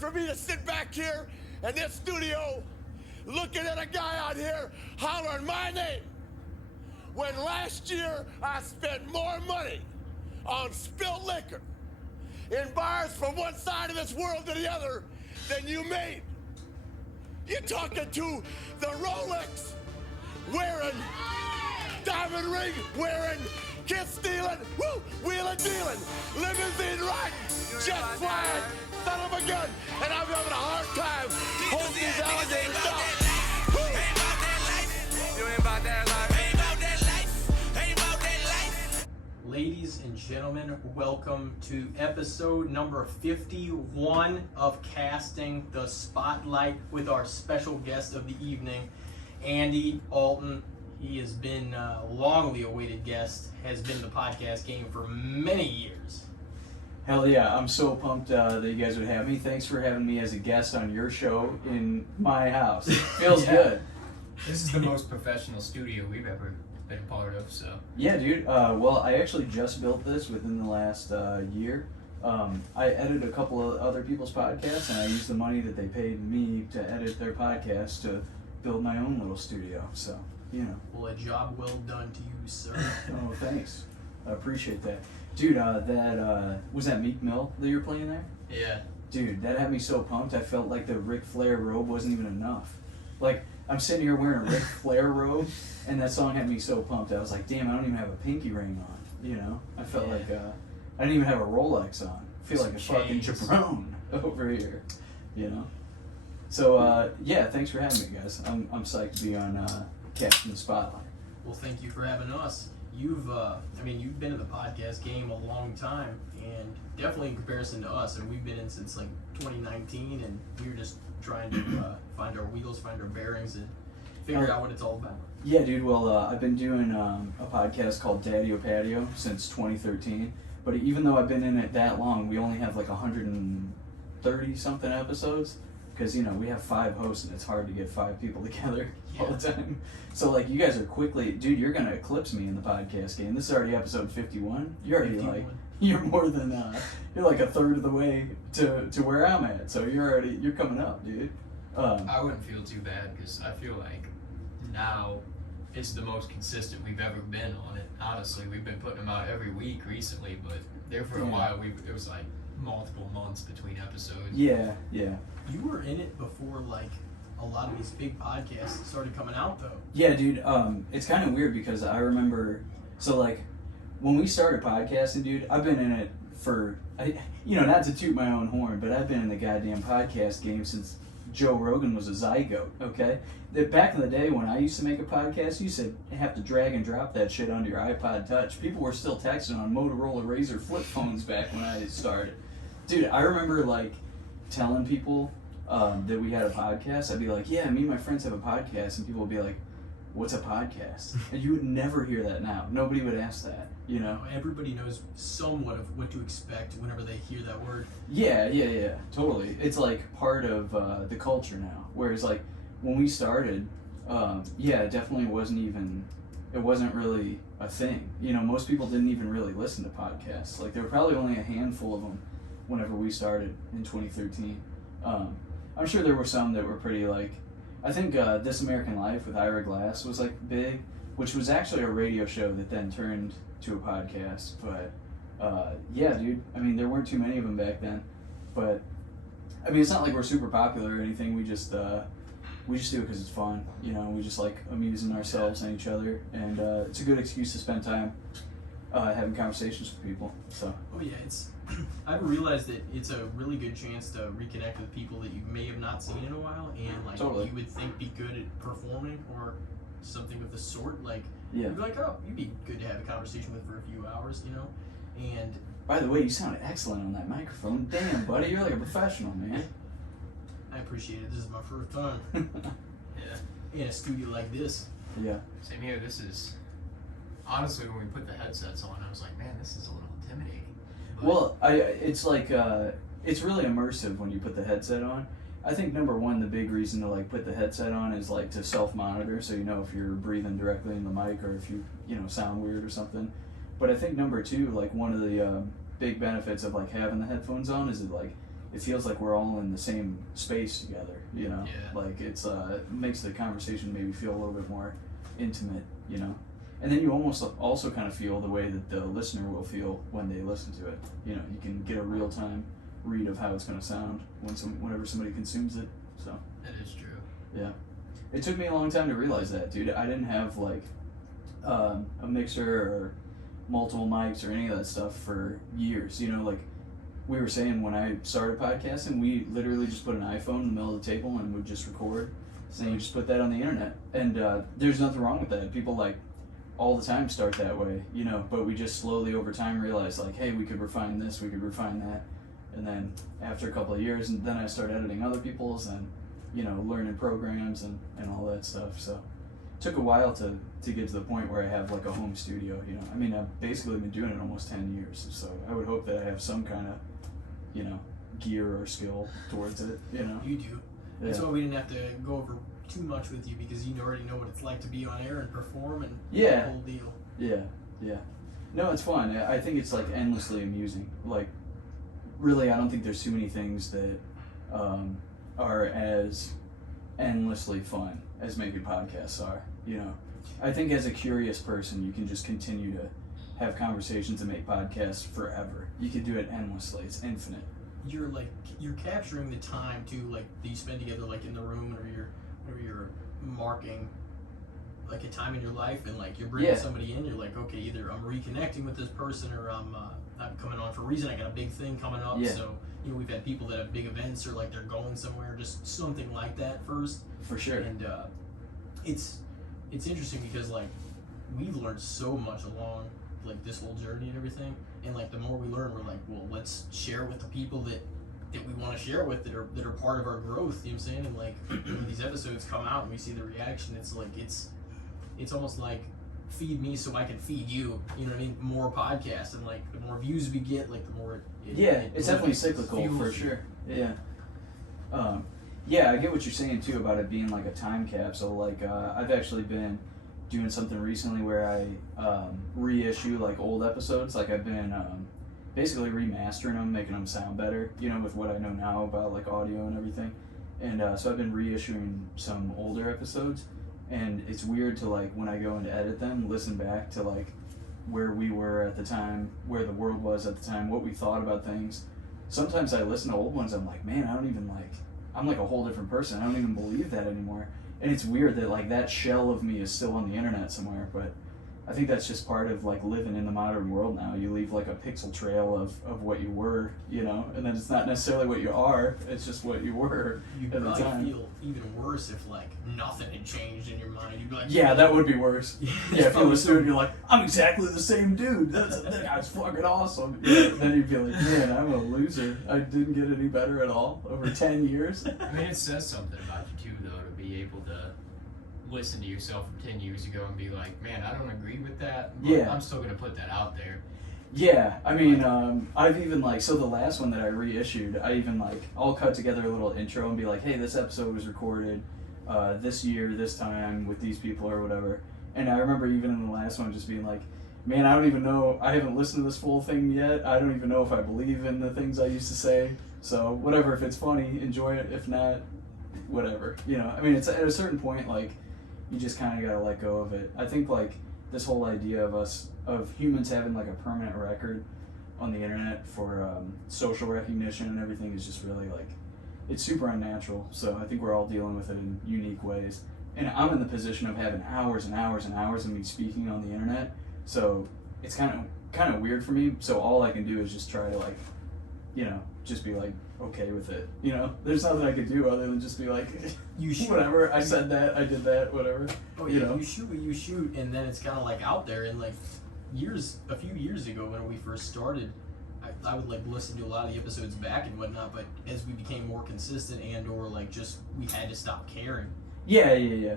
for me to sit back here in this studio looking at a guy out here hollering my name when last year I spent more money on spilled liquor in bars from one side of this world to the other than you made. You're talking to the Rolex wearing, diamond ring wearing, kiss stealing, woo, wheeling dealing, limousine riding, jet flying, son of a gun, and I'm having a hard time holding these alligators down. You ain't about that life. Ain't about that life. Ain't about that life. Ladies and gentlemen, welcome to episode number 51 of Casting the Spotlight with our special guest of the evening, Andy Alton. He has been a longly awaited guest, has been in the podcast game for many years. Hell yeah, I'm so pumped that you guys would have me. Thanks for having me as a guest on your show in my house. Feels good. This is the most professional studio we've ever been a part of, so. Yeah, dude. Well, I actually just built this within the last year. I edited a couple of other people's podcasts, and I used the money that they paid me to edit their podcast to build my own little studio. So, you know. Well, a job well done to you, sir. Oh, thanks. I appreciate that. Dude, was that Meek Mill that you were playing there? Yeah. Dude, that had me so pumped. I felt like the Ric Flair robe wasn't even enough. Like, I'm sitting here wearing a Ric Flair robe, and that song had me so pumped. I was like, damn, I don't even have a pinky ring on, you know? I felt like I didn't even have a Rolex on. I feel like a fucking jabron over here, you know? So, yeah, thanks for having me, guys. I'm psyched to be on Casting the Spotlight. Well, thank you for having us. You've been in the podcast game a long time, and definitely in comparison to us, and we've been in since like 2019, and we're just trying to find our wheels, find our bearings, and figure out what it's all about. Yeah, dude. Well, I've been doing a podcast called Daddy O Patio since 2013, but even though I've been in it that long, we only have like 130 something episodes. Because, you know, we have 5 hosts and it's hard to get 5 people together all the time. So, like, you guys are quickly... Dude, you're going to eclipse me in the podcast game. This is already episode 51. You're already, 51. You're more than... you're like a third of the way to where I'm at. So, you're coming up, dude. I wouldn't feel too bad because I feel like now it's the most consistent we've ever been on it. Honestly, we've been putting them out every week recently, but there for a while, it was like multiple months between episodes. Yeah. You were in it before, like, a lot of these big podcasts started coming out, though. Yeah, dude. It's kind of weird because I remember... So, like, when we started podcasting, dude, I've been in it for... not to toot my own horn, but I've been in the goddamn podcast game since Joe Rogan was a zygote, okay? Back in the day when I used to make a podcast, you used to have to drag and drop that shit onto your iPod Touch. People were still texting on Motorola Razr flip phones back when I started. Dude, I remember, like, telling people... that we had a podcast. I'd be like, yeah, me and my friends have a podcast, and people would be like, what's a podcast? And you would never hear that now. Nobody would ask that, you know? Everybody knows somewhat of what to expect whenever they hear that word. Yeah, totally. It's like part of the culture now. Whereas like when we started, it definitely it wasn't really a thing. You know, most people didn't even really listen to podcasts. Like there were probably only a handful of them whenever we started in 2013. I'm sure there were some that were pretty like, I think This American Life with Ira Glass was like big, which was actually a radio show that then turned to a podcast. But yeah, dude, I mean, there weren't too many of them back then. But I mean, it's not like we're super popular or anything. We just do it because it's fun. You know, we just like amusing ourselves and each other, and it's a good excuse to spend time having conversations with people. So. Oh yeah, I've realized that it's a really good chance to reconnect with people that you may have not seen in a while, and like totally. You would think be good at performing or something of the sort. Like you'd be like, oh, you'd be good to have a conversation with for a few hours, you know. And by the way, you sounded excellent on that microphone. Damn, buddy, you're like a professional, man. I appreciate it. This is my first time. Yeah. In a studio like this. Yeah. Same here. This is honestly when we put the headsets on, I was like, man, this is a little intimidating. But well, it's like it's really immersive when you put the headset on. I think number one, the big reason to like put the headset on is like to self-monitor, so you know if you're breathing directly in the mic or if you sound weird or something. But I think number two, like one of the big benefits of like having the headphones on is it like it feels like we're all in the same space together, you know? Yeah. Like it's it makes the conversation maybe feel a little bit more intimate, you know? And then you almost also kind of feel the way that the listener will feel when they listen to it. You know, you can get a real-time read of how it's going to sound whenever somebody consumes it. So That is true. yeah, it took me a long time to realize that, dude. I didn't have like a mixer or multiple mics or any of that stuff for years. You know, like we were saying, when I started podcasting, we literally just put an iPhone in the middle of the table and would just record. So you just put that on the internet, and there's nothing wrong with that. People like all the time start that way, you know. But we just slowly over time realized, like, hey, we could refine this, we could refine that, and then after a couple of years, and then I started editing other people's and, you know, learning programs and all that stuff. So it took a while to get to the point where I have like a home studio, you know. I mean, I've basically been doing it almost 10 years, so I would hope that I have some kind of, you know, gear or skill towards it, you know. You do. That's Yeah. why we didn't have to go over too much with you, because you already know what it's like to be on air and perform and Yeah. the whole deal. Yeah. No, it's fun. I think it's like endlessly amusing. Like, really, I don't think there's too many things that are as endlessly fun as making podcasts are. You know, I think as a curious person, you can just continue to have conversations and make podcasts forever. You could do it endlessly. It's infinite. You're capturing the time too, like that you spend together, like in the room, or you're marking like a time in your life, and like you're bringing Yeah. somebody in. You're like, okay, either I'm reconnecting with this person, or I'm coming on for a reason. I got a big thing coming up. Yeah. So we've had people that have big events, or like they're going somewhere, just something like that first. For sure. And it's interesting because like we've learned so much along like this whole journey and everything, and like the more we learn, we're like, well, let's share with the people that we want to share with, that are part of our growth. You know what I'm saying? And like when these episodes come out and we see the reaction, it's like it's almost like feed me so I can feed you. You know what I mean? More podcasts, and like the more views we get, like the more It's definitely cyclical fuels for you. sure. Yeah. Yeah, I get what you're saying too about it being like a time capsule. Like I've actually been doing something recently where I reissue like old episodes. Like I've been basically remastering them, making them sound better, you know, with what I know now about like audio and everything. And so I've been reissuing some older episodes, and it's weird to like when I go and edit them, listen back to like where we were at the time, where the world was at the time, what we thought about things. Sometimes I listen to old ones, I'm like, man, I'm like a whole different person. I don't even believe that anymore. And it's weird that like that shell of me is still on the internet somewhere, but I think that's just part of like living in the modern world now. You leave like a pixel trail of what you were, you know, and then it's not necessarily what you are, it's just what you were You'd at the probably time. feel even worse if like nothing had changed in your mind. You'd be like, Yeah, that would be worse. Yeah, Yeah, if you probably listen to it, you're like, I'm exactly the same dude. That guy's fucking awesome. Yeah, then you'd be like, man, I'm a loser. I didn't get any better at all over 10 years. I mean, it says something about you too, though, to be able to listen to yourself from 10 years ago and be like, man, I don't agree with that, but Yeah. I'm still going to put that out there. Yeah, I mean, I've even like, so the last one that I reissued, I even like, I'll cut together a little intro and be like, hey, this episode was recorded this year, this time, with these people or whatever. And I remember even in the last one just being like, man, I don't even know, I haven't listened to this full thing yet. I don't even know if I believe in the things I used to say. So whatever, if it's funny, enjoy it. If not, whatever. You know, I mean, it's at a certain point, like, you just kind of gotta let go of it. I think like this whole idea of humans having like a permanent record on the internet for social recognition and everything is just really like, it's super unnatural. So I think we're all dealing with it in unique ways. And I'm in the position of having hours and hours and hours of me speaking on the internet. So it's kind of weird for me. So all I can do is just try to like, you know, just be like okay with it. You know, there's nothing I could do other than just be like, You should. whatever. I said that. I did that. Whatever. Oh You yeah, know? you shoot what you shoot, and then it's kind of like out there. And like a few years ago when we first started, I would like listen to a lot of the episodes back and whatnot. But as we became more consistent, and or like just we had to stop caring. Yeah. Yeah.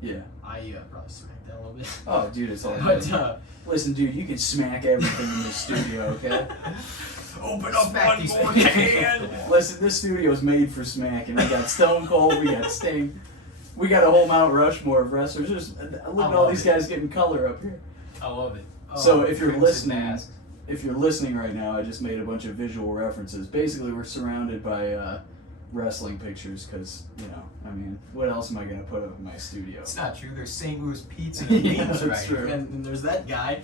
Yeah. I probably smacked that a little bit. Oh, dude, it's all But good. Listen, dude, you can smack everything in this studio, okay? open Smack these more people. can. Listen, this studio's made for smacking. We got Stone Cold, we got Sting, we got a whole Mount Rushmore of wrestlers. Just look at all love these it. guys getting color up here. I love it. So if you're Crimson listening, Mask. if you're listening right now, I just made a bunch of visual references. Basically, we're surrounded by wrestling pictures because, I mean, what else am I going to put up in my studio? It's not true. There's St. Louis pizza and Yeah, memes that's right true. here. And there's that guy.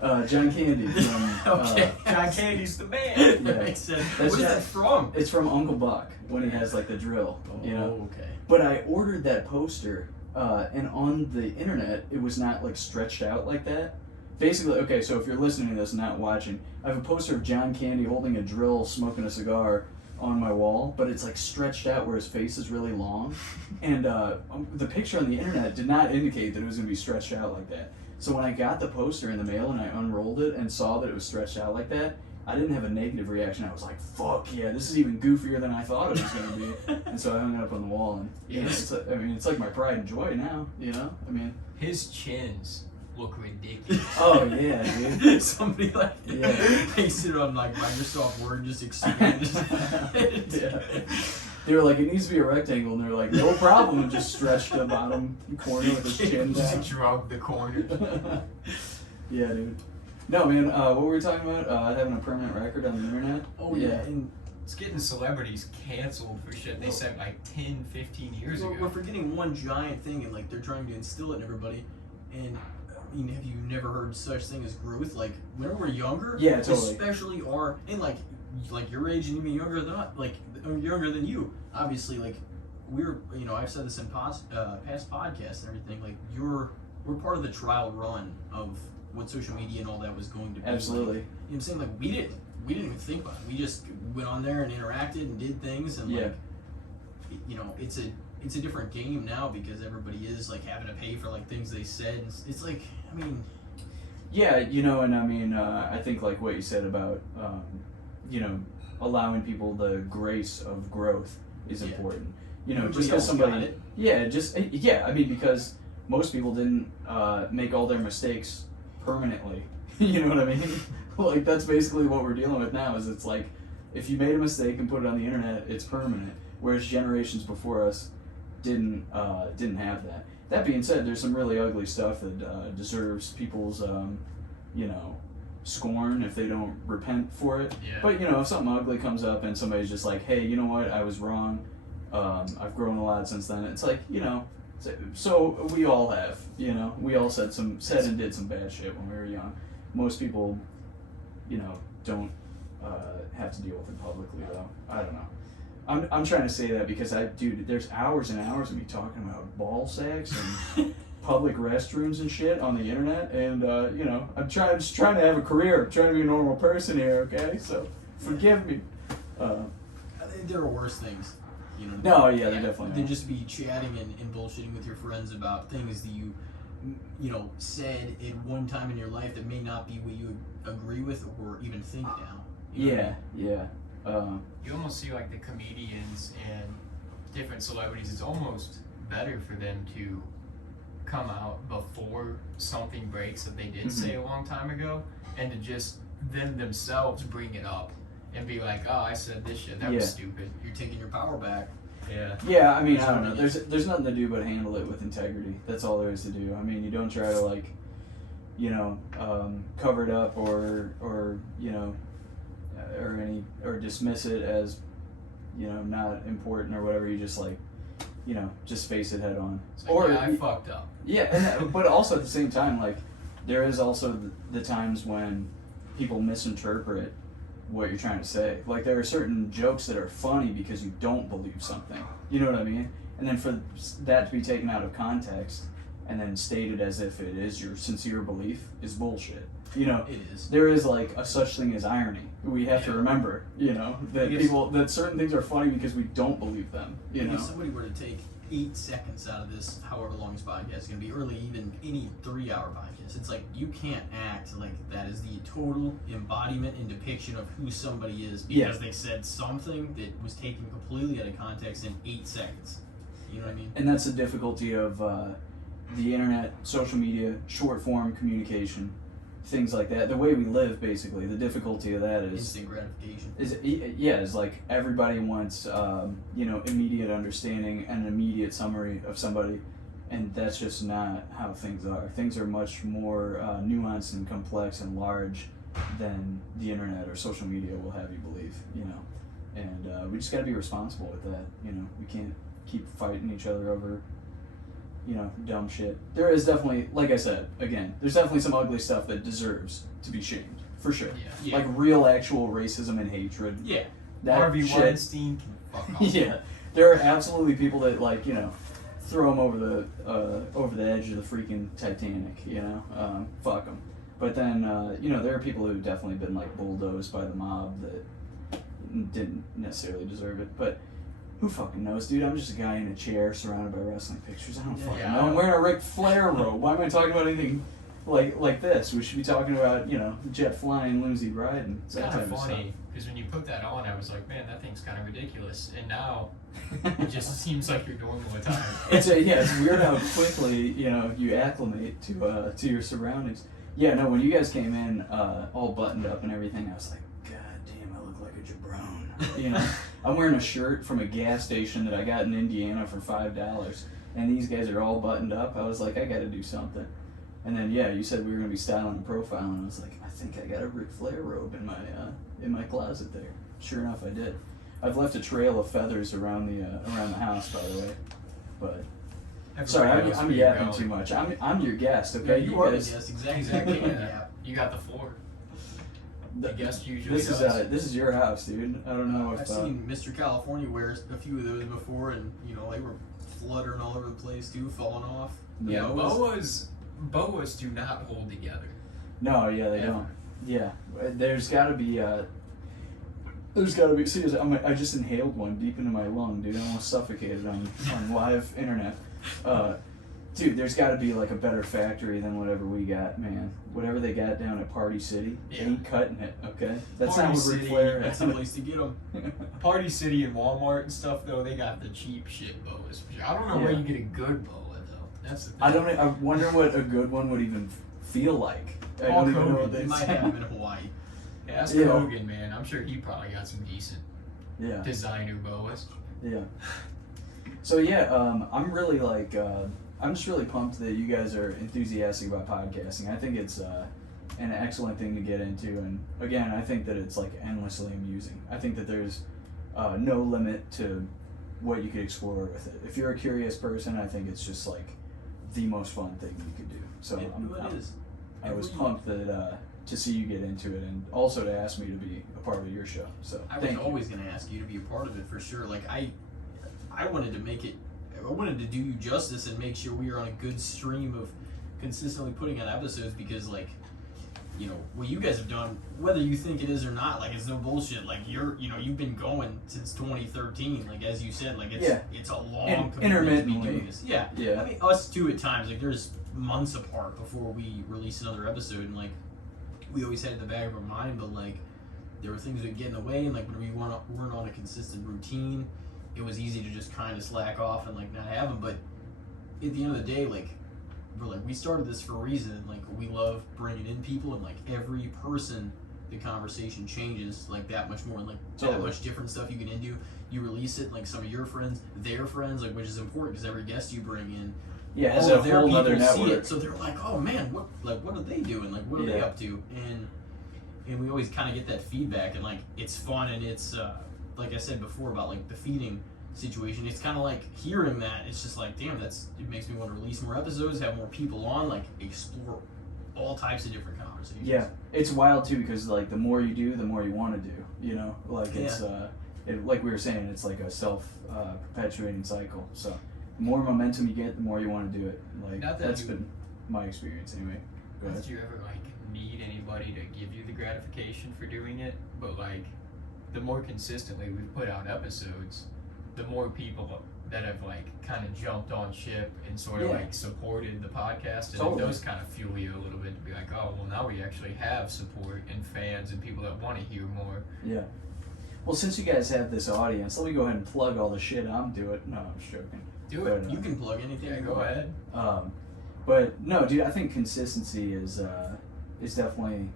John Candy from... Okay. John Candy's the man. That makes sense. That's What is John- that from? It's from Uncle Buck when he has like the drill, Oh, okay. But I ordered that poster, and on the internet, it was not like stretched out like that. Basically, okay, so if you're listening to this and not watching, I have a poster of John Candy holding a drill, smoking a cigar on my wall, but it's like stretched out where his face is really long. And the picture on the internet did not indicate that it was going to be stretched out like that. So when I got the poster in the mail and I unrolled it and saw that it was stretched out like that, I didn't have a negative reaction. I was like, fuck yeah, this is even goofier than I thought it was going to be. And so I hung it up on the wall. And Yes. it's like my pride and joy now, I mean. His chins look ridiculous. Oh yeah, dude. Somebody like Yeah. pasted it on like Microsoft Word, just expanded. Yeah. They were like, it needs to be a rectangle, and they were like, no problem, and just stretched the bottom corner with his chin down. Just drug the corners. Yeah, dude. No, man, what were we talking about? Having a permanent record on the internet? Oh yeah, and It's getting celebrities canceled for shit they said like 10, 15 years we're ago. forgetting one giant thing, and like they're trying to instill it in everybody. And I mean, have you never heard such thing as growth? Like when we were younger, Yeah, totally. especially and like your age and even younger than younger than you. Obviously, like we're I've said this in past podcasts and everything. Like we're part of the trial run of what social media and all that was going to be. Absolutely. Like, you know what I'm saying? Like we didn't even think about it. We just went on there and interacted and did things, and Yeah. like it's a different game now because everybody is like having to pay for like things they said. It's like, I mean, Yeah, and I mean, I think like what you said about, allowing people the grace of growth is Yeah. important. Everybody Just because else got somebody, it. I mean, because most people didn't make all their mistakes permanently. You know what I mean? Like that's basically what we're dealing with now. Is it's like if you made a mistake and put it on the internet, it's permanent. Whereas generations before us didn't have that. That being said, there's some really ugly stuff that deserves people's scorn if they don't repent for it. Yeah. But if something ugly comes up and somebody's just like, hey, you know what, I was wrong. I've grown a lot since then. It's like so we all have. We all said and did some bad shit when we were young. Most people, don't have to deal with it publicly though. I don't know. I'm trying to say that because there's hours and hours of me talking about ball sacks and public restrooms and shit on the internet, and I'm just trying to have a career. I'm trying to be a normal person here, okay? So forgive me. there are worse things. No, yeah, there definitely Than are. just be chatting and bullshitting with your friends about things that you said at one time in your life that may not be what you agree with or even think now. You know what I Yeah. You almost see like the comedians and different celebrities, it's almost better for them to come out before something breaks that they did say a long time ago, and to just them themselves bring it up and be like, oh, I said this shit, that was stupid. You're taking your power back. Yeah. Yeah, I mean, I don't know. There's nothing to do but handle it with integrity. That's all there is to do. I mean, you don't try to cover it up or dismiss it as not important or whatever. You just just face it head on. It's like, yeah, I fucked up. Yeah, but also at the same time, like there is also the times when people misinterpret what you're trying to say. Like there are certain jokes that are funny because you don't believe something. You know what I mean? And then for that to be taken out of context and then stated as if it is your sincere belief is bullshit. It is. There is like a such thing as irony. We have to remember, that certain things are funny because we don't believe them. If somebody were to take 8 seconds out of this, however long this podcast is going to be, early even any 3-hour podcast, it's like you can't act like that is the total embodiment and depiction of who somebody is because they said something that was taken completely out of context in 8 seconds. You know what I mean? And that's the difficulty of the internet, social media, short form communication, things like that. The way we live, basically, the difficulty of that is Instant gratification. Is like everybody wants immediate understanding and an immediate summary of somebody, and that's just not how things are. Things are much more nuanced and complex and large than the internet or social media will have you believe, you know. And we just got to be responsible with that, you know. We can't keep fighting each other over, you know, dumb shit. There is definitely, like I said, again, there's definitely some ugly stuff that deserves to be shamed, for sure. Yeah. Like real, actual racism and hatred. Yeah. That Harvey shit. Weinstein can fuck off. Yeah, there are absolutely people that, like, you know, throw them over the edge of the freaking Titanic, you know, fuck them. But then, you know, there are people who've definitely been, like, bulldozed by the mob that didn't necessarily deserve it. But who fucking knows, dude? I'm just a guy in a chair surrounded by wrestling pictures. I don't fucking know. I'm wearing a Ric Flair robe. Why am I talking about anything like this? We should be talking about, you know, jet flying, limousine riding. It's kind of funny, because when you put that on, I was like, man, that thing's kind of ridiculous. And now, it just seems like your normal attire. It's weird how quickly, you know, you acclimate to your surroundings. Yeah, no, when you guys came in all buttoned up and everything, I was like, God damn, I look like a jabron. You know, I'm wearing a shirt from a gas station that I got in Indiana for $5, and these guys are all buttoned up. I was like, I got to do something. And then, yeah, you said we were gonna be styling and profiling, and I was like, I think I got a Ric Flair robe in my closet there. Sure enough, I did. I've left a trail of feathers around the house, by the way. But sorry, I'm yapping too much. I'm your guest, okay? Yeah, you are the guest, exactly. Yeah. You got the floor. The guest usually does. This is your house, dude. I don't know if I've seen Mr. California wear a few of those before, and you know they were fluttering all over the place too, falling off. Yeah, boas do not hold together. No, yeah, they don't. Yeah, there's got to be. Seriously, I just inhaled one deep into my lung, dude. I almost suffocated on live internet. Dude, there's got to be like a better factory than whatever we got, man. Whatever they got down at Party City, ain't cutting it, okay? That's Party not what City, Ric Flair. That's the place to get them. Party City and Walmart and stuff, though, they got the cheap shit boas. I don't know where you get a good boa, though. That's the thing. I wonder what a good one would even feel like. I Hulk don't even know Hogan, what They they might have them in Hawaii. Ask Yeah. Hogan, man. I'm sure he probably got some decent Yeah. designer boas. Yeah. So yeah, I'm really like, I'm just really pumped that you guys are enthusiastic about podcasting. I think it's an excellent thing to get into, and again, I think that it's like endlessly amusing. I think that there's no limit to what you could explore with it. If you're a curious person, I think it's just like the most fun thing you could do. So I was pumped that to see you get into it, and also to ask me to be a part of your show. So I was always going to ask you to be a part of it for sure. Like I wanted to make it. I wanted to do you justice and make sure we are on a good stream of consistently putting out episodes, because like, you know, what you guys have done, whether you think it is or not, like it's no bullshit. Like you've been going since 2013. Like as you said, like it's a long commitment to be doing this. Yeah. I mean, us too at times. Like there's months apart before we release another episode, and like we always had it in the back of our mind, but like there were things that would get in the way, and like when we weren't on a consistent routine, it was easy to just kind of slack off and like not have them. But at the end of the day, like we started this for a reason, and like we love bringing in people, and like every person, the conversation changes like that much more, and like that much different stuff you get into. You release it, like some of your friends, their friends, like, which is important because every guest you bring in, all of their people see it, so they're like, oh man, what are they doing? Like what are they up to? And we always kind of get that feedback, and like it's fun, and it's like I said before about like the feeding situation, it's kind of like hearing that, it's just like, damn, it makes me want to release more episodes, have more people on, like explore all types of different conversations. Yeah, it's wild too, because like the more you do, the more you want to do, you know, like it's like we were saying, it's like a self perpetuating cycle. So the more momentum you get, the more you want to do it. Like that's been my experience anyway. Go ahead. Did you ever like need anybody to give you the gratification for doing it? But like the more consistently we put out episodes, the more people that have like kind of jumped on ship and sort of like supported the podcast, and those kind of fuel you a little bit to be like, oh well, now we actually have support and fans and people that want to hear more. Yeah. Well, since you guys have this audience, let me go ahead and plug all the shit I'm doing. No, I'm just joking. Do it. You can plug anything. Yeah, go ahead. But no, dude, I think consistency is definitely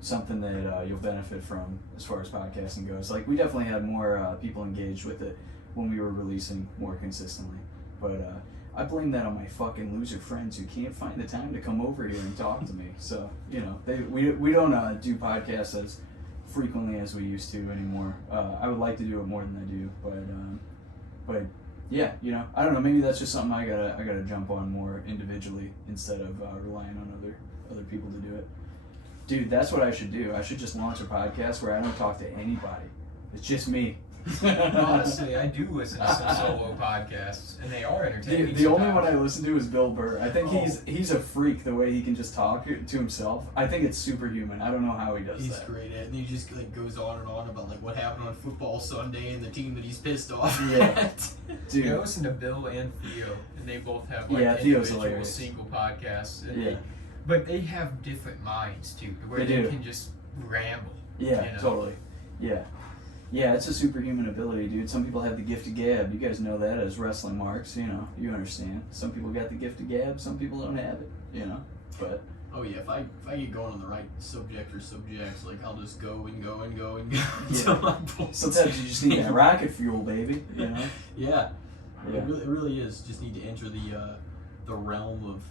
something that you'll benefit from as far as podcasting goes. Like we definitely had more people engaged with it when we were releasing more consistently. But I blame that on my fucking loser friends who can't find the time to come over here and talk to me. So, you know, we don't do podcasts as frequently as we used to anymore. I would like to do it more than I do, but yeah, you know, I don't know, maybe that's just something I gotta jump on more individually instead of relying on other people to do it. Dude, that's what I should do. I should just launch a podcast where I don't talk to anybody. It's just me. Honestly, I do listen to some solo podcasts, and they are entertaining. The only sometimes. one I listen to is Bill Burr. I think he's a freak the way he can just talk to himself. I think it's superhuman. I don't know how he does He's that. great at it. And he just like goes on and on about like what happened on football Sunday and the team that he's pissed off Yeah. at. Dude, I listen to Bill and Theo, and they both have like Yeah, Theo's individual hilarious. single podcasts. And Yeah. but they have different minds too, where They they do. can just ramble. yeah, you know? totally. Yeah. Yeah, it's a superhuman ability, dude. Some people have the gift of gab. You guys know that as wrestling marks, you know. You understand. Some people got the gift of gab, some people don't have it, you know. But Oh yeah, if I get going on the right subject or subjects, like I'll just go and go and go and go Yeah. until I'm bored. sometimes you just need that rocket fuel, baby, you know. Yeah. Yeah. It really is. Just need to enter the realm of,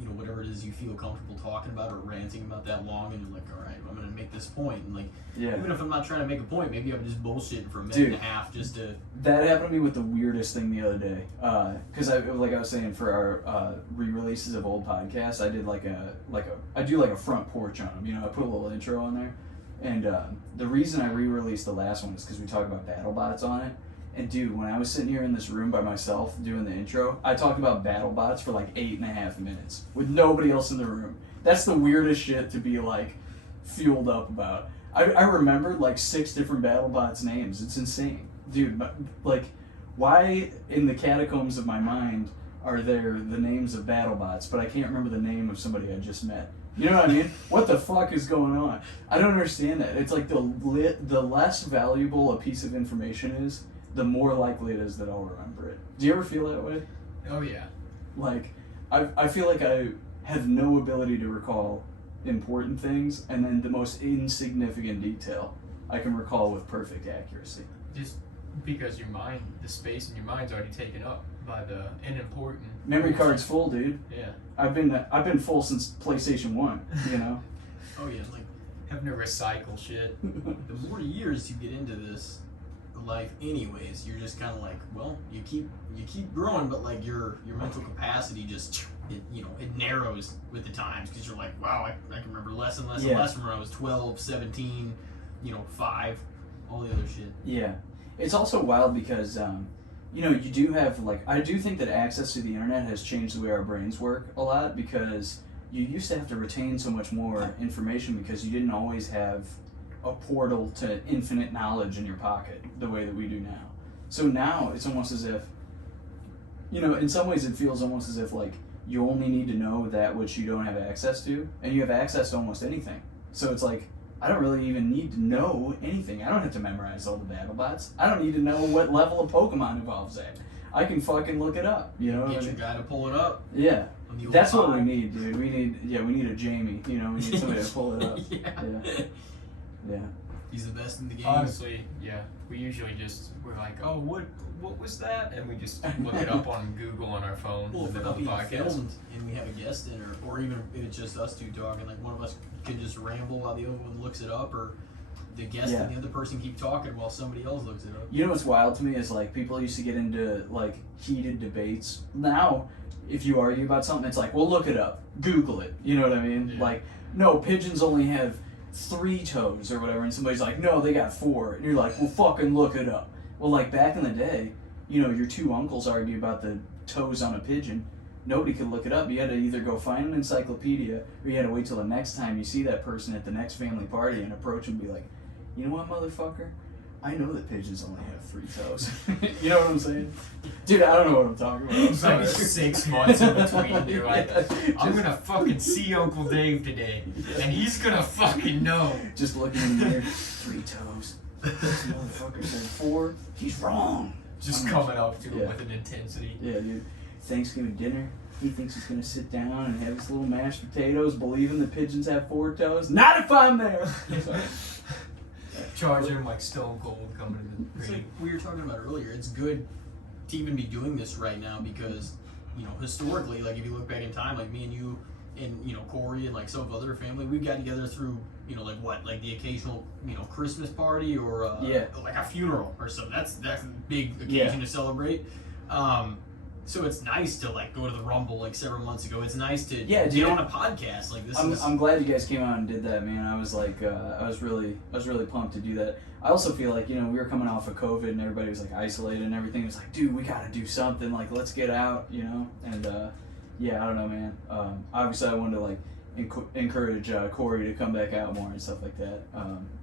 you know, whatever it is you feel comfortable talking about or ranting about that long, and you're like, all right, I'm gonna make this point, and like, Yeah. even if I'm not trying to make a point, maybe I'm just bullshitting for a minute Dude. and a half just to. That happened to me with the weirdest thing the other day. Because like I was saying, for our re-releases of old podcasts, I did I do like a front porch on them. You know, I put a little intro on there, and the reason I re-released the last one is because we talked about BattleBots on it. And dude, when I was sitting here in this room by myself doing the intro, I talked about BattleBots for like 8.5 minutes with nobody else in the room. That's the weirdest shit to be like fueled up about. I remembered like 6 different BattleBots names. It's insane, dude. But like, why in the catacombs of my mind are there the names of BattleBots, but I can't remember the name of somebody I just met? You know what I mean? What the fuck is going on? I don't understand that. It's like the less valuable a piece of information is, the more likely it is that I'll remember it. Do you ever feel that way? Oh yeah. Like, I feel like I have no ability to recall important things, and then the most insignificant detail I can recall with perfect accuracy. Just because your mind, the space in your mind's already taken up by the unimportant. Memory card's full, dude. Yeah. I've been full since PlayStation 1, you know? Oh yeah, like Having to recycle shit. the more years you get into this life, anyways, you're just kind of like, well, you keep growing, but like your mental capacity just it narrows with the times, because you're like, wow, I can remember less and less and Yeah. less from when I was 12, 17, 5, all the other shit. Yeah. It's also wild because, you do have, like, I do think that access to the internet has changed the way our brains work a lot, because you used to have to retain so much more information because you didn't always have a portal to infinite knowledge in your pocket the way that we do now. So now it's almost as if, in some ways it feels almost as if, like, you only need to know that which you don't have access to, and you have access to almost anything. So it's like, I don't really even need to know anything. I don't have to memorize all the BattleBots. I don't need to know what level of Pokemon evolves at. I can fucking look it up, you know? Get your guy to pull it up. Yeah. on the old That's what we pod. need, dude. We need a Jamie, we need somebody to pull it up. Yeah. Yeah. He's the best in the game. Honestly, yeah. We usually we're like, oh, what was that? And we just look it up on Google on our phone Well, with if the we're being podcast. filmed and we have a guest in, or even if it's just us two talking, like one of us could just ramble while the other one looks it up, or the guest Yeah. and the other person keep talking while somebody else looks it up. You know what's wild to me is, like, people used to get into, like, heated debates. Now, if you argue about something, it's like, well, look it up. Google it. You know what I mean? Yeah. Like, no, pigeons only have 3 toes or whatever, and somebody's like, no, they got 4. And you're like, well, fucking look it up. Well, like, back in the day, your 2 uncles argue about the toes on a pigeon. Nobody could look it up. You had to either go find an encyclopedia, or you had to wait till the next time you see that person at the next family party and approach and be like, you know what, motherfucker? I know that pigeons only have 3 toes. You know what I'm saying? Dude, I don't know what I'm talking about. I'm It's like sorry. 6 months in between. You're like, Yeah, I'm gonna fucking see Uncle Dave today, and he's gonna fucking know. just looking in the mirror. 3 toes. This motherfucker said 4. He's wrong. Just I'm coming up to him Yeah. with an intensity. Yeah, dude. Thanksgiving dinner. He thinks he's gonna sit down and have his little mashed potatoes, believing the pigeons have 4 toes. Not if I'm there. Charging him like Stone Cold coming to the It's ring. like we were talking about earlier. It's good to even be doing this right now because, you know, historically, like if you look back in time, like me and you and, you know, Corey and like some of other family, we got together through, you know, like the occasional, you know, Christmas party or like a funeral or something. That's a big occasion to celebrate. So it's nice to like go to the Rumble like several months ago. It's nice to get on a podcast like this. I'm glad you guys came out and did that, man. I was like, I was really pumped to do that. I also feel like, you know, we were coming off of COVID and everybody was like isolated and everything. It was like, dude, we got to do something. Like, let's get out, you know. And yeah, I don't know, man. Obviously, I wanted to like encourage Corey to come back out more and stuff like that.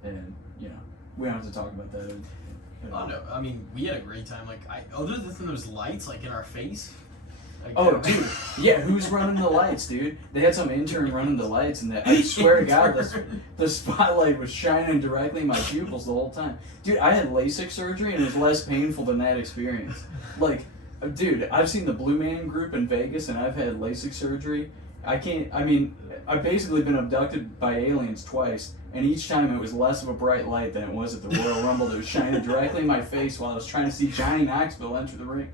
And you know, we don't have to talk about that. Oh no! I mean, we had a great time. Like, other than those lights, like in our face. Like, oh, dude, yeah. Who's running the lights, dude? They had some intern running the lights, and I swear to God, the spotlight was shining directly in my pupils the whole time. Dude, I had LASIK surgery, and it was less painful than that experience. Like, dude, I've seen the Blue Man Group in Vegas, and I've had LASIK surgery. I've basically been abducted by aliens twice, and each time it was less of a bright light than it was at the Royal Rumble that was shining directly in my face while I was trying to see Johnny Knoxville enter the ring.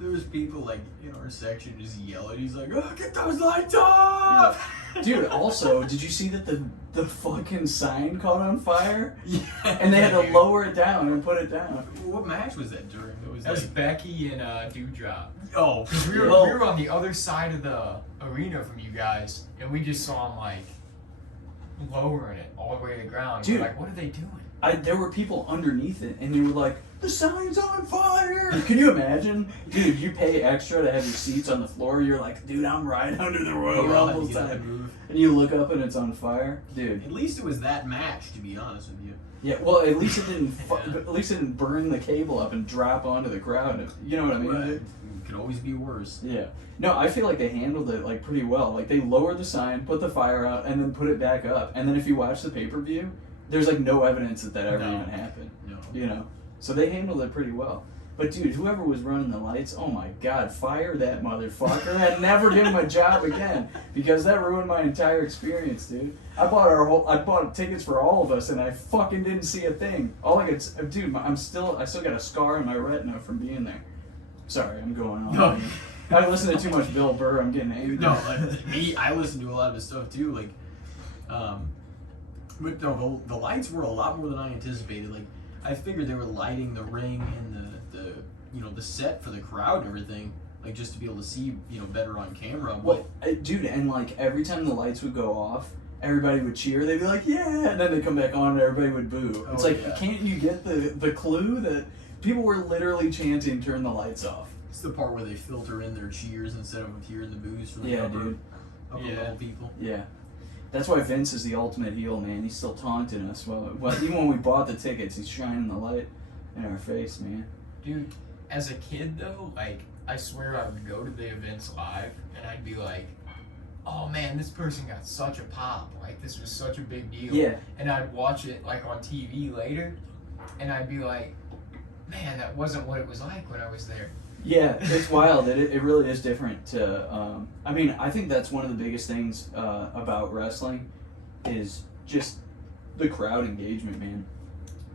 There was people like in our section just yelling. He's like, "Oh, get those lights off!" Yeah. Dude, also, did you see that the fucking sign caught on fire? Yeah. And they had to lower it down and put it down. What match was that during? That was Becky and Dewdrop. Oh, Because we were on the other side of the arena from you guys, and we just saw them like lowering it all the way to the ground. Dude, we're like, what are they doing? There were people underneath it, and they were like, "The sign's on fire!" Can you imagine? Dude, you pay extra to have your seats on the floor. You're like, dude, I'm right under the Royal Rumble sign. And you look up and it's on fire, dude. At least it was that match, to be honest with you. Yeah, well, at least it didn't. At least it didn't burn the cable up and drop onto the crowd. You know what I mean? Right. It could always be worse. Yeah. No, I feel like they handled it like pretty well. Like they lowered the sign, put the fire out, and then put it back up. And then if you watch the pay-per-view, there's like no evidence that ever even happened. No. You know, so they handled it pretty well. But dude, whoever was running the lights, oh my God, fire that motherfucker! I'd never give him a job again because that ruined my entire experience, dude. I bought tickets for all of us, and I fucking didn't see a thing. All I could, dude, I still got a scar in my retina from being there. Sorry, I'm going on. No. I listen to too much Bill Burr. I'm getting angry. No, like, I listen to a lot of his stuff too. Like, but no, the lights were a lot more than I anticipated. Like, I figured they were lighting the ring and the the set for the crowd and everything, like just to be able to see better on camera. But well, dude, and like every time the lights would go off, everybody would cheer. They'd be like, "Yeah," and then they come back on, and everybody would boo. It's like, can't you get the clue that people were literally chanting, "Turn the lights off"? It's the part where they filter in their cheers instead of hearing the boos from the upper level people. Yeah. That's why Vince is the ultimate heel, man. He's still taunting us. Well, even when we bought the tickets, he's shining the light in our face, man. Dude, as a kid though, like, I swear I would go to the events live and I'd be like, oh man, this person got such a pop. Like, this was such a big deal. Yeah. And I'd watch it like on TV later and I'd be like, man, that wasn't what it was like when I was there. Yeah, it's wild. It really is different to, I think that's one of the biggest things about wrestling is just the crowd engagement, man.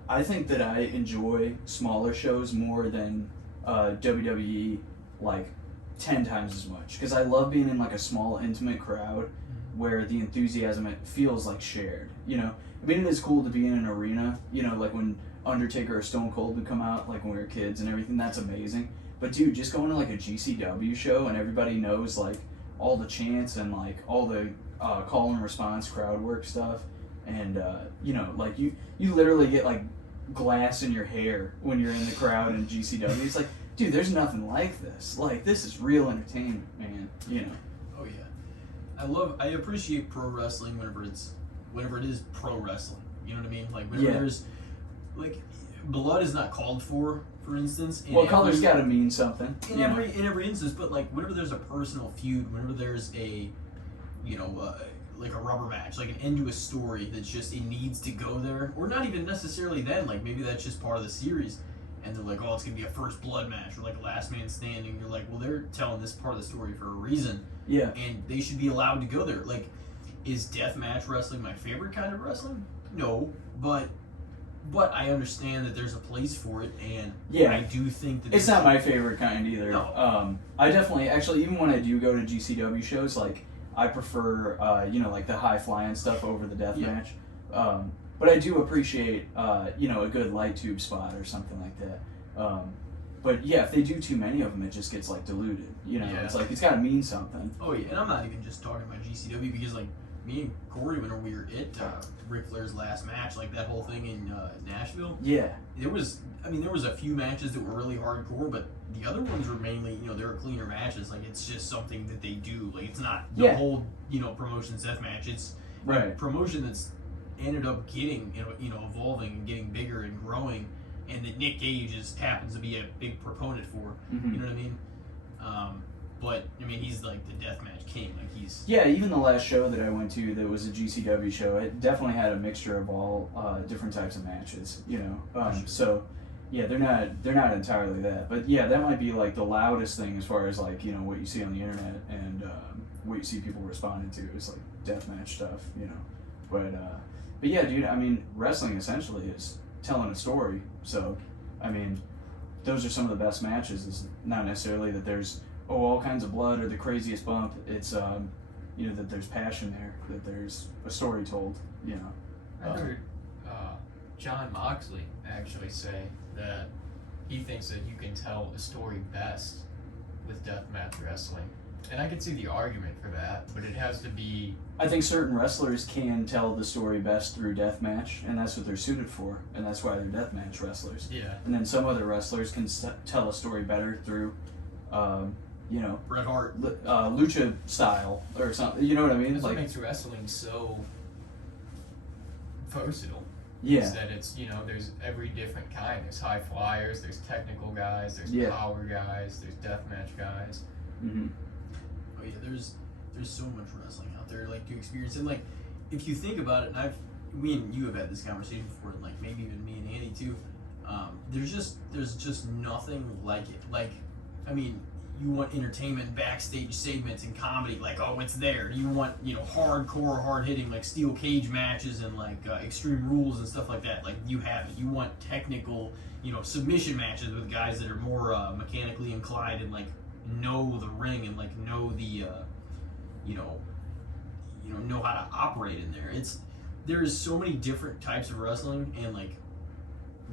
I think that I enjoy smaller shows more than WWE, like 10 times as much, because I love being in like a small, intimate crowd where the enthusiasm, it feels like shared, you know? I mean, it is cool to be in an arena, like when Undertaker or Stone Cold would come out, like when we were kids and everything, that's amazing. But dude, just going to like a GCW show and everybody knows like all the chants and like all the call and response crowd work stuff, and like you literally get like glass in your hair when you're in the crowd in GCW. It's like, dude, there's nothing like this. Like, this is real entertainment, man. Oh yeah, I appreciate pro wrestling whenever it is pro wrestling. You know what I mean? Like whenever there's like blood is not called for instance. Well, color's got to mean something. In every instance, but like whenever there's a personal feud, whenever there's a, like a rubber match, like an end to a story that's just, it needs to go there, or not even necessarily then, like maybe that's just part of the series, and they're like, oh, it's gonna be a first blood match, or like a last man standing. You're like, well, they're telling this part of the story for a reason. Yeah. And they should be allowed to go there. Like, is deathmatch wrestling my favorite kind of wrestling? No, but But I understand that there's a place for it, and Yeah. I do think that It's not my favorite kind either. No. I definitely, actually, even when I do go to GCW shows, like, I prefer, like the high flying stuff over the deathmatch. But I do appreciate, a good light tube spot or something like that. But yeah, if they do too many of them, it just gets like diluted. Yeah. It's like it's got to mean something. Oh yeah, and I'm not even just talking about GCW because like me and Corey, when we were at Ric Flair's last match, like that whole thing in Nashville. Yeah. There was a few matches that were really hardcore, but the other ones were mainly, they were cleaner matches. Like it's just something that they do. Like it's not the whole, promotion's death match. It's a promotion that's ended up getting, evolving and getting bigger and growing, and that Nick Gage happens to be a big proponent for. Mm-hmm. You know what I mean? But I mean, he's like the deathmatch king. Like he's even the last show that I went to that was a GCW show, it definitely had a mixture of all different types of matches. So yeah, they're not entirely that, but yeah, that might be like the loudest thing as far as like what you see on the internet and what you see people responding to is like deathmatch stuff. But yeah, dude, I mean, wrestling essentially is telling a story. So I mean, those are some of the best matches. It's not necessarily that there's all kinds of blood or the craziest bump. It's that there's passion there, that there's a story told. I heard John Moxley actually say that he thinks that you can tell a story best with deathmatch wrestling, and I can see the argument for that, but it has to be. I think certain wrestlers can tell the story best through deathmatch, and that's what they're suited for, and that's why they're deathmatch wrestlers. Yeah. And then some other wrestlers can tell a story better through, Bret Hart, lucha style or something. You know what I mean? That's what makes wrestling so versatile. Yeah. Is that it's there's every different kind. There's high flyers. There's technical guys. There's power guys. There's deathmatch guys. Mm-hmm. Oh yeah, there's so much wrestling out there like to experience, and like if you think about it, and we and you have had this conversation before, and like maybe even me and Andy too. There's just nothing like it. Like, I mean, you want entertainment, backstage segments, and comedy. Like, oh, it's there. You want hardcore, hard hitting like steel cage matches and like Extreme Rules and stuff like that. Like you have it. You want technical, submission matches with guys that are more mechanically inclined and like know the ring and like know the know how to operate in there. There's so many different types of wrestling, and like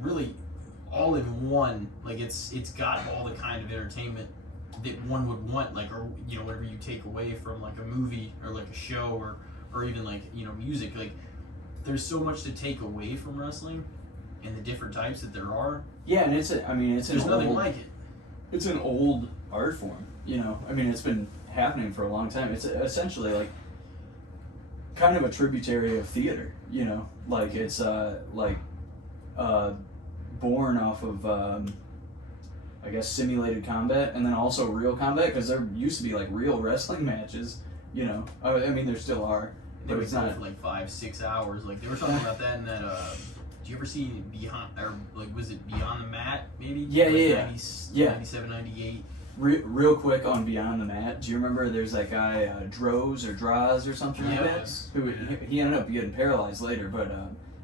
really all in one. Like it's got all the kind of entertainment that one would want, like, or whatever you take away from like a movie or like a show or even like music. Like there's so much to take away from wrestling and the different types that there are. Yeah, and there's nothing like it. It's an old art form, I mean, it's been happening for a long time. It's essentially like kind of a tributary of theater, like it's born off of I guess simulated combat and then also real combat, because there used to be like real wrestling matches, I mean there still are. They would go for like 5-6 hours. Like they were talking about that in that. Did you ever see Beyond, or like was it Beyond the Mat? Maybe. Yeah, like yeah. 97, 98. Real quick on Beyond the Mat. Do you remember there's that guy Droz or something like that? Who he ended up getting paralyzed later, but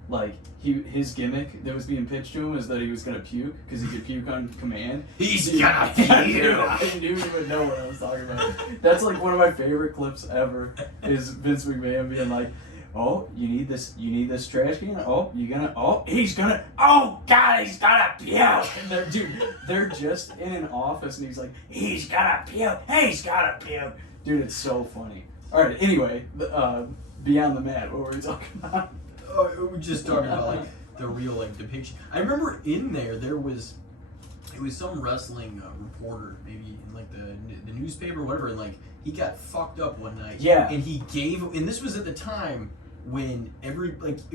like his gimmick that was being pitched to him was that he was gonna puke because he could puke on command. He's gonna puke. I knew he would know what I was talking about. That's like one of my favorite clips ever. Is Vince McMahon being like, "Oh, you need this trash can? Oh, he's gonna, oh God, he's gonna puke." And they're just in an office and he's like, he's gonna puke. Dude, it's so funny. All right, anyway, Beyond the Mat, what were we talking about? Oh, we were just talking about like the real like depiction. I remember in it was some wrestling reporter, maybe in like the newspaper or whatever, and like he got fucked up one night. Yeah. And and this was at the time when it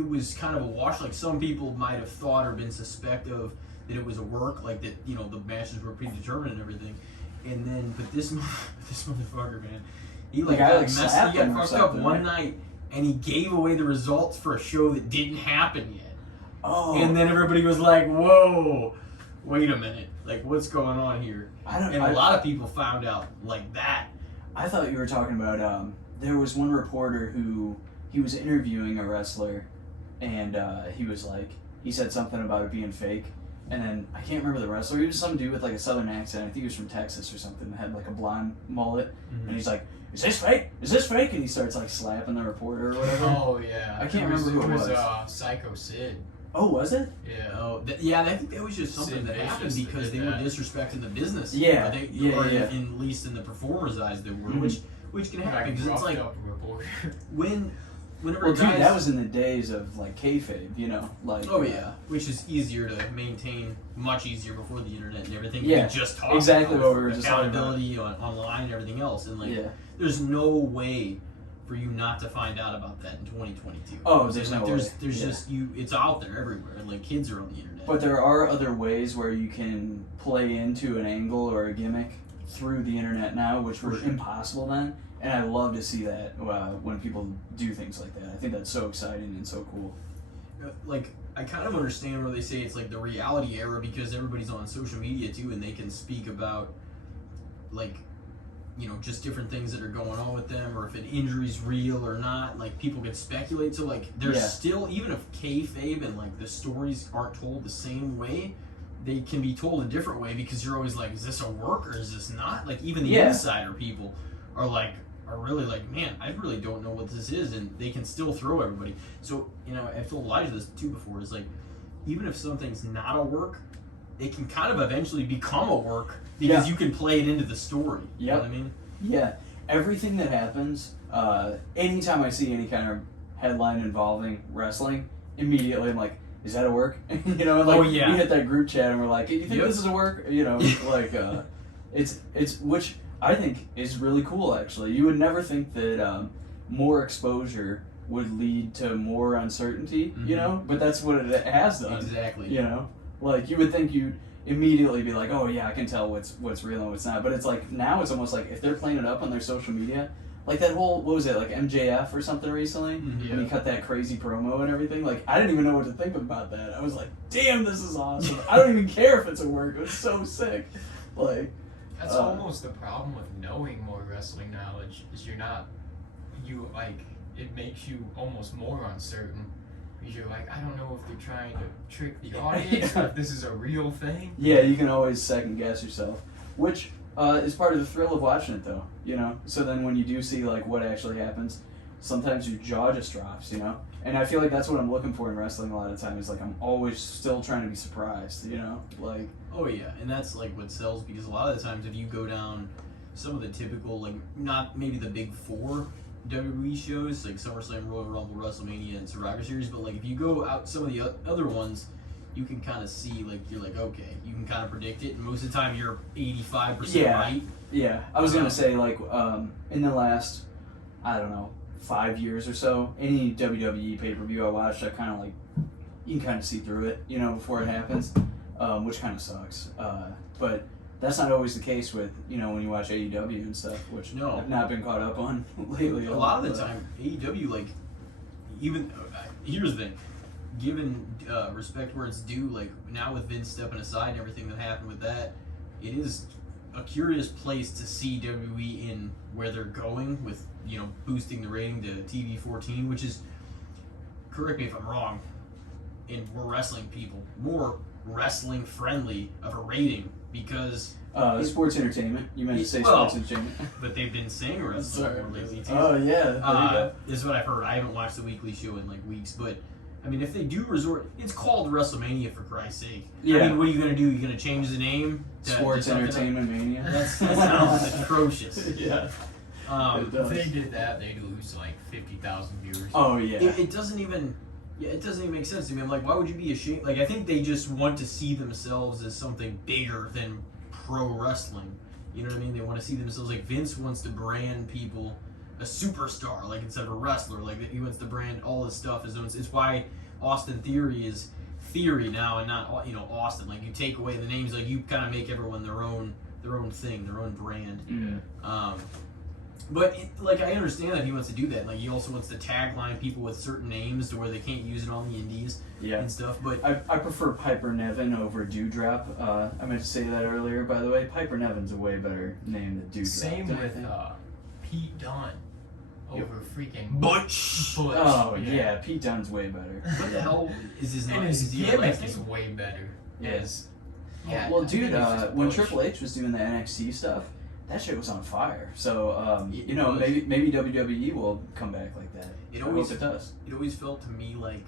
was kind of a wash. Like some people might have thought or been suspect of that it was a work, like that the matches were predetermined and everything. And then, but this motherfucker, man, he got fucked up one night, and he gave away the results for a show that didn't happen yet. Oh. And then everybody was like, "Whoa, wait a minute! Like, what's going on here?" A lot of people found out like that. I thought you were talking about there was one reporter who he was interviewing a wrestler, and he was like, he said something about it being fake. And then I can't remember the wrestler. He was some dude with like a southern accent. I think he was from Texas or something. That had like a blonde mullet, and he's like, "Is this fake? Is this fake?" And he starts like slapping the reporter or whatever. Oh yeah, I can't remember who it was. Psycho Sid. Oh, was it? Yeah. Oh, yeah. I think that was just something Sid that happened Vicious because did they were that. disrespecting the business. Yeah, Or they, yeah, or yeah. at least in the performer's eyes, they were, Mhm. which can happen because it's like whenever Well, dude, guys, that was in the days of like kayfabe, you know, like. Oh yeah, which is easier to maintain, much easier before the internet and everything. Yeah, We just talked exactly about what we were just talking about. accountability online and everything else, and like Yeah. there's no way for you not to find out about that in 2022. Oh, there's like, no there's way. there's Yeah. just it's out there everywhere, and like kids are on the internet. But there are other ways where you can play into an angle or a gimmick through the internet now, which were impossible then. And I love to see that when people do things like that. I think that's so exciting and so cool. Like I kind of understand where they say it's like the reality era because everybody's on social media too, and they can speak about like just different things that are going on with them, or if an injury's real or not. Like people can speculate. So like there's still, even if kayfabe and like the stories aren't told the same way, they can be told a different way because you're always like, is this a work or is this not? Like even the insider people are really like, man, I really don't know what this is, and they can still throw everybody. So I've told Elijah this too before. Is like, even if something's not a work, it can kind of eventually become a work because you can play it into the story. You know what I mean? Yeah. Everything that happens, anytime I see any kind of headline involving wrestling, immediately I'm like, is that a work? And like we hit that group chat and we're like, hey, do you think this is a work? Like it's which I think is really cool actually. You would never think that more exposure would lead to more uncertainty, but that's what it has done. Exactly. Like you would think you'd immediately be like, oh yeah, I can tell what's real and what's not. But it's like now it's almost like if they're playing it up on their social media, like that whole, what was it, like MJF or something recently? And he cut that crazy promo and everything. Like I didn't even know what to think about that. I was like, damn, this is awesome. I don't even care if it's a work. It was so sick. Like that's almost the problem with knowing more wrestling knowledge is it makes you almost more uncertain. Because you're like, I don't know if they're trying to trick the audience or if this is a real thing. Yeah, you can always second guess yourself, which is part of the thrill of watching it, though. So then when you do see like what actually happens, sometimes your jaw just drops. And I feel like that's what I'm looking for in wrestling a lot of times. Like I'm always still trying to be surprised. Like. Oh yeah, and that's like what sells, because a lot of the times if you go down some of the typical, like not maybe the big four WWE shows like SummerSlam, Royal Rumble, WrestleMania, and Survivor Series, but like if you go out some of the other ones, you can kind of see, like you're like, okay, you can kind of predict it, and most of the time you're 85% right. Yeah, I was gonna say like in the last, I don't know, 5 years or so, any WWE pay-per-view I watched, I kind of like, you can kind of see through it, before it happens, which kind of sucks. But that's not always the case with, when you watch AEW and stuff, which I've not been caught up on lately. A lot of the time, AEW, like, even, here's the thing, given respect where it's due, like, now with Vince stepping aside and everything that happened with that, it is a curious place to see WWE in where they're going with, boosting the rating to TV 14, which is, correct me if I'm wrong, and we're wrestling people, more wrestling friendly of a rating, because sports entertainment. You meant to say sports entertainment. But they've been saying wrestling more lately too. Oh yeah. This is what I've heard. I haven't watched the weekly show in like weeks, but I mean, if they do resort, it's called WrestleMania for Christ's sake. Yeah. I mean, what are you gonna do? You're gonna change the name? Sports Entertainment Mania. That sounds atrocious. Yeah. If they did that, they'd lose like 50,000 viewers. Oh yeah. It doesn't even. Yeah, it doesn't even make sense to me. I'm like, why would you be ashamed? Like, I think they just want to see themselves as something bigger than pro wrestling. You know what I mean? They want to see themselves, like, Vince wants to brand people a superstar, like, instead of a wrestler. Like, he wants to brand all his stuff as own. It's why Austin Theory is Theory now and not, Austin. Like, you take away the names, like, you kind of make everyone their own thing, their own brand. Mm-hmm. But I understand that he wants to do that. Like, he also wants to tagline people with certain names to where they can't use it on the indies and stuff. But I prefer Piper Niven over Dewdrop. I meant to say that earlier, by the way. Piper Niven's a way better name than Dewdrop. Same with Pete Dunne. over freaking Butch. Oh yeah, Pete Dunne's way better. What the hell is his name? And his Is he gimmick elected? is way better. Yes. Yeah. Well, I dude, think he's just when Butch. Triple H was doing the NXT stuff, that shit was on fire. So It you know, was. maybe WWE will come back like that. It I always hope it does. It always felt to me like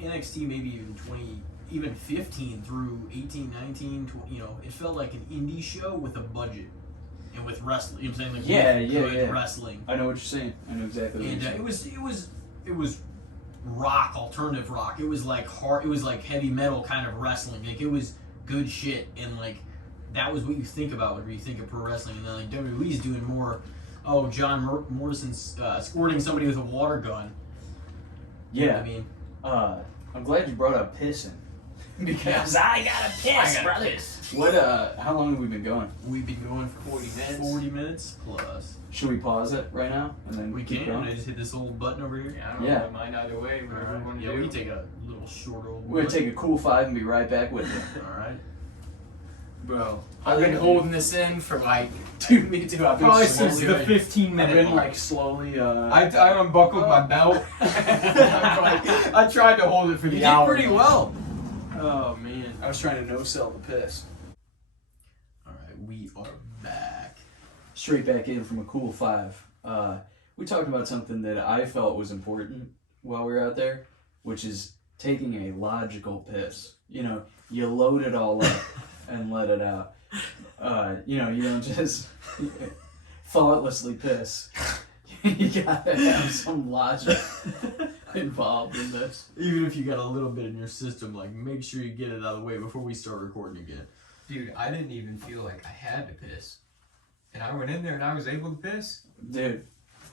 NXT, maybe even 20, even 15 through 18, 19, 20, you know, it felt like an indie show with a budget and with wrestling. You know what I'm saying? Like Yeah, with yeah, good yeah. wrestling. I know what you're saying. I know exactly what And you're saying. it was rock, alternative rock. It was like hard. It was like heavy metal kind of wrestling. Like it was good shit, and like that was what you think about when you think of pro wrestling. And then like WWE's doing more. Oh, John Morrison's squirting somebody with a water gun. You know Yeah. what I mean. I'm glad you brought up pissing because I gotta piss, brother. What? How long have we been going? We've been going for 40 minutes. 40 minutes plus. Should we pause it right now and then We keep can. going? I just hit this old button over here. Yeah, I don't Yeah. really mind either way. Whatever you want to Yeah, do. we can take a little short old. We're gonna take a cool 5 and be right back with you. All right. Bro, I've been holding this in for like Dude, me too. I've been probably since slowly, the 15 I've minute been mark. like slowly. I unbuckled my belt. I tried to hold it for You the did hour. pretty well. Oh man. I was trying to no sell the piss. All right, we are back. Straight back in from a cool 5. We talked about something that I felt was important while we were out there, which is taking a logical piss. You know, you load it all up and let it out. You know, you don't just thoughtlessly piss. You gotta have some logic involved in this. Even if you got a little bit in your system, like make sure you get it out of the way before we start recording again. Dude, I didn't even feel like I had to piss. And I went in there and I was able to piss. Dude,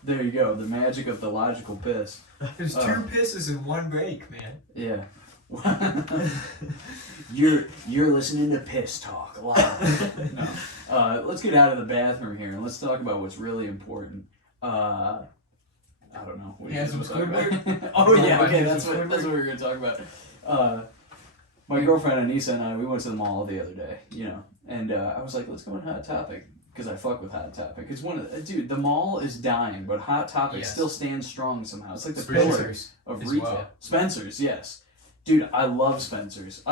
there you go. The magic of the logical piss. There's 2 pisses in one break, man. Yeah. you're listening to Piss Talk live. No. Let's get out of the bathroom here and let's talk about what's really important. I don't know. What are you Handsome gonna talk about? Squidward? Oh yeah, About okay, Handsome that's what we're gonna talk about. My girlfriend Anissa and I, we went to the mall the other day, you know, and I was like, let's go on Hot Topic. Because I fuck with Hot Topic. It's one of dude. The mall is dying, but Hot Topic Yes. still stands strong somehow. It's like the pillar Spencer's of as retail. well. Spencer's, yes, dude. I love Spencer's.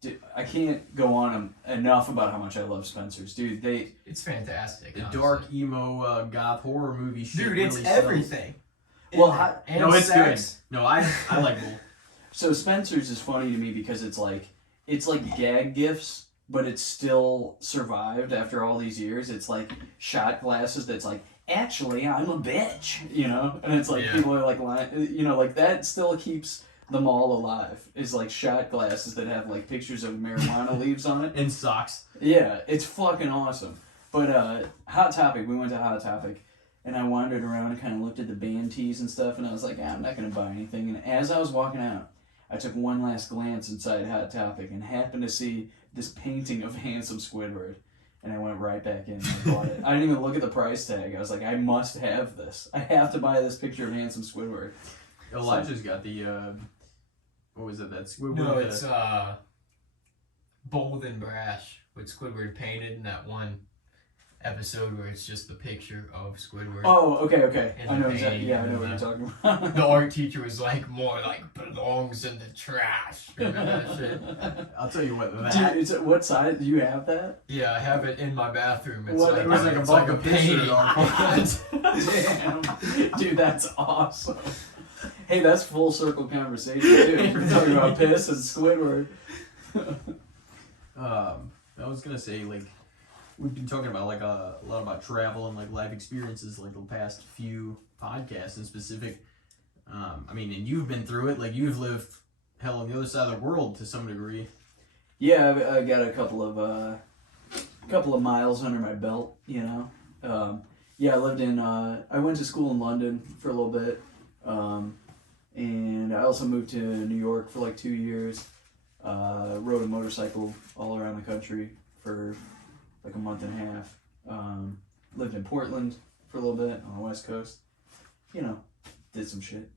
Dude, I can't go on enough about how much I love Spencer's, dude. It's fantastic. The honestly. dark emo goth horror movie shit. Dude, it's really sells. everything. Well, And No, it's sex. good. No, I like both. So Spencer's is funny to me because it's like gag gifts, but it's still survived after all these years. It's like shot glasses that's like, actually, I'm a bitch, you know? And it's like Yeah. people are like, you know, like that still keeps the mall alive. Is like shot glasses that have like pictures of marijuana leaves on it. And socks. Yeah, it's fucking awesome. But Hot Topic, we went to Hot Topic, and I wandered around and kind of looked at the band tees and stuff, and I was like, I'm not going to buy anything. And as I was walking out, I took one last glance inside Hot Topic and happened to see this painting of Handsome Squidward. And I went right back in and I bought it. I didn't even look at the price tag. I was like, I must have this. I have to buy this picture of Handsome Squidward. Elijah's got the what was it? That Squidward. No, it's Bold and Brash with Squidward painted in that one episode where it's just the picture of Squidward. Oh, okay. And I know the exactly. painting Yeah, I and know what the- you're talking about. The art teacher was like, more like belongs in the trash. Remember that shit? I'll tell you what. Dude, That what size? Do you have that? Yeah, I have it in my bathroom. It's What- like, it was like a it's like a bucket picture painting. of our Damn. Dude, that's awesome. Hey, that's full circle conversation too. We're talking about piss and Squidward. I was gonna say like we've been talking about like a lot about travel and like life experiences like the past few podcasts in specific. I mean, and you've been through it. Like you've lived hell on the other side of the world to some degree. Yeah, I got a couple of miles under my belt, you know. Yeah, I lived in. I went to school in London for a little bit, and I also moved to New York for like 2 years. Rode a motorcycle all around the country for like a month and a half. Lived in Portland for a little bit on the West Coast. You know, did some shit.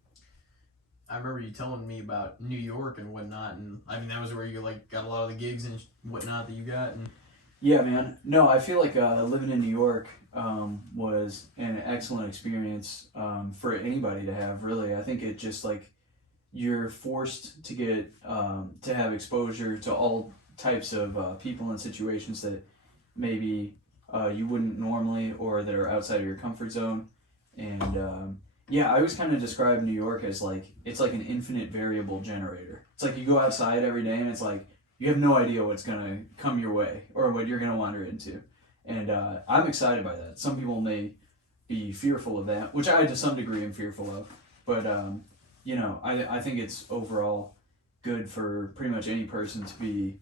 I remember you telling me about New York and whatnot, and I mean that was where you like got a lot of the gigs and whatnot that you got. And Yeah, man. No, I feel like living in New York was an excellent experience for anybody to have. Really, I think it just like you're forced to get to have exposure to all types of people and situations that maybe you wouldn't normally, or that are outside of your comfort zone. And yeah, I always kind of describe New York as like it's like an infinite variable generator. It's like you go outside every day and it's like you have no idea what's gonna come your way or what you're gonna wander into. And I'm excited by that. Some people may be fearful of that, which I to some degree am fearful of. But you know, I think it's overall good for pretty much any person to be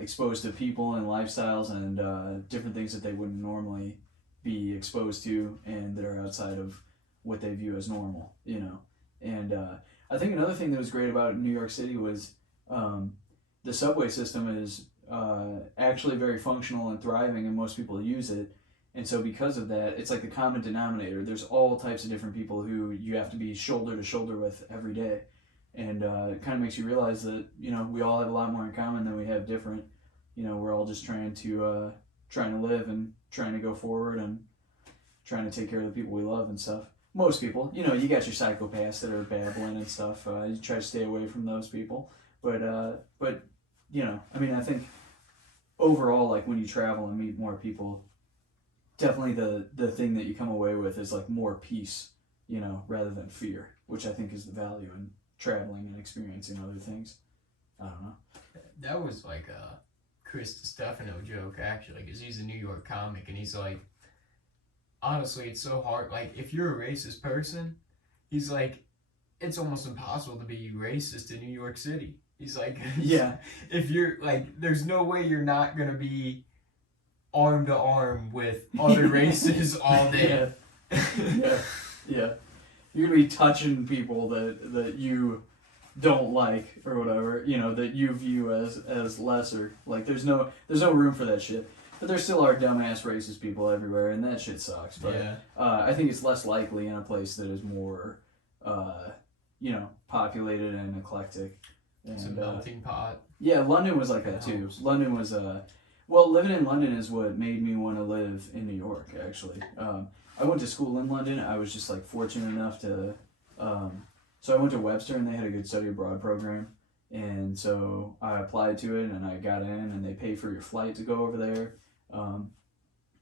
exposed to people and lifestyles and different things that they wouldn't normally be exposed to and that are outside of what they view as normal, you know. And I think another thing that was great about New York City was the subway system is actually very functional and thriving, and most people use it. And so because of that, it's like the common denominator. There's all types of different people who you have to be shoulder to shoulder with every day. And it kind of makes you realize that, you know, we all have a lot more in common than we have different. You know, we're all just trying to live and trying to go forward and trying to take care of the people we love and stuff. Most people, you know, you got your psychopaths that are babbling and stuff. You try to stay away from those people. But you know, I mean, I think overall, like when you travel and meet more people, definitely the thing that you come away with is like more peace, you know, rather than fear, which I think is the value in traveling and experiencing other things. I don't know. That was like a Chris Stefano joke, actually, because he's a New York comic, and he's like, honestly, it's so hard. Like, if you're a racist person, he's like, it's almost impossible to be racist in New York City. He's like, yeah, if you're like, there's no way you're not gonna be arm to arm with other races all day. Yeah. You're gonna be touching people that you don't like or whatever, you know, that you view as lesser. Like there's no room for that shit. But there still are dumbass racist people everywhere, and that shit sucks. But yeah. I think it's less likely in a place that is more, you know, populated and eclectic. It's a And, melting pot. yeah, London was like that too. London was well, living in London is what made me want to live in New York. Actually, I went to school in London. I was just like fortunate enough to, so I went to Webster and they had a good study abroad program, and so I applied to it and I got in, and they pay for your flight to go over there.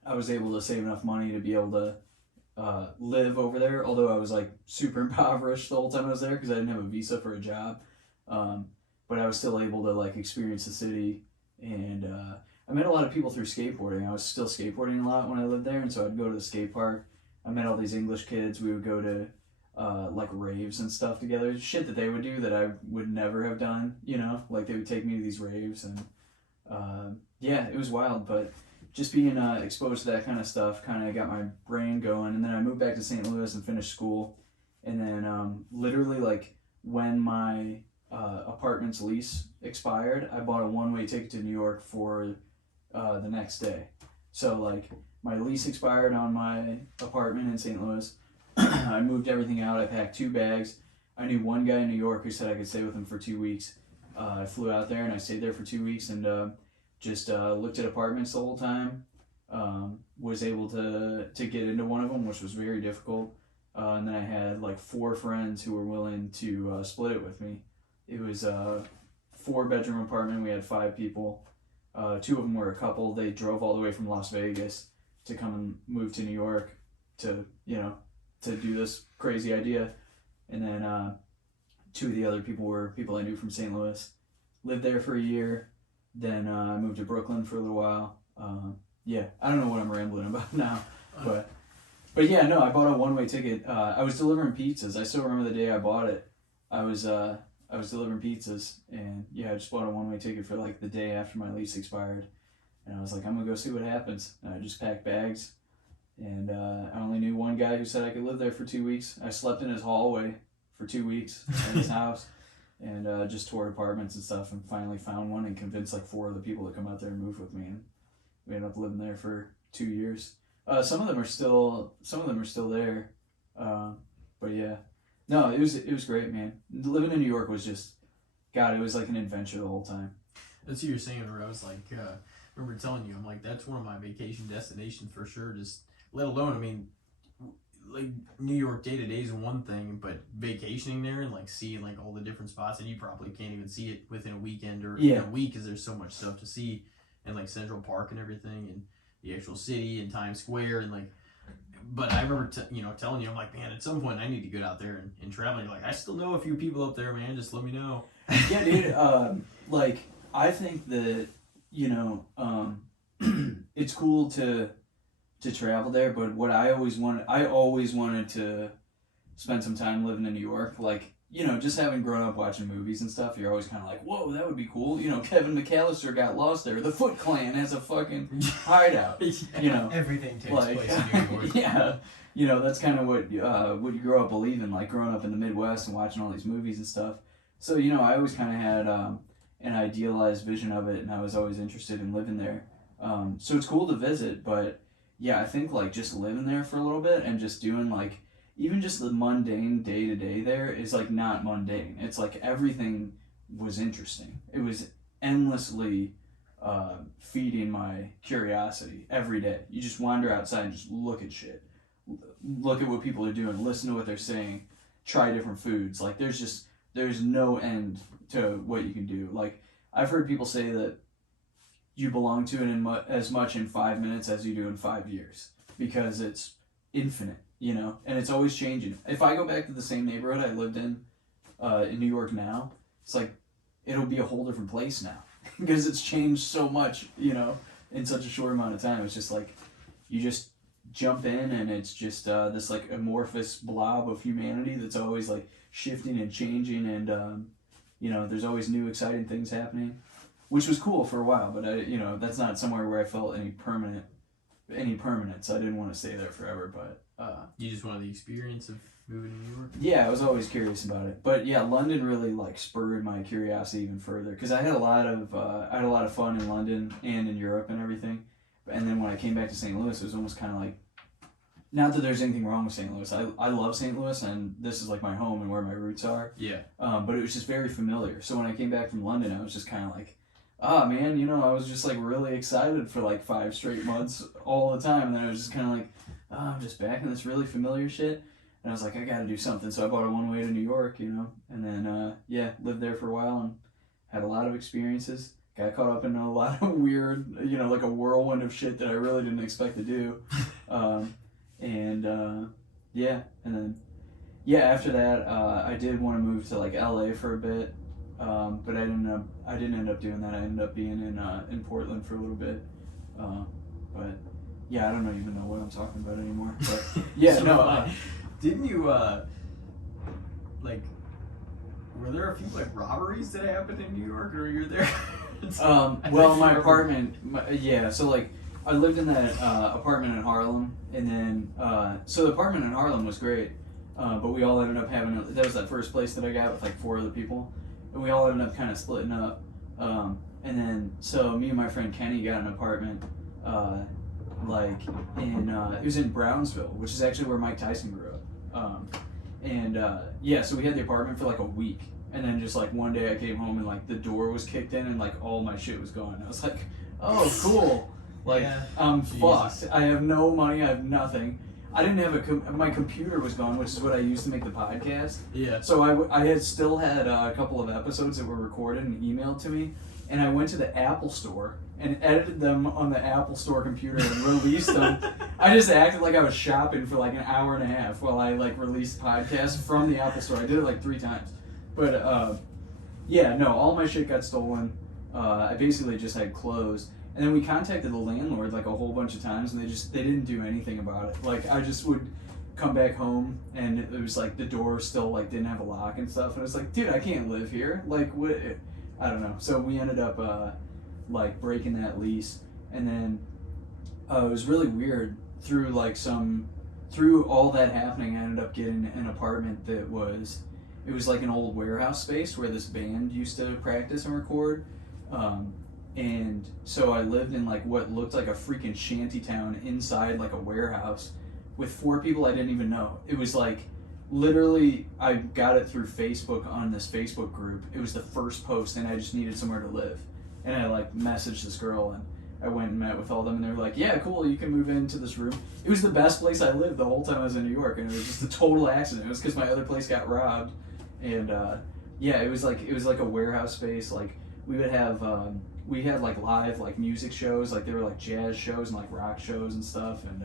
I was able to save enough money to be able to live over there, although I was like super impoverished the whole time I was there because I didn't have a visa for a job. But I was still able to like experience the city, and I met a lot of people through skateboarding. I was still skateboarding a lot when I lived there, and so I'd go to the skate park. I met all these English kids. We would go to like raves and stuff together. Shit that they would do that I would never have done, you know? Like they would take me to these raves, and yeah, it was wild. But just being exposed to that kind of stuff kind of got my brain going. And then I moved back to St. Louis and finished school. And then literally like when my apartment's lease expired, I bought a one-way ticket to New York for the next day. So like my lease expired on my apartment in St. Louis. I moved everything out. I packed 2 bags. I knew one guy in New York who said I could stay with him for 2 weeks. I flew out there and I stayed there for 2 weeks and just looked at apartments the whole time. Was able to get into one of them, which was very difficult. And then I had like 4 friends who were willing to split it with me. It was a 4-bedroom apartment. We had 5 people. 2 of them were a couple. They drove all the way from Las Vegas to come and move to New York to, you know, to do this crazy idea. And then 2 of the other people were people I knew from St. Louis. Lived there for a year. Then I moved to Brooklyn for a little while. Yeah, I don't know what I'm rambling about now, but yeah, no, I bought a one-way ticket. I was delivering pizzas. I still remember the day I bought it. I was delivering pizzas, and yeah, I just bought a one-way ticket for like the day after my lease expired, and I was like, I'm gonna go see what happens. And I just packed bags, and I only knew one guy who said I could live there for 2 weeks. I slept in his hallway for 2 weeks in his house, and just toured apartments and stuff, and finally found one and convinced like 4 other people to come out there and move with me, and we ended up living there for 2 years. Some of them are still there, but yeah, no, it was great, man. Living in New York was just, God, it was like an adventure the whole time. That's what you're saying, where I was like, remember telling you, I'm like, that's one of my vacation destinations for sure. Just let alone, I mean, like New York day to day is one thing, but vacationing there and like seeing like all the different spots, and you probably can't even see it within a weekend or in a week because there's so much stuff to see, and like Central Park and everything, and the actual city and Times Square and like. But I remember telling you, I'm like, man, at some point I need to get out there and travel. You're like, I still know a few people up there, man. Just let me know. Yeah, dude. Like I think that it's cool to travel there, but what I always wanted to spend some time living in New York. Like, just having grown up watching movies and stuff, you're always kind of like, whoa, that would be cool. Kevin McAllister got lost there. The Foot Clan has a fucking hideout. Everything takes like, place in New York. Yeah, that's kind of what you grow up believing, like growing up in the Midwest and watching all these movies and stuff. So, I always kind of had an idealized vision of it, and I was always interested in living there. So it's cool to visit, but yeah, I think like just living there for a little bit and just doing like, even just the mundane day-to-day there is like not mundane. It's like everything was interesting. It was endlessly feeding my curiosity every day. You just wander outside and just look at shit. Look at what people are doing, listen to what they're saying, try different foods. Like there's no end to what you can do. Like I've heard people say that you belong to it as much in 5 minutes as you do in 5 years because it's infinite. And it's always changing. If I go back to the same neighborhood I lived in New York now, it's like, it'll be a whole different place now because it's changed so much, in such a short amount of time. It's just like, you just jump in and it's just this like amorphous blob of humanity that's always like shifting and changing and, there's always new exciting things happening, which was cool for a while, but that's not somewhere where I felt any permanence. I didn't want to stay there forever, but you just wanted the experience of moving to New York? Yeah, I was always curious about it. But yeah, London really like spurred my curiosity even further because I had a lot of fun in London and in Europe and everything. And then when I came back to St. Louis, it was almost kind of like, not that there's anything wrong with St. Louis. I love St. Louis and this is like my home and where my roots are. Yeah. But it was just very familiar. So when I came back from London, I was just kind of like, man, I was just like really excited for like 5 straight months all the time. And then I was just kind of like, I'm just back in this really familiar shit. And I was like, I gotta do something. So I bought a one-way to New York, and then, lived there for a while and had a lot of experiences. Got caught up in a lot of weird, like a whirlwind of shit that I really didn't expect to do. And then, after that, I did want to move to like LA for a bit. But I didn't end up doing that. I ended up being in Portland for a little bit. But yeah, I don't even know what I'm talking about anymore. But yeah, so, didn't you like? Were there a few like robberies that happened in New York, or you're there? Well, my apartment. So like, I lived in that apartment in Harlem, and then so the apartment in Harlem was great, but we all ended up having that was that first place that I got with like 4 other people. And we all ended up kind of splitting up. And then, so me and my friend Kenny got an apartment, it was in Brownsville, which is actually where Mike Tyson grew up. So we had the apartment for like a week. And then just like one day I came home and like the door was kicked in and like all my shit was gone. I was like, oh, cool. Like, yeah. I'm fucked. I have no money. I have nothing. I didn't have my computer was gone, which is what I used to make the podcast. Yeah. So I had still had a couple of episodes that were recorded and emailed to me, and I went to the Apple Store and edited them on the Apple Store computer and released them. I just acted like I was shopping for like an hour and a half while I like released podcasts from the Apple Store. I did it like 3 times. But all my shit got stolen. I basically just had closed. And then we contacted the landlord like a whole bunch of times, and they didn't do anything about it. Like I just would come back home, and it was like the door still like didn't have a lock and stuff. And it was like, dude, I can't live here. Like what? I don't know. So we ended up like breaking that lease, and then it was really weird. Through all that happening, I ended up getting an apartment that was like an old warehouse space where this band used to practice and record. And so I lived in like what looked like a freaking shanty town inside like a warehouse with 4 people I didn't even know. It was like literally I got it through Facebook on this Facebook group. It was the first post and I just needed somewhere to live. And I like messaged this girl and I went and met with all of them, and they were like, yeah, cool, you can move into this room. It was the best place I lived the whole time I was in New York, and it was just a total accident. It was because my other place got robbed, and yeah, it was like a warehouse space. Like we would have we had like live like music shows, like they were like jazz shows and like rock shows and stuff, and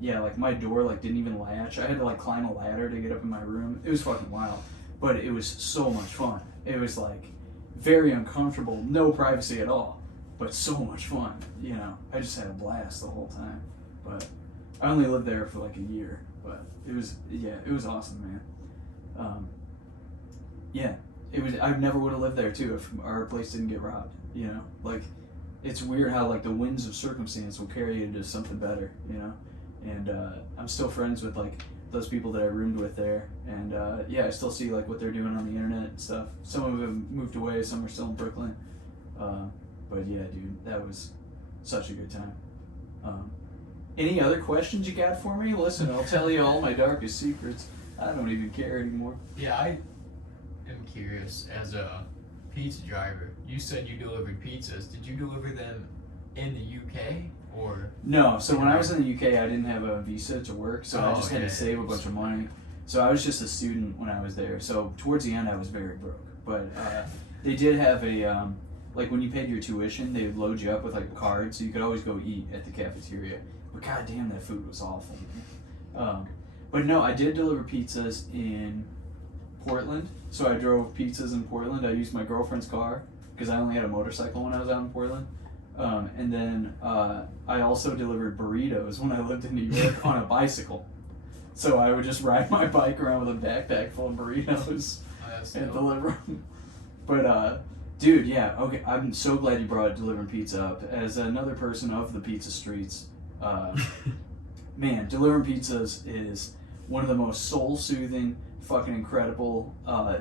yeah, like my door like didn't even latch. I had to like climb a ladder to get up in my room. It was fucking wild, but it was so much fun. It was like very uncomfortable, no privacy at all, but so much fun. You know, I just had a blast the whole time. But I only lived there for like a year, but it was awesome, man. Yeah, it was. I never would have lived there too if our place didn't get robbed. You know, like it's weird how like the winds of circumstance will carry you to something better. You know, and I'm still friends with like those people that I roomed with there, and yeah, I still see like what they're doing on the internet and stuff. Some of them moved away, some are still in Brooklyn. But yeah, dude, that was such a good time. Any other questions you got for me? Listen, I'll tell you all my darkest secrets. I don't even care anymore. Yeah, I am curious. As a pizza driver, you said you delivered pizzas. Did you deliver them in the UK or? No, so when I was in the UK, I didn't have a visa to work, so I just had to save a bunch of money. So I was just a student when I was there. So towards the end, I was very broke. But they did have a, like when you paid your tuition, they would load you up with like a card, so you could always go eat at the cafeteria. But goddamn, that food was awful. But no, I did deliver pizzas in Portland. So I drove pizzas in Portland. I used my girlfriend's car because I only had a motorcycle when I was out in Portland. And then I also delivered burritos when I lived in New York on a bicycle. So I would just ride my bike around with a backpack full of burritos and deliver them. But dude, yeah, okay. I'm so glad you brought delivering pizza up. As another person of the pizza streets, man, delivering pizzas is one of the most soul-soothing, fucking incredible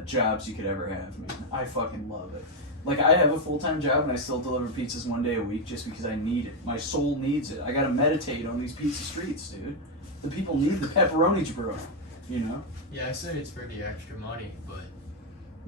jobs you could ever have, man. I fucking love it. Like, I have a full-time job and I still deliver pizzas one day a week just because I need it. My soul needs it. I gotta meditate on these pizza streets, dude. The people need the pepperoni, bro. You know? Yeah, I said it's for the extra money, but...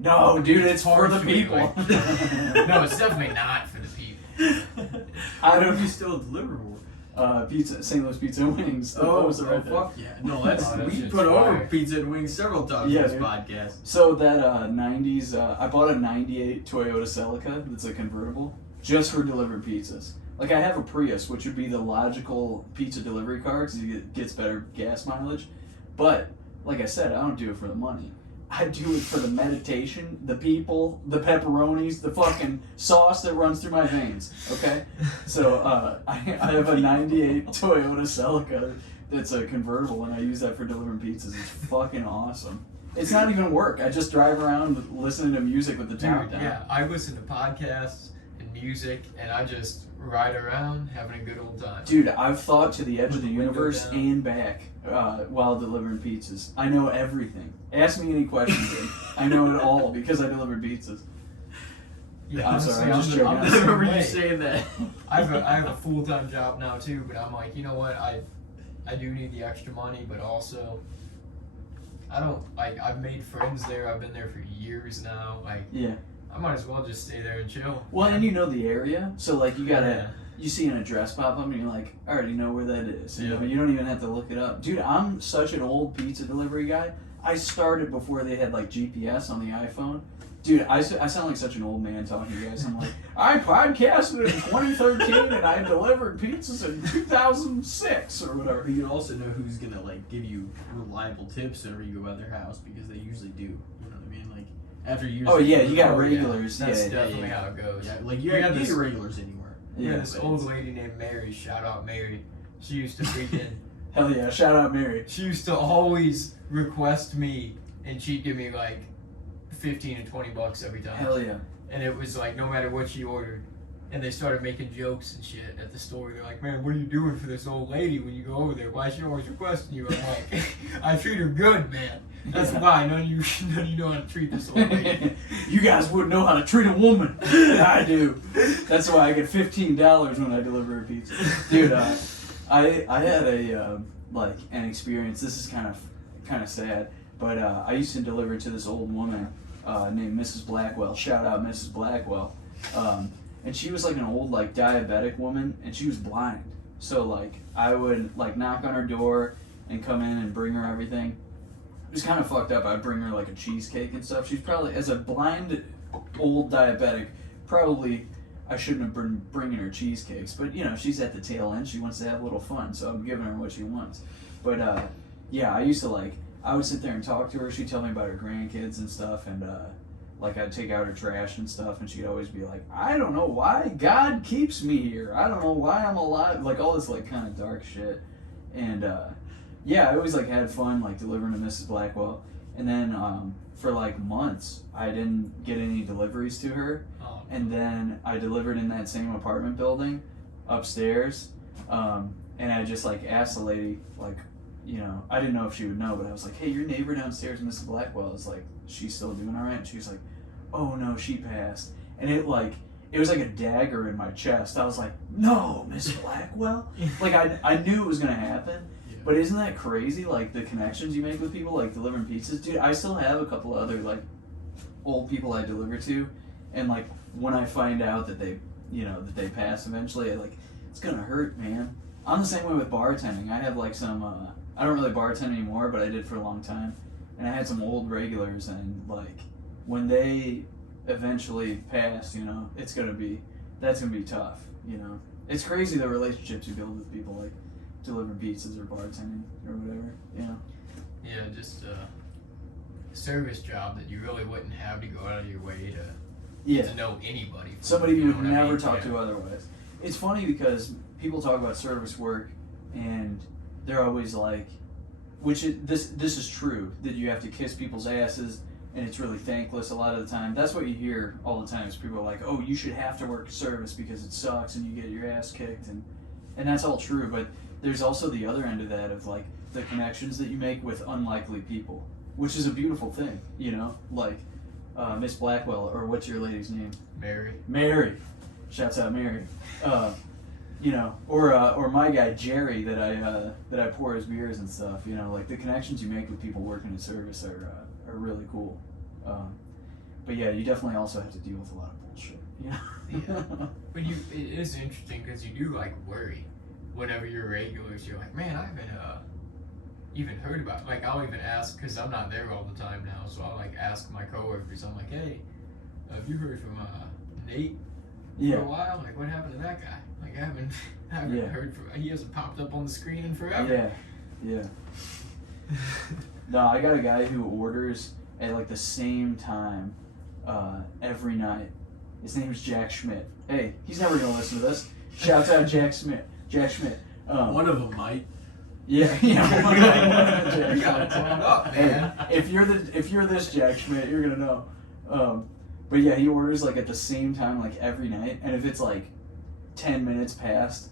No, dude, it's for the people. No, it's definitely not for the people. I don't... You still deliver more. Pizza, St. Louis Pizza and Wings. Fuck yeah. No, that's, we shit's put over fire. pizza and wings several times Yeah, on this dude. podcast. So that 90s, I bought a 98 Toyota Celica that's a convertible just for delivering pizzas. Like, I have a Prius, which would be the logical pizza delivery car because it gets better gas mileage. But, like I said, I don't do it for the money. I do it for the meditation, the people, the pepperonis, the fucking sauce that runs through my veins, okay? So I have a 98 Toyota Celica that's a convertible, and I use that for delivering pizzas. It's fucking awesome. It's not even work. I just drive around listening to music with the top down. Yeah, I listen to podcasts and music, and I just ride around having a good old time. Dude, I've thought to the edge of the Window universe down. and back while delivering pizzas. I know everything. Ask me any questions, dude. I know it all because I delivered pizzas. Yeah, I'm sorry, I'm honestly, just joking. I'm I the same remember you way. saying that. I have a full-time job now too, but I'm like, you know what? I do need the extra money, but also I don't like. I've made friends there. I've been there for years now. Like, Yeah. I might as well just stay there and chill. Well, and you know the area, so like you gotta, Yeah. you see an address pop up and you're like, I already know where that is. You Yeah. know, you don't even have to look it up. Dude, I'm such an old pizza delivery guy. I started before they had like GPS on the iPhone. Dude, I sound like such an old man talking to you guys. I'm like, I podcasted in 2013 and I delivered pizzas in 2006 or whatever. You also know who's gonna like give you reliable tips whenever you go by their house because they usually do. You know what I mean? Like after years. Oh yeah, you got Oh, yeah. regulars. That's Yeah. definitely how it goes. Yeah, like you We have had this- regulars anywhere. Yeah, Yeah, this but old it's- lady named Mary. Shout out Mary. She used to freaking. Hell yeah, shout out Mary. She used to always request me, and she'd give me like 15 and $20 every time. Hell yeah. And it was like no matter what she ordered. And they started making jokes and shit at the store. They're like, man, what are you doing for this old lady when you go over there? Why is she always requesting you? I'm like, I treat her good, man. That's why none of you know how to treat this old lady. You guys wouldn't know how to treat a woman. I do. That's why I get $15 when I deliver a pizza. Dude, I had a like an experience. This is kind of sad, but I used to deliver to this old woman named Mrs. Blackwell. Shout out Mrs. Blackwell. and she was like an old like diabetic woman, and she was blind. So like I would like knock on her door and come in and bring her everything. It was kind of fucked up. I'd bring her like a cheesecake and stuff. She's probably, as a blind old diabetic, probably I shouldn't have been bringing her cheesecakes. But you know, she's at the tail end. She wants to have a little fun, so I'm giving her what she wants. But yeah, I used to like, I would sit there and talk to her. She'd tell me about her grandkids and stuff, and like I'd take out her trash and stuff, and she'd always be like, I don't know why God keeps me here. I don't know why I'm alive. Like all this like kind of dark shit. And yeah, I always like had fun like delivering to Mrs. Blackwell. And then for like months, I didn't get any deliveries to her. Oh. And then I delivered in that same apartment building upstairs. And I just like asked the lady, like, you know, I didn't know if she would know, but I was like, hey, your neighbor downstairs, Mrs. Blackwell, is like, she's still doing all right? And she was like, oh no, she passed. And it was like a dagger in my chest. I was like, no, Miss Blackwell? Like I knew it was gonna happen. But isn't that crazy, like the connections you make with people, like delivering pizzas? Dude, I still have a couple of other like old people I deliver to, and like when I find out that they, you know, that they pass eventually, it's gonna hurt, man. I'm the same way with bartending. I have like some, I don't really bartend anymore, but I did for a long time, and I had some old regulars, and like when they eventually pass, you know, that's gonna be tough, you know. It's crazy the relationships you build with people, like delivering pizzas or bartending or whatever, you know. Yeah, just a service job that you really wouldn't have to go out of your way to know anybody. Somebody you know would what I never mean? talk Yeah. to otherwise. It's funny because people talk about service work and they're always like, this is true, that you have to kiss people's asses and it's really thankless a lot of the time. That's what you hear all the time is people are like, oh, you should have to work service because it sucks and you get your ass kicked, and that's all true, but there's also the other end of that of like the connections that you make with unlikely people, which is a beautiful thing, you know, like Miss Blackwell, or what's your lady's name? Mary. Shouts out Mary. You know, or my guy Jerry that I pour his beers and stuff. You know, like the connections you make with people working in service are really cool. But yeah, you definitely also have to deal with a lot of bullshit. You know? Yeah. But it is interesting because you do like worry whenever you're regulars. You're like, man, I haven't even heard about. Like, I'll even ask because I'm not there all the time now. So I'll like ask my coworkers. I'm like, hey, have you heard from Nate for a while? Like, what happened to that guy? Like, I haven't heard from. He hasn't popped up on the screen in forever. Yeah. No, I got a guy who orders at like the same time every night. His name's Jack Schmidt. Hey, he's never gonna listen to this. Shouts out Jack Schmidt. One of them might. Yeah. You gotta turn up, man. Hey, if you're this Jack Schmidt, you're gonna know. But yeah, he orders like at the same time, like every night, and if it's like 10 minutes past,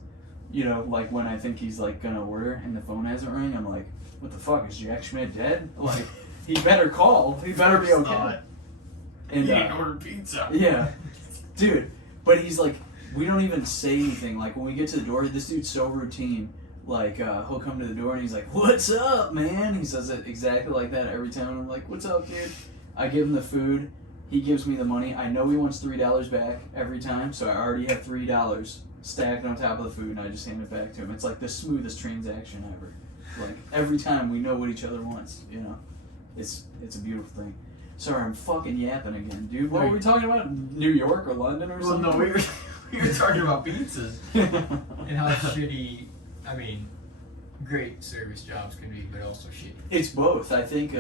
you know, like when I think he's like gonna order and the phone hasn't rang, I'm like, what the fuck, is Jack Schmidt dead? Like, he better call. He better be okay. And He ain't ordered pizza. yeah, dude. But he's like, we don't even say anything. Like when we get to the door, this dude's so routine. Like he'll come to the door and he's like, "What's up, man?" He says it exactly like that every time. I'm like, "What's up, dude?" I give him the food. He gives me the money. I know he wants $3 back every time, so I already have $3 stacked on top of the food, and I just hand it back to him. It's like the smoothest transaction ever. Like every time we know what each other wants. You know, it's a beautiful thing. Sorry, I'm fucking yapping again, dude. What were we talking about? New York or London or Well, something? no, we were talking about pizzas. And how shitty, I mean, great service jobs can be, but also shitty. It's both. I think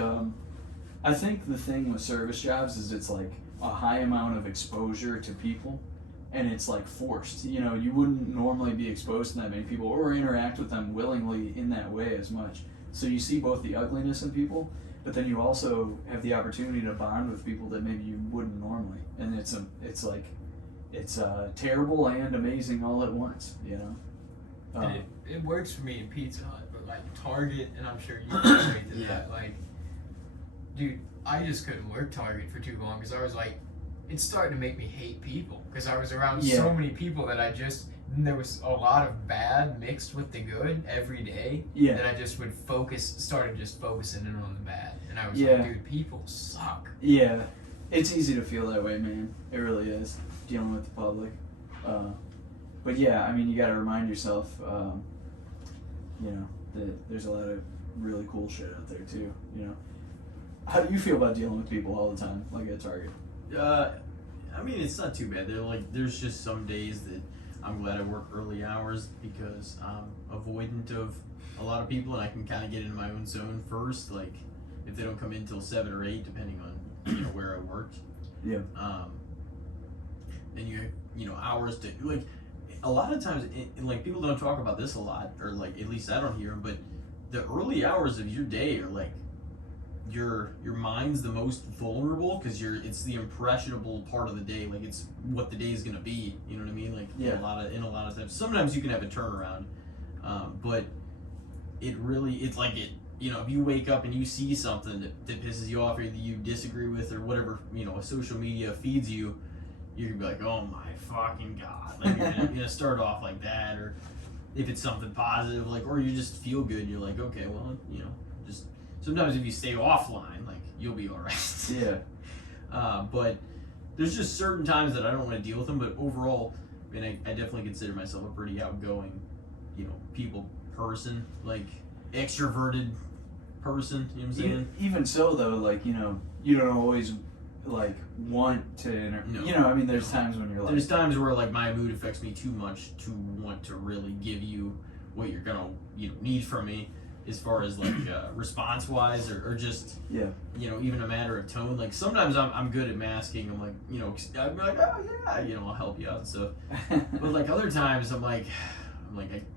the thing with service jobs is it's like a high amount of exposure to people, and it's like forced. You know, you wouldn't normally be exposed to that many people or interact with them willingly in that way as much. So you see both the ugliness in people, but then you also have the opportunity to bond with people that maybe you wouldn't normally, and it's terrible and amazing all at once. You know. And it works for me in Pizza Hut, but like Target, and I'm sure you can relate to that. Like, dude, I just couldn't work Target for too long because I was like, it's starting to make me hate people because I was around so many people that there was a lot of bad mixed with the good every day. Yeah. That I just would started just focusing in on the bad, and I was like, dude, people suck. Yeah, it's easy to feel that way, man. It really is, dealing with the public. But yeah, I mean, you got to remind yourself, that there's a lot of really cool shit out there too. How do you feel about dealing with people all the time, like at Target? I mean, it's not too bad. There's just some days that I'm glad I work early hours because I'm avoidant of a lot of people, and I can kind of get into my own zone first. Like if they don't come in till 7 or 8, depending on where I worked. Yeah. And you hours to like. A lot of times, like people don't talk about this a lot, or like at least I don't hear them. But the early hours of your day are like your mind's the most vulnerable because it's the impressionable part of the day. Like it's what the day is gonna be. You know what I mean? Like yeah. in a lot of times. Sometimes you can have a turnaround, but it's like it. If you wake up and you see something that pisses you off or that you disagree with or whatever, social media feeds you, you're gonna be like, oh my fucking god. Like you're gonna start off like that, or if it's something positive, like, or you just feel good, you're like, okay, well, just sometimes if you stay offline, like you'll be all right. Yeah. But there's just certain times that I don't want to deal with them. But overall, I mean, I definitely consider myself a pretty outgoing, people person, like extroverted person. You know what I'm saying? Even so, though, like you don't always like want to No. I mean, there's times when you're like, there's times where like my mood affects me too much to want to really give you what you're gonna need from me as far as like response wise or just yeah, even a matter of tone. Like sometimes I'm good at masking. I'm like I'm like, oh yeah, I'll help you out and stuff. But like other times I'm like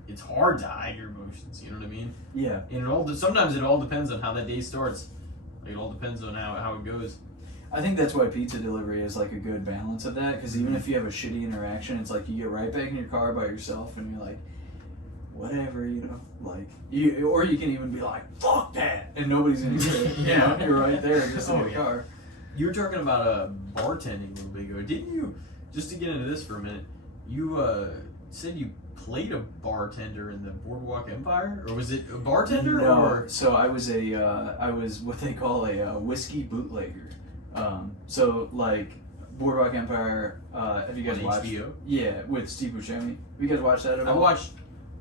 it's hard to hide your emotions. You know what I mean? yeah. And sometimes it all depends on how that day starts. Like it all depends on how it goes. I think that's why pizza delivery is like a good balance of that, because even if you have a shitty interaction, it's like you get right back in your car by yourself and you're like, whatever, like or you can even be like, fuck that, and nobody's gonna hear it. You're right there just in your car. You were talking about bartending a little bit ago, didn't you? Just to get into this for a minute, you said you played a bartender in the Boardwalk Empire, or was it a bartender? No, or so I was what they call a whiskey bootlegger. So like Boardwalk Empire, have you guys on watched? HBO? Yeah, with Steve Buscemi. Have you guys watched that at all? I watched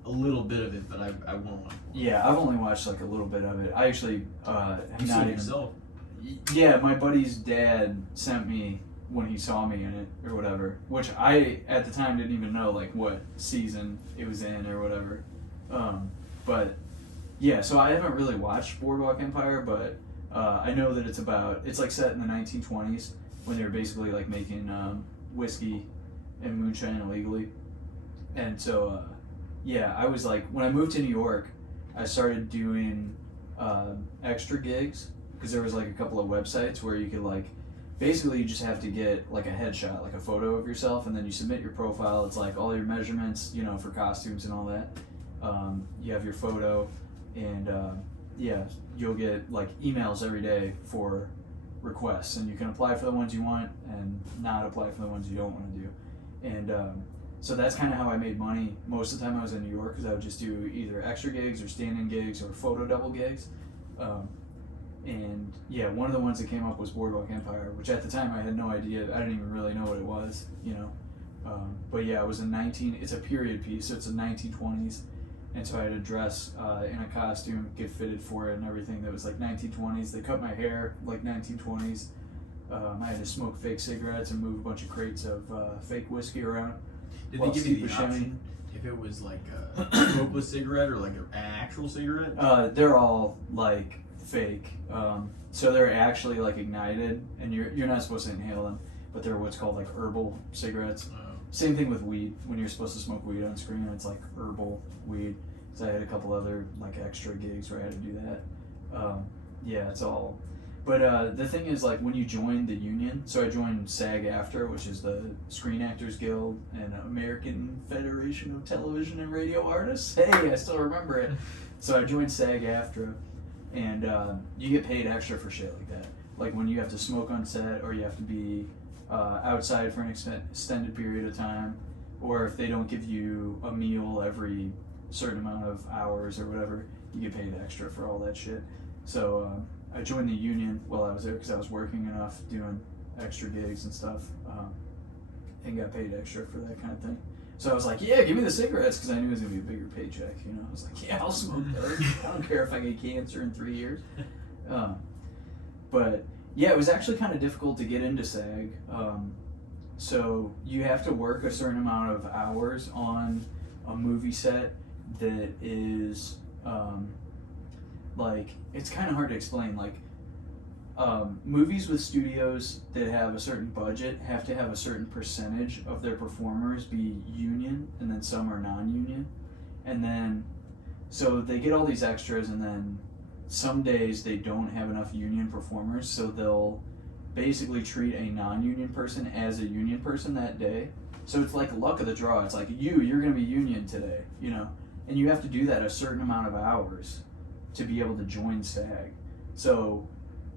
a little bit of it, but I won't. Yeah, I've only watched like a little bit of it. I actually have You not seen it even. yourself? Yeah, my buddy's dad sent me when he saw me in it or whatever, which I at the time didn't even know like what season it was in or whatever. But yeah, so I haven't really watched Boardwalk Empire, but I know that it's like set in the 1920s when they were basically like making whiskey and moonshine illegally. And so yeah, I was like, when I moved to New York, I started doing extra gigs because there was like a couple of websites where you could like, basically you just have to get like a headshot, like a photo of yourself, and then you submit your profile. It's like all your measurements, for costumes and all that. You have your photo, and yeah, you'll get like emails every day for requests, and you can apply for the ones you want and not apply for the ones you don't want to do. And so that's kind of how I made money most of the time I was in New York, because I would just do either extra gigs or stand-in gigs or photo double gigs. And yeah, one of the ones that came up was Boardwalk Empire, which at the time I had no idea. I didn't even really know what it was, But yeah, it was it's a period piece, so it's the 1920s. And so I had to dress in a costume, get fitted for it and everything that was like 1920s. They cut my hair like 1920s. I had to smoke fake cigarettes and move a bunch of crates of fake whiskey around. Did Well, they give you Steve the Buscemi- option if it was like a smokeless cigarette or like an actual cigarette? They're all like fake. So they're actually like ignited, and you're not supposed to inhale them, but they're what's called like herbal cigarettes. Same thing with weed. When you're supposed to smoke weed on screen, it's like herbal weed. So I had a couple other like extra gigs where I had to do that. Yeah, it's all. But the thing is, like, when you join the union, so I joined SAG-AFTRA, which is the Screen Actors Guild and American Federation of Television and Radio Artists. Hey, I still remember it. So I joined SAG-AFTRA, and you get paid extra for shit like that. Like when you have to smoke on set, or you have to be outside for an extended period of time, or if they don't give you a meal every certain amount of hours or whatever, you get paid extra for all that shit. So I joined the union while I was there because I was working enough doing extra gigs and stuff. and got paid extra for that kind of thing. So I was like, yeah, give me the cigarettes, because I knew it was going to be a bigger paycheck, you know. I was like, yeah, I'll smoke those. I don't care if I get cancer in 3 years. But yeah, it was actually kind of difficult to get into SAG. So you have to work a certain amount of hours on a movie set that is, like, it's kind of hard to explain. Like, movies with studios that have a certain budget have to have a certain percentage of their performers be union, and then some are non-union. And then, so they get all these extras, and then some days they don't have enough union performers, so they'll basically treat a non-union person as a union person that day. So it's like luck of the draw. It's like, you're going to be union today, you know? And you have to do that a certain amount of hours to be able to join SAG. So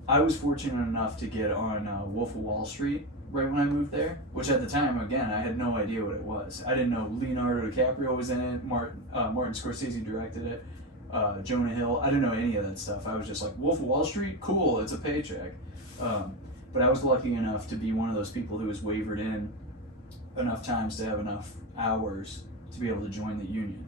I was fortunate enough to get on Wolf of Wall Street right when I moved there, which at the time, again, I had no idea what it was. I didn't know Leonardo DiCaprio was in it, Martin Scorsese directed it, Jonah Hill. I didn't know any of that stuff. I was just like, Wolf of Wall Street? Cool, it's a paycheck. But I was lucky enough to be one of those people who was wavered in enough times to have enough hours to be able to join the union.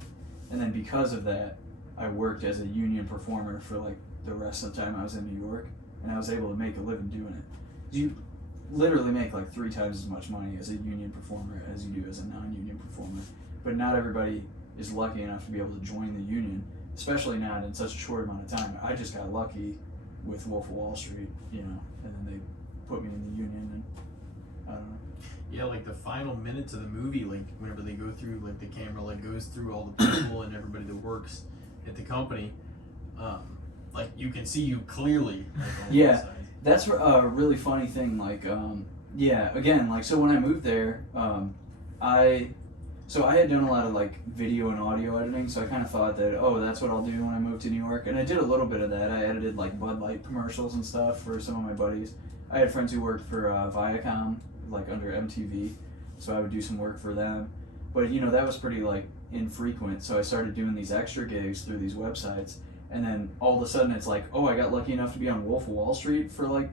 And then because of that, I worked as a union performer for like the rest of the time I was in New York, and I was able to make a living doing it. You literally make like 3 times as much money as a union performer as you do as a non-union performer. But not everybody is lucky enough to be able to join the union, especially not in such a short amount of time. I just got lucky with Wolf of Wall Street, you know, and then they put me in the union, and I don't know. Yeah, like the final minutes of the movie, like whenever they go through, like the camera like goes through all the people and everybody that works at the company, like you can see you clearly. Like, on Yeah, both sides. that's a really funny thing. Like, yeah, again, like, so when I moved there, I had done a lot of like video and audio editing, so I kind of thought that, oh, that's what I'll do when I move to New York, and I did a little bit of that. I edited like Bud Light commercials and stuff for some of my buddies. I had friends who worked for Viacom, like under MTV, so I would do some work for them. But you know, that was pretty like infrequent, so I started doing these extra gigs through these websites, and then all of a sudden it's like, oh, I got lucky enough to be on Wolf of Wall Street for like,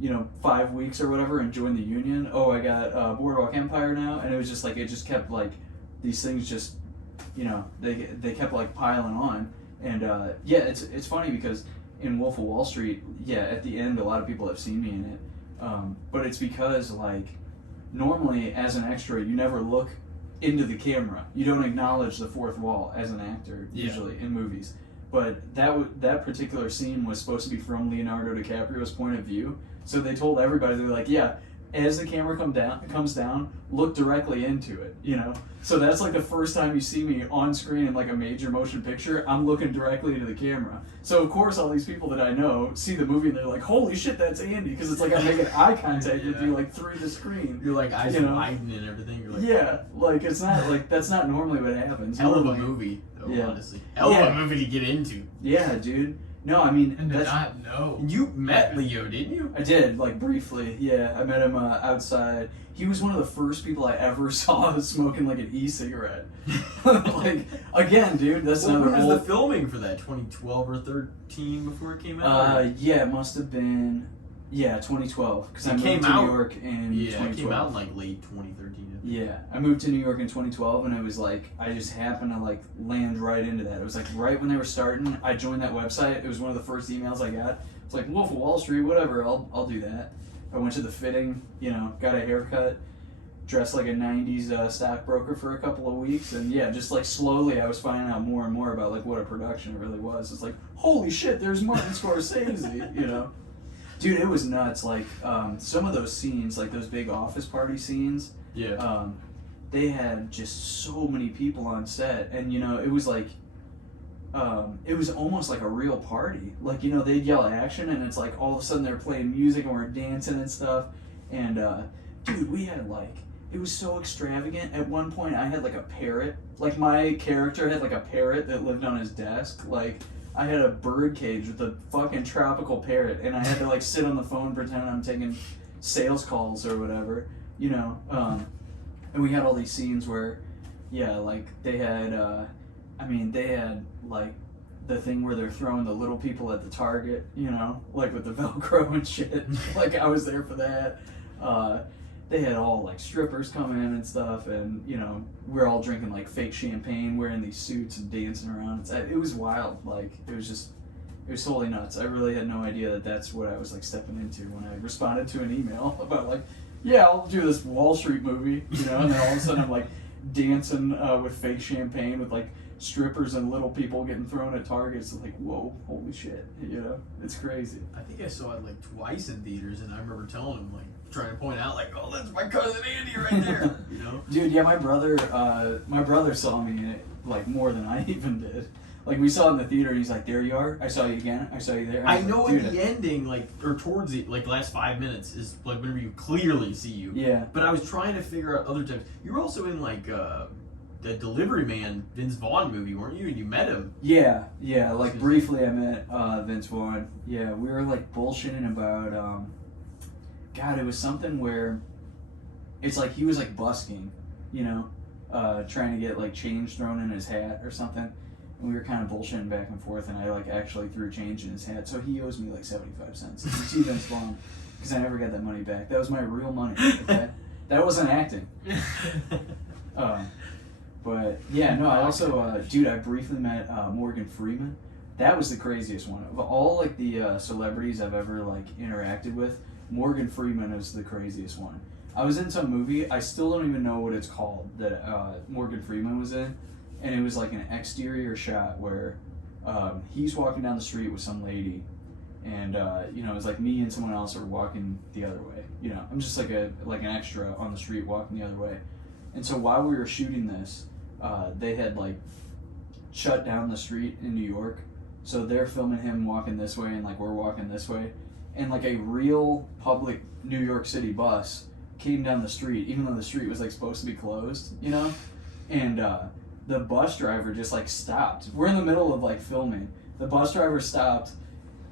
you know, 5 weeks or whatever and join the union. Oh, I got Boardwalk Empire now, and it was just like, it just kept like, these things just, you know, they kept like piling on. And yeah, it's funny because in Wolf of Wall Street, yeah, at the end a lot of people have seen me in it, but it's because like normally as an extra you never look into the camera, you don't acknowledge the fourth wall as an actor usually in movies. But that particular scene was supposed to be from Leonardo DiCaprio's point of view, so they told everybody, they're like, yeah, as the camera comes down, look directly into it, you know? So that's like the first time you see me on screen in like a major motion picture, I'm looking directly into the camera. So of course all these people that I know see the movie and they're like, holy shit, that's Andy, because it's like I'm making eye contact with you like through the screen. You're like eyes widening and everything. You're like, yeah, like it's not like, that's not normally what happens. hell of a Normally- movie, though, Yeah. honestly. Hell of a movie to get into. Yeah, dude. No, I mean, And to that's, not know. You met Leo, didn't you? I did, like, briefly. Yeah, I met him outside. He was one of the first people I ever saw smoking, like, an e-cigarette. Like, again, dude, that's Well, another when was old... the filming for that? 2012 or 13 before it came out? Yeah, it must have been... Yeah, 2012. Because I It moved came to out- New York in Yeah, 2012. it came out in, like, late 2013. Yeah, I moved to New York in 2012, and it was like, I just happened to like land right into that. It was like right when they were starting, I joined that website. It was one of the first emails I got. It's like, Wolf of Wall Street, whatever, I'll do that. I went to the fitting, you know, got a haircut, dressed like a 90s stockbroker for a couple of weeks, and yeah, just like slowly I was finding out more and more about like what a production it really was. It's like, holy shit, there's Martin Scorsese, you know? Dude, it was nuts. Like, some of those scenes, like those big office party scenes, Yeah. they had just so many people on set, and you know, it was like, it was almost like a real party. Like, you know, they'd yell action, and it's like all of a sudden they're playing music and we're dancing and stuff. And dude, we had like, it was so extravagant. At one point, I had like a parrot. Like my character had like a parrot that lived on his desk. Like I had a bird cage with a fucking tropical parrot, and I had to like sit on the phone pretending I'm taking sales calls or whatever. You know, and we had all these scenes where, yeah, like they had, they had like the thing where they're throwing the little people at the target, you know, like with the Velcro and shit. Like I was there for that. they had all like strippers come in and stuff, and you know, we're all drinking like fake champagne, wearing these suits and dancing around. It was wild. Like it was totally nuts. I really had no idea that that's what I was like stepping into when I responded to an email about like, yeah, I'll do this Wall Street movie, you know, and then all of a sudden I'm like dancing with fake champagne with like strippers and little people getting thrown at targets. It's like, whoa, holy shit, you know, it's crazy. I think I saw it like twice in theaters, and I remember telling him, like, trying to point out, like, oh, that's my cousin Andy right there, you know? Dude, yeah, my brother saw me in it like more than I even did. Like we saw it in the theater, and he's like, "There you are! I saw you again. I saw you there." I was know like, at the ending, like, or towards the like last 5 minutes is like whenever you clearly see you. Yeah. But I was trying to figure out other times. You were also in like the Delivery Man Vince Vaughn movie, weren't you? And you met him. Yeah. Like briefly, I met Vince Vaughn. Yeah, we were like bullshitting about. God, it was something where it's like he was like busking, you know, trying to get like change thrown in his hat or something. And we were kind of bullshitting back and forth, and I like actually threw change in his hat, so he owes me like 75 cents. You see Vince Vaughn, because I never got that money back. That was my real money. Okay? That wasn't acting. But yeah, no, I also, dude, I briefly met Morgan Freeman. That was the craziest one of all like the celebrities I've ever like interacted with. Morgan Freeman is the craziest one. I was in some movie, I still don't even know what it's called, that Morgan Freeman was in, and it was like an exterior shot where he's walking down the street with some lady, and you know, it was like me and someone else are walking the other way. You know, I'm just like an extra on the street walking the other way. And so while we were shooting this, they had like shut down the street in New York, so they're filming him walking this way, and like we're walking this way, and like a real public New York City bus came down the street, even though the street was like supposed to be closed, you know, and the bus driver just like stopped. We're in the middle of like filming. The bus driver stopped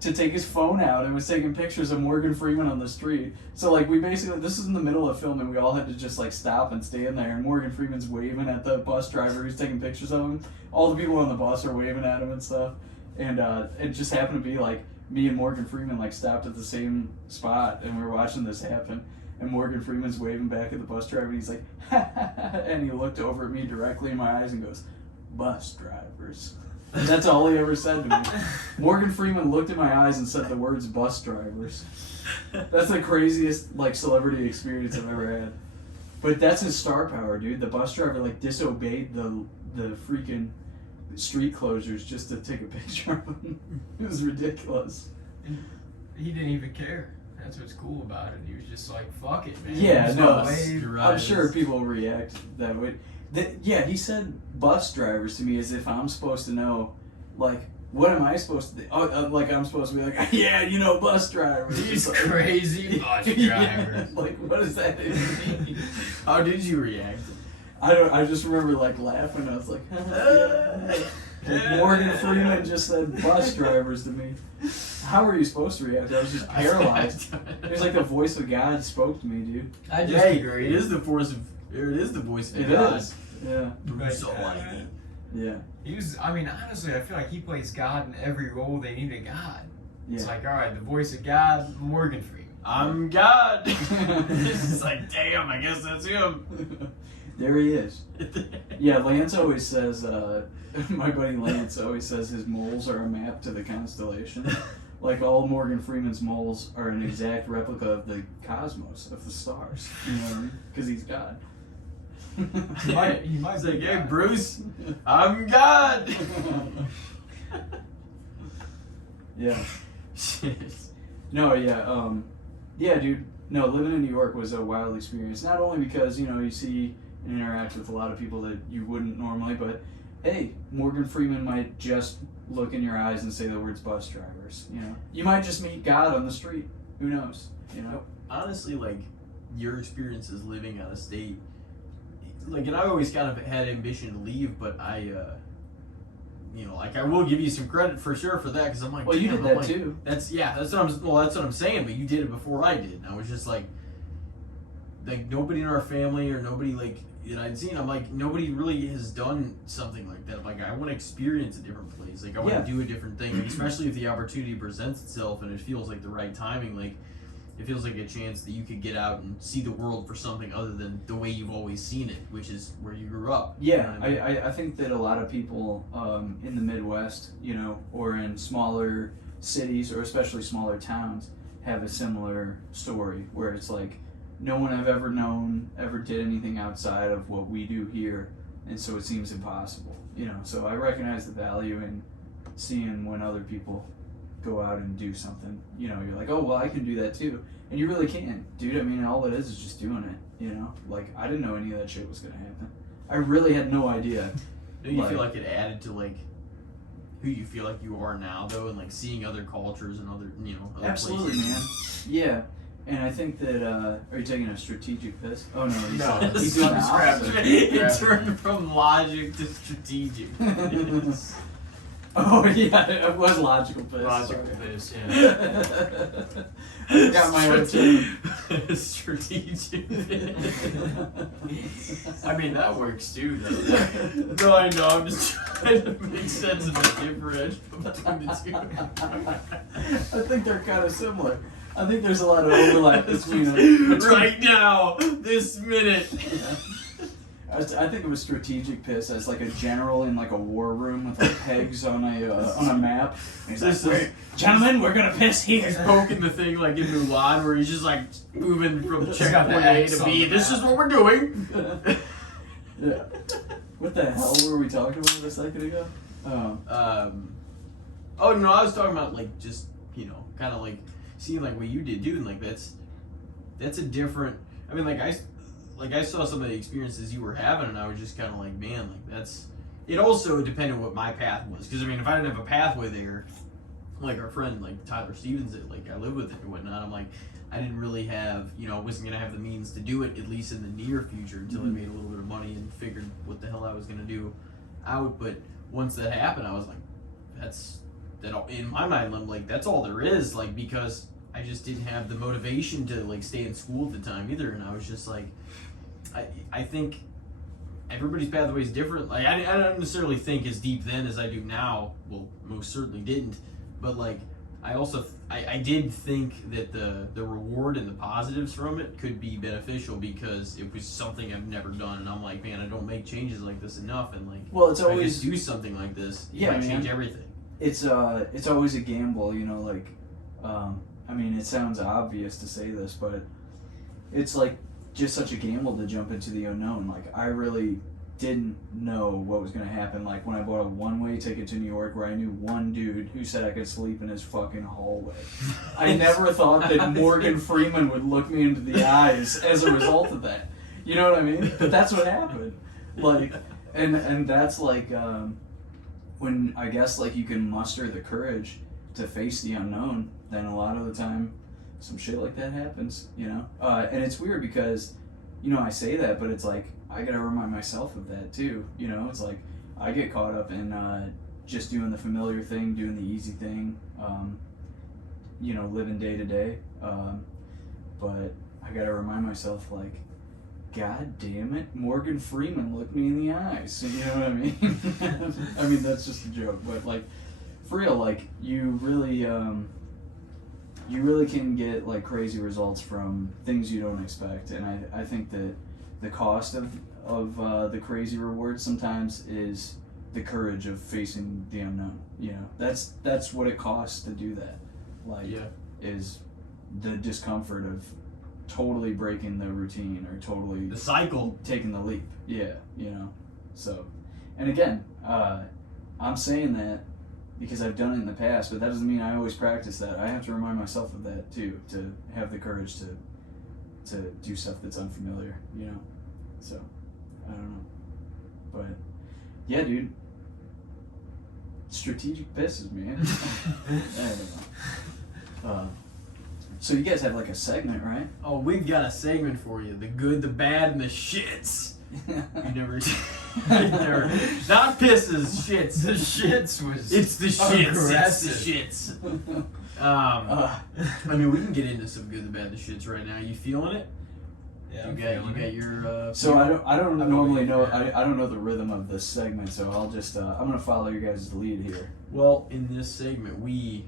to take his phone out and was taking pictures of Morgan Freeman on the street. So like we basically, this is in the middle of filming, we all had to just like stop and stand there, and Morgan Freeman's waving at the bus driver who's taking pictures of him. All the people on the bus are waving at him and stuff. And it just happened to be like me and Morgan Freeman like stopped at the same spot, and we were watching this happen. And Morgan Freeman's waving back at the bus driver, and he's like, and he looked over at me directly in my eyes and goes, "Bus drivers." And that's all he ever said to me. Morgan Freeman looked in my eyes and said the words "bus drivers." That's the craziest like celebrity experience I've ever had. But that's his star power, dude. The bus driver like disobeyed the freaking street closures just to take a picture of him. It was ridiculous. He didn't even care. That's what's cool about it. He was just like, fuck it, man. Yeah, Just no, wave. I'm sure people react that way. Yeah, he said bus drivers to me as if I'm supposed to know, like, what am I supposed to do? Oh, like I'm supposed to be like, yeah, you know, bus drivers. These like, crazy bus drivers. Yeah, like, what does that even mean? How did you react? I just remember like laughing. I was like, yeah. Morgan Freeman just said bus drivers to me. How were you supposed to react? I was just paralyzed. It was like the voice of God spoke to me, dude. I just agree. It is the voice of God. It is. Yeah. Bruce Almighty. Yeah. He was, I mean, honestly, I feel like he plays God in every role they need a God. Yeah. It's like, all right, the voice of God, Morgan Freeman. I'm God. It's just like, damn, I guess that's him. There he is. Yeah, Lance always says, my buddy Lance always says his moles are a map to the constellation. Like all Morgan Freeman's moles are an exact replica of the cosmos, of the stars. You know what I mean? Because he's God. He might He's like, be hey, God. Bruce, I'm God. Yeah. Shit. No, yeah, yeah, dude. No, living in New York was a wild experience. Not only because, you know, you see and interact with a lot of people that you wouldn't normally, but hey, Morgan Freeman might just look in your eyes and say the words bus drivers, you know. You might just meet God on the street. Who knows, you know? Honestly, like, your experiences living out of state, like, and I always kind of had ambition to leave, but I, you know, like, I will give you some credit for sure for that, because I'm like, Well, you damn, did I'm that like, too. that's what I'm saying, but you did it before I did, and I was just like nobody in our family or nobody, like, that I'd seen, I'm like, nobody really has done something like that. Like, I want to experience a different place. Like, I want to do a different thing, like, especially if the opportunity presents itself and it feels like the right timing. Like, it feels like a chance that you could get out and see the world for something other than the way you've always seen it, which is where you grew up. Yeah, You know what I mean? I think that a lot of people in the Midwest, you know, or in smaller cities, or especially smaller towns, have a similar story where it's like no one I've ever known ever did anything outside of what we do here, and so it seems impossible, you know. So I recognize the value in seeing when other people go out and do something. You know, you're like, oh well, I can do that too, and you really can, dude. I mean, all it is just doing it. You know, like I didn't know any of that shit was gonna happen. I really had no idea. Do you feel like it added to like who you feel like you are now, though, and like seeing other cultures and other, you know, other Absolutely, places? man. Yeah. And I think that, are you taking a strategic piss? Oh no, he's, No. he's doing the opposite. It turned from logic to strategic. Oh yeah, it was logical piss. Logical sorry. piss, yeah. I got my own term. Strategic. I mean, that works too, though. No, I know. I'm just trying to make sense of the differential between the two. I think they're kind of similar. I think there's a lot of overlap between them. Right now, this minute. I think it was strategic piss as like a general in like a war room with like pegs on a map. And he's like, gentlemen, we're gonna piss He's here. poking the thing like in Mulan, where he's just like moving from got checkpoint the A X to on B. the This map. is what we're doing. Yeah. What the hell were we talking about a second ago? Oh no, I was talking about like just, you know, kind of like seeing like what you did, dude. And like that's a different. I mean, I saw some of the experiences you were having, and I was just kind of like, man, like that's. It also depended what my path was, because I mean, if I didn't have a pathway there, like our friend like Tyler Stevens, that like I live with it and whatnot, I'm like, I didn't really have, you know, I wasn't gonna have the means to do it at least in the near future until I made a little bit of money and figured what the hell I was gonna do out. But once that happened, I was like, in my mind, I'm like, that's all there is, like, because I just didn't have the motivation to like stay in school at the time either, and I was just like, I think everybody's pathway is different. Like I don't necessarily think as deep then as I do now. Well, most certainly didn't, but like I also I did think that the reward and the positives from it could be beneficial because it was something I've never done, and I'm like, man, I don't make changes like this enough, and like, Well, it's if I always just do something like this, it Yeah, might man. change everything. it's always a gamble, you know. Like, I mean, it sounds obvious to say this, but it's like just such a gamble to jump into the unknown. Like, I really didn't know what was going to happen. Like, when I bought a one-way ticket to New York where I knew one dude who said I could sleep in his fucking hallway. I never thought that Morgan Freeman would look me into the eyes as a result of that. You know what I mean? But that's what happened. Like, and that's like, when I guess like you can muster the courage to face the unknown, then a lot of the time some shit like that happens, you know? And it's weird because, you know, I say that, but it's like, I gotta remind myself of that too, you know? It's like, I get caught up in just doing the familiar thing, doing the easy thing, you know, living day to day. But I gotta remind myself, like, God damn it, Morgan Freeman looked me in the eyes. You know what I mean? I mean, that's just a joke, but like, for real, like, you really can get like crazy results from things you don't expect. And I think that the cost of the crazy rewards sometimes is the courage of facing the unknown. You know, that's what it costs to do that. Like, Yeah. is the discomfort of totally breaking the routine or totally The cycle. taking the leap. Yeah, you know. So, and again, I'm saying that because I've done it in the past, but that doesn't mean I always practice that. I have to remind myself of that too, to have the courage to do stuff that's unfamiliar, you know. So, I don't know, but yeah, dude. Strategic pisses, man. I don't know. So you guys have like a segment, right? Oh, we've got a segment for you: the good, the bad, and the shits. You never, not pisses, shits. The shits was. It's the shits. Aggressive. It's the shits. I mean, we can get into some good, the bad, the shits right now. You feeling it? Yeah, You got your. So I don't I'm normally okay. know I don't know the rhythm of this segment, so I'll just I'm gonna follow your guys' lead here. Well, in this segment, we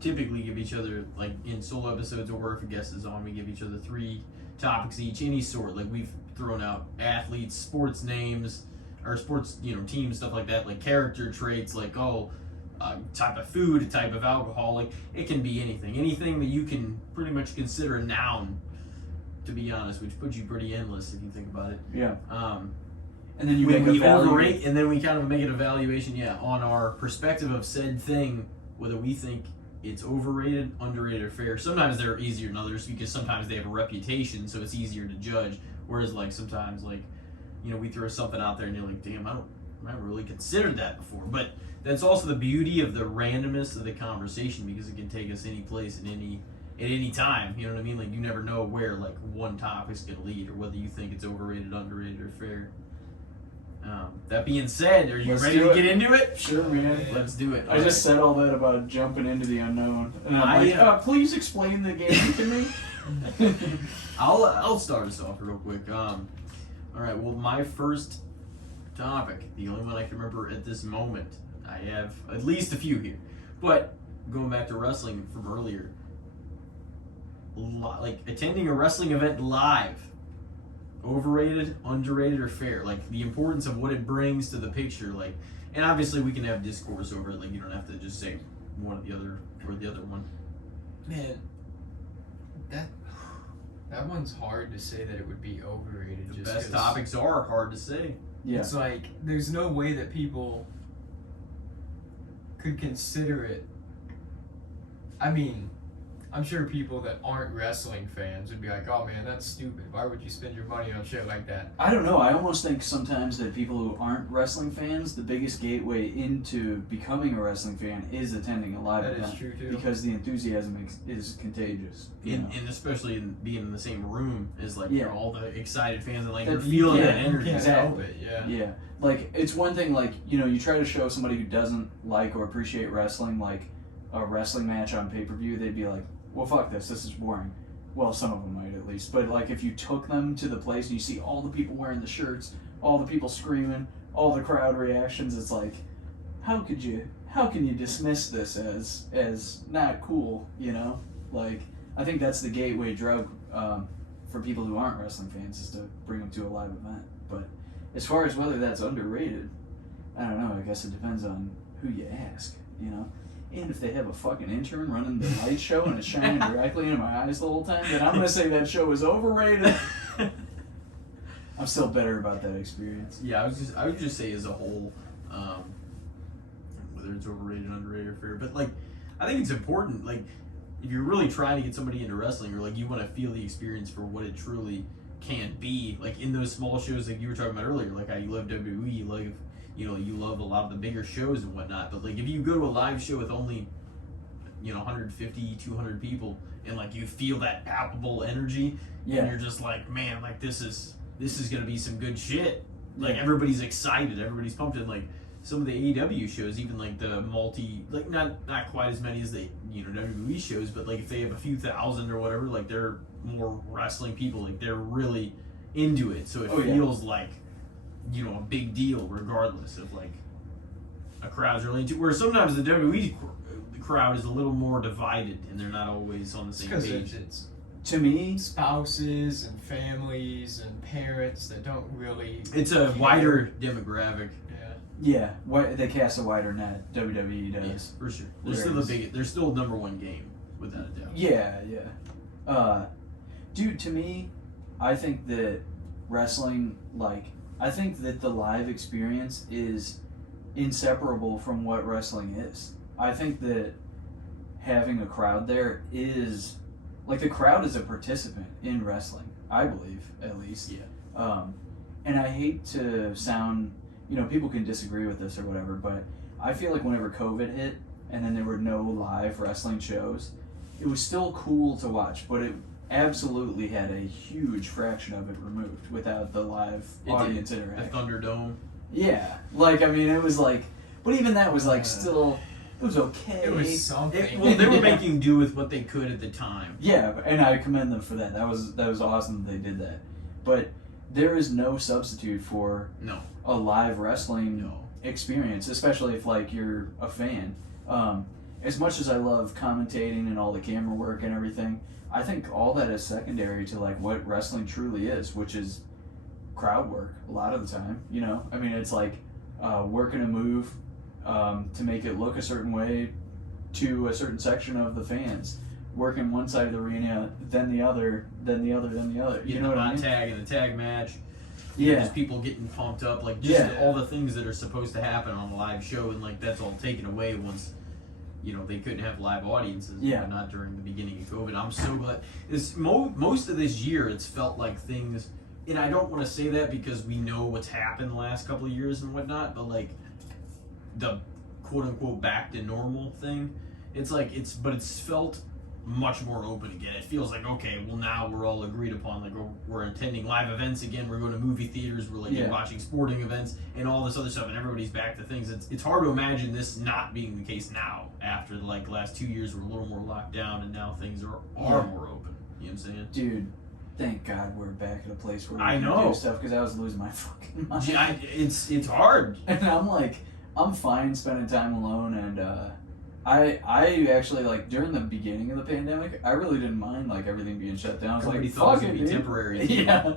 typically give each other, like in solo episodes or if a guest is on, we give each other 3 topics each, any sort. Like we've thrown out athletes, sports names, or sports, teams, stuff like that, like character traits, like type of food, a type of alcohol. Like it can be anything that you can pretty much consider a noun, to be honest, which puts you pretty endless if you think about it. Yeah. And then you we make a value. overrate, and then we kind of make an evaluation, on our perspective of said thing, whether we think it's overrated, underrated, or fair. Sometimes they're easier than others because sometimes they have a reputation, so it's easier to judge. Whereas like sometimes we throw something out there and you're like, damn, I haven't really considered that before. But that's also the beauty of the randomness of the conversation, because it can take us any place at any time. You know what I mean? Like you never know where like one topic's gonna lead, or whether you think it's overrated, underrated, or fair. That being said, are you Let's ready do to it. get into it? Sure, man. Let's do it. I just said all that about jumping into the unknown, and I'm like, please explain the game to me. I'll start us off real quick. All right. Well, my first topic, the only one I can remember at this moment, I have at least a few here, but going back to wrestling from earlier, like attending a wrestling event live. Overrated, underrated, or fair? Like the importance of what it brings to the picture. Like, and obviously we can have discourse over it. Like you don't have to just say one or the other or the other one. Man, that one's hard to say that it would be overrated. The just best 'cause topics are hard to say. Yeah. It's like there's no way that people could consider it. I mean, I'm sure people that aren't wrestling fans would be like, oh man, that's stupid. Why would you spend your money on shit like that? I don't know. I almost think sometimes that people who aren't wrestling fans, the biggest gateway into becoming a wrestling fan is attending a live That event. is true too. Because the enthusiasm is contagious. And especially in being in the same room is like Yeah. all the excited fans and like That- you're feeling yeah, that energy. Can't Exactly. help it, yeah. Yeah. Like, it's one thing, like, you try to show somebody who doesn't like or appreciate wrestling, like, a wrestling match on pay-per-view, they'd be like, well, fuck this is boring. Well, some of them might at least. But, like, if you took them to the place and you see all the people wearing the shirts, all the people screaming, all the crowd reactions, it's like, how can you dismiss this as not cool, Like, I think that's the gateway drug for people who aren't wrestling fans, is to bring them to a live event. But as far as whether that's underrated, I don't know. I guess it depends on who you ask, And if they have a fucking intern running the light show and it's shining directly into my eyes the whole time, then I'm gonna say that show is overrated. I'm still bitter about that experience. Yeah, I would just say as a whole, whether it's overrated, underrated, or fair. But like, I think it's important. Like, if you're really trying to get somebody into wrestling, or like you want to feel the experience for what it truly can be, like in those small shows, like you were talking about earlier, like how you love WWE, you love, you love a lot of the bigger shows and whatnot. But like, if you go to a live show with only, 150, 200 people, and like you feel that palpable energy, Yeah. and you're just like, man, like this is gonna be some good shit. Like everybody's excited, everybody's pumped, and like some of the AEW shows, even like the like not quite as many as the WWE shows, but like if they have a few thousand or whatever, like they're more wrestling people, like they're really into it, so it feels like a big deal regardless of like a crowd's really into. Where sometimes the WWE crowd is a little more divided and they're not always on the same Because page. it's To me, spouses and families and parents that don't really. It's a wider demographic. Yeah. they cast a wider net. WWE does. Yes, for sure. Whereas- They're still number one game without a doubt. Yeah. Dude, to me, I think that wrestling, I think that the live experience is inseparable from what wrestling is. I think that having a crowd there is, the crowd is a participant in wrestling, I believe, at least. Yeah. And I hate to sound, people can disagree with this or whatever, but I feel like whenever COVID hit and then there were no live wrestling shows, it was still cool to watch, but it absolutely had a huge fraction of it removed without the live audience The interaction. Thunderdome. Yeah. It was but even that was still, it was okay. It was something. Well, they were making do with what they could at the time. Yeah, and I commend them for that. That was awesome that they did that. But there is no substitute for No. a live wrestling No. experience, especially if you're a fan. as much as I love commentating and all the camera work and everything, I think all that is secondary to like what wrestling truly is, which is crowd work a lot of the time. You know, I mean, it's like working a move to make it look a certain way to a certain section of the fans. Working one side of the arena, then the other, then the other, then the other. You know what I mean? Tag and the tag match. Yeah. Just people getting pumped up, like just all the things that are supposed to happen on a live show, and like that's all taken away once, you know, they couldn't have live audiences. Yeah. Not during the beginning of COVID. I'm so glad. This most of this year, it's felt like things, and I don't want to say that because we know what's happened the last couple of years and whatnot, but like the quote unquote back to normal thing, it's like it's felt much more open again. It feels like, okay, well now we're all agreed upon, like we're attending live events again, we're going to movie theaters, we're like watching sporting events and all this other stuff, and everybody's back to things. It's hard to imagine this not being the case now after like the last 2 years were a little more locked down and now things are more open. You know what I'm saying? Dude, thank God we're back at a place where we I can know do stuff, because I was losing my fucking mind. It's hard. And I'm like, I'm fine spending time alone, and I actually, like, during the beginning of the pandemic, I really didn't mind, like, everything being shut down. I was Everybody like, thought fuck it it, would be dude. temporary. Yeah.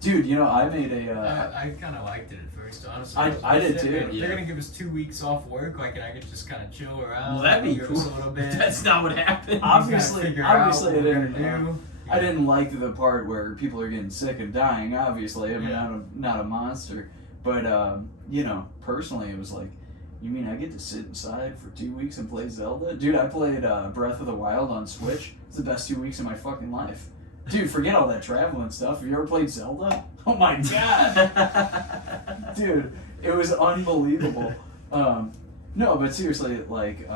Dude, you know, I made I kind of liked it at first, honestly. I did too. They're gonna give us 2 weeks off work, like, and I could just kind of chill around. Well, that'd be give cool. us a little bit. That's not what happened. Obviously, figure out obviously, what I we're didn't gonna do. I didn't like the part where people are getting sick and dying. Obviously, I mean, Yeah. I'm not a monster, but you know, personally, it was like, you mean I get to sit inside for 2 weeks and play Zelda? Dude, I played Breath of the Wild on Switch. It's the best 2 weeks of my fucking life. Dude, forget all that travel and stuff. Have you ever played Zelda? Oh my god! Dude, it was unbelievable. No, but seriously, like,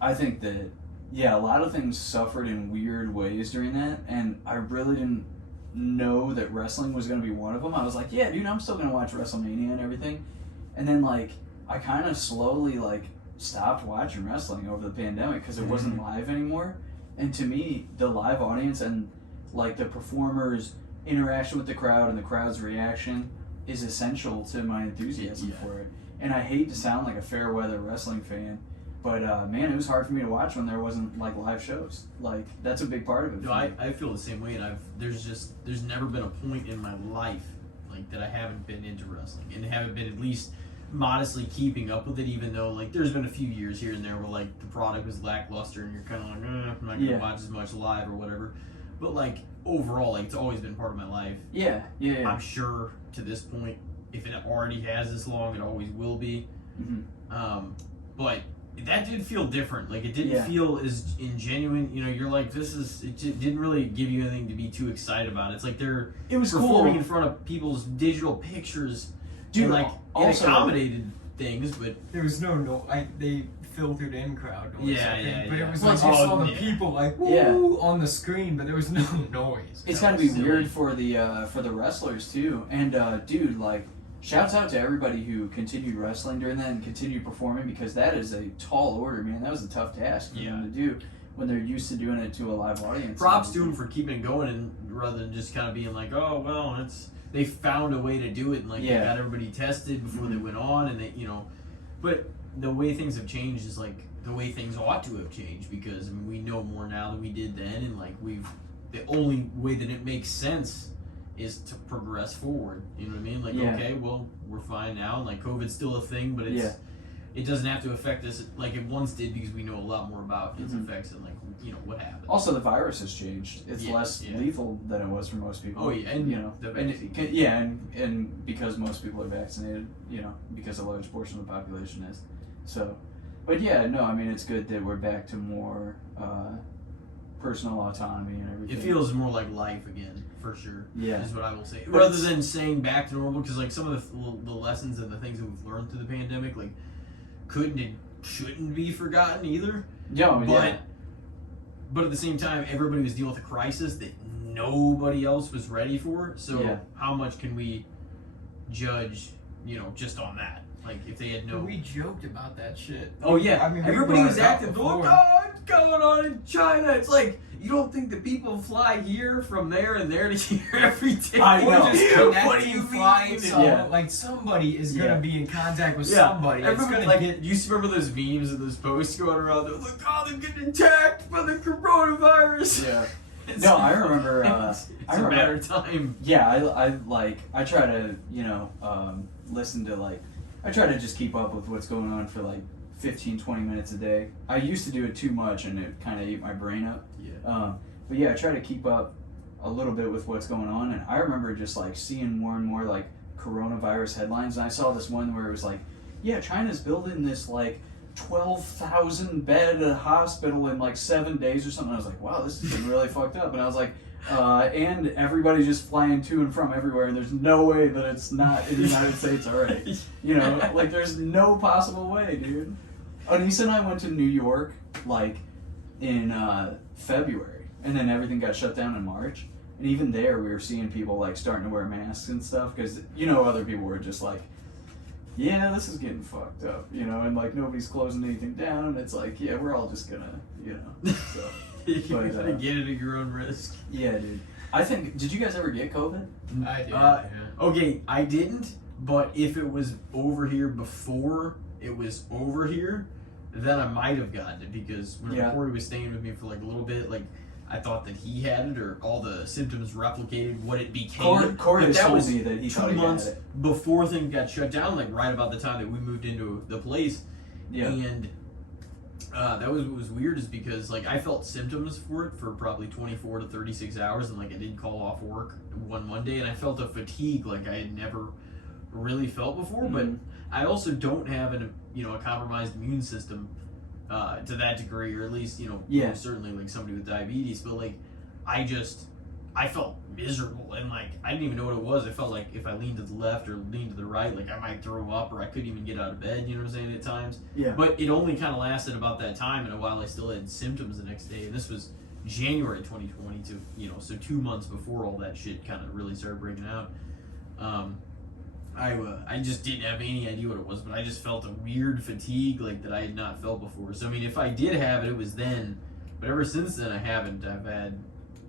I think that, yeah, a lot of things suffered in weird ways during that, and I really didn't know that wrestling was going to be one of them. I was like, yeah, dude, I'm still going to watch WrestleMania and everything. And then, like, I kind of slowly, like, stopped watching wrestling over the pandemic because it wasn't live anymore. And to me, the live audience and, like, the performers' interaction with the crowd and the crowd's reaction is essential to my enthusiasm for it. And I hate to sound like a fair weather wrestling fan, but man, it was hard for me to watch when there wasn't, like, live shows. Like, that's a big part of it. No, I feel the same way, and there's never been a point in my life like that I haven't been into wrestling and haven't been at least modestly keeping up with it, even though, like, there's been a few years here and there where, like, the product was lackluster and you're kind of like, I'm not gonna watch as much live or whatever. But, like, overall, like, it's always been part of my life. Yeah. I'm sure to this point, if it already has this long, it always will be. But that did feel different. Like, it didn't feel as genuine. You know, you're like, it didn't really give you anything to be too excited about. It's like it was performing cool in front of people's digital pictures. Dude, and, like, also, it accommodated things, but There was they filtered in crowd noise. Yeah, I think, yeah, but yeah. it was Well, like you saw the yeah. people like woo on the screen, but there was no noise. it's That got to was be silly. weird for the wrestlers too. And dude, like, shouts out to everybody who continued wrestling during that and continued performing, because that is a tall order, man. That was a tough task for them to do when they're used to doing it to a live audience. props to them for keeping it going, and rather than just kind of being like, oh well, they found a way to do it, and like they got everybody tested before they went on, and they, you know, but the way things have changed is like the way things ought to have changed, because I mean, we know more now than we did then, and like the only way that it makes sense is to progress forward. You know what I mean? Like, okay, well, we're fine now, and like COVID's still a thing, but it doesn't have to affect us like it once did, because we know a lot more about its effects and, like, you know, what happens. Also, the virus has changed. It's less lethal than it was for most people. Oh yeah, and you know, the and because most people are vaccinated, you know, because a large portion of the population is. So, but yeah, no, I mean, it's good that we're back to more personal autonomy and everything. It feels more like life again, for sure. Yeah. Is what I will say. But Rather than saying back to normal, because like some of the lessons and the things that we've learned through the pandemic, like, couldn't and shouldn't be forgotten either. But at the same time, everybody was dealing with a crisis that nobody else was ready for. So how much can we judge, you know, just on that? Like if they had no. We joked about that shit. Oh yeah, I mean, we everybody brought was it up acting. before. Oh, what's going on in China? It's like you don't think that people fly here from there and there to here every day. I know. We're just connecting, What do you flying mean? somewhere. Yeah. Like somebody is gonna Yeah. be in contact with Yeah, somebody. I It's remember, gonna like, get. you used to remember those memes and those posts going around. They're like, oh, they're getting attacked by the coronavirus. Yeah. It's- No, I remember. it's I a remember. matter of time. Yeah, I try to listen to I try to just keep up with what's going on for like 15, 20 minutes a day. I used to do it too much and it kind of ate my brain up. Yeah. But yeah, I try to keep up a little bit with what's going on, and I remember just like seeing more and more like coronavirus headlines, and I saw this one where it was like, yeah, China's building this like 12,000 bed hospital in like 7 days or something. I was like, wow, this has been really fucked up. And I was like, and everybody's just flying to and from everywhere, and there's no way that it's not in the United States already. You know, like there's no possible way, dude. Anissa and I went to New York like in February, and then everything got shut down in March. And even there, we were seeing people like starting to wear masks and stuff because other people were just like, yeah, this is getting fucked up, and like nobody's closing anything down, and it's like, yeah, we're all just gonna, so. You But, gotta get it at your own risk. Yeah, dude. I think, did you guys ever get COVID? I did. Okay, I didn't, but if it was over here before it was over here, then I might have gotten it because when Yeah. Corey was staying with me for like a little bit, like I thought that he had it or all the symptoms replicated what it became. Corey But has that told was me that he thought 2 he had months it. before things got shut down, like right about the time that we moved into the place. Yeah. And that was what was weird is because like I felt symptoms for it for probably 24 to 36 hours, and like I did call off work one Monday, and I felt a fatigue like I had never really felt before. But I also don't have a compromised immune system to that degree, or at least Yeah. certainly like somebody with diabetes. But like I felt miserable, and like I didn't even know what it was. I felt like if I leaned to the left or leaned to the right, like I might throw up, or I couldn't even get out of bed. You know what I'm saying? At times. Yeah. But it only kind of lasted about that time, and while I still had symptoms the next day, and this was January 2022. So 2 months before all that shit kind of really started breaking out. I just didn't have any idea what it was, but I just felt a weird fatigue like that I had not felt before. So I mean, if I did have it, it was then. But ever since then, I haven't.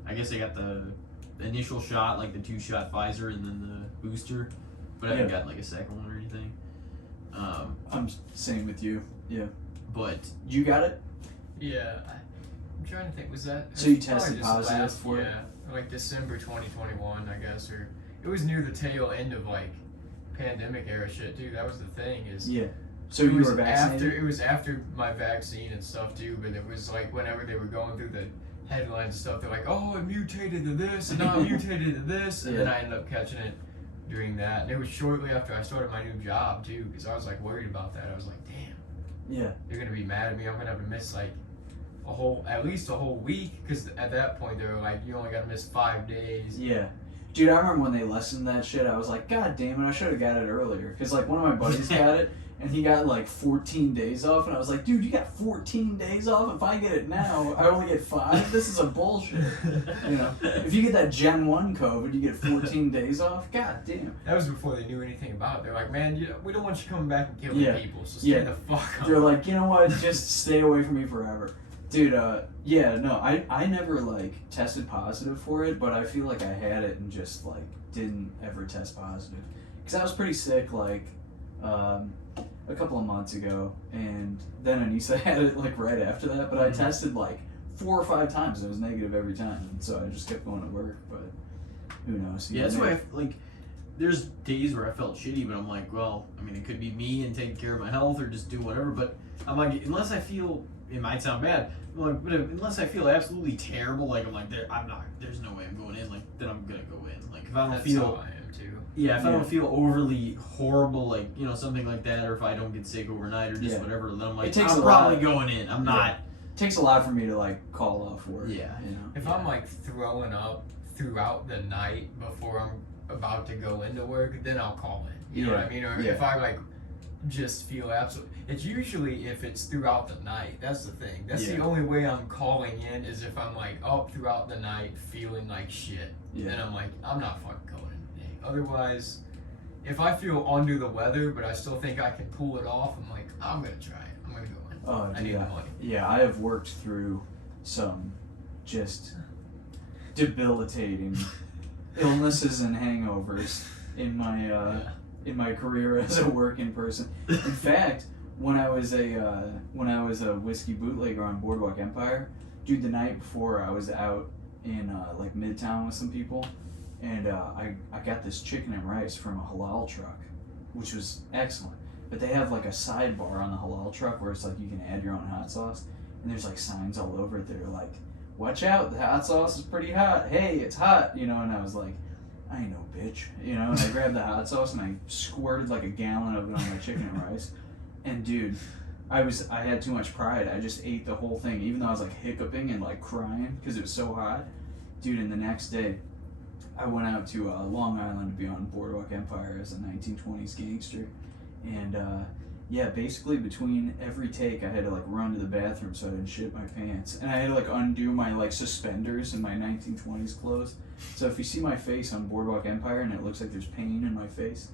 I guess I got the initial shot, like the 2-shot Pfizer, and then the booster, but I haven't gotten like a second one or anything. I'm same with you. Yeah. But You got it? Yeah. I'm trying to think. Was that? So you it was probably tested just positive last- for it? Yeah, like December 2021, I guess, or it was near the tail end of like pandemic era shit, dude. That was the thing. Is Yeah. So it you was were vaccinated? It was after my vaccine and stuff too, but it was like whenever they were going through the headlines and stuff, they're like, oh, it mutated to this and now it mutated to this, and then Yeah. I ended up catching it during that. And it was shortly after I started my new job too, because I was like worried about that. I was like, damn, Yeah. they're gonna be mad at me. I'm gonna have to miss like at least a whole week, because at that point they were like, you only gotta miss 5 days. Yeah. Dude, I remember when they lessened that shit, I was like, God damn it, I should have got it earlier. Because, like, one of my buddies got it, and he got, like, 14 days off, and I was like, dude, you got 14 days off? If I get it now, I only get 5? This is a bullshit. If you get that Gen 1 COVID, you get 14 days off? God damn. That was before they knew anything about it. They're like, man, we don't want you coming back and killing Yeah. people, so stay Yeah. the fuck up. They're like, you know what, just stay away from me forever. Dude, yeah, no, I never, like, tested positive for it, but I feel like I had it and just, like, didn't ever test positive. Because I was pretty sick, like, a couple of months ago, and then Anissa had it, like, right after that, but I tested, like, 4 or 5 times, and it was negative every time, and so I just kept going to work, but who knows. yeah, that's why there's days where I felt shitty, but I'm like, well, I mean, it could be me and taking care of my health or just do whatever, but I'm like, unless I feel, it might sound bad, like, but unless I feel absolutely terrible, like, I'm like, there's no way I'm going in, like, then I'm gonna go in. Like, if I don't That's feel, how I am too. if I don't feel overly horrible, like, something like that, or if I don't get sick overnight or just whatever, then I'm like, It takes I'm a probably lot. going in. I'm not. It takes a lot for me to, like, call off work. Yeah. If I'm like throwing up throughout the night before I'm about to go into work, then I'll call in. You know what I mean? Or if I like just feel absolutely. It's usually if it's throughout the night. That's the thing. That's the only way I'm calling in is if I'm like up throughout the night feeling like shit. Yeah. Then I'm like, I'm not fucking going in today. Otherwise, if I feel under the weather, but I still think I can pull it off, I'm like, I'm gonna try it. I'm gonna go in. Oh, I need the money. Yeah, I have worked through some just debilitating illnesses and hangovers in my career as a working person. In fact, when I was a whiskey bootlegger on Boardwalk Empire, dude, the night before I was out in like Midtown with some people, and I got this chicken and rice from a halal truck, which was excellent. But they have like a sidebar on the halal truck where it's like you can add your own hot sauce, and there's like signs all over it that are like, watch out, the hot sauce is pretty hot. Hey, it's hot, you know. And I was like, I ain't no bitch, you know. And I grabbed the hot sauce and I squirted like a gallon of it on my chicken and rice. And dude, I had too much pride. I just ate the whole thing, even though I was like hiccuping and like crying because it was so hot, dude. And the next day, I went out to Long Island to be on Boardwalk Empire as a 1920s gangster, and yeah, basically between every take, I had to like run to the bathroom so I didn't shit my pants, and I had to like undo my like suspenders and my 1920s clothes. So if you see my face on Boardwalk Empire and it looks like there's pain in my face,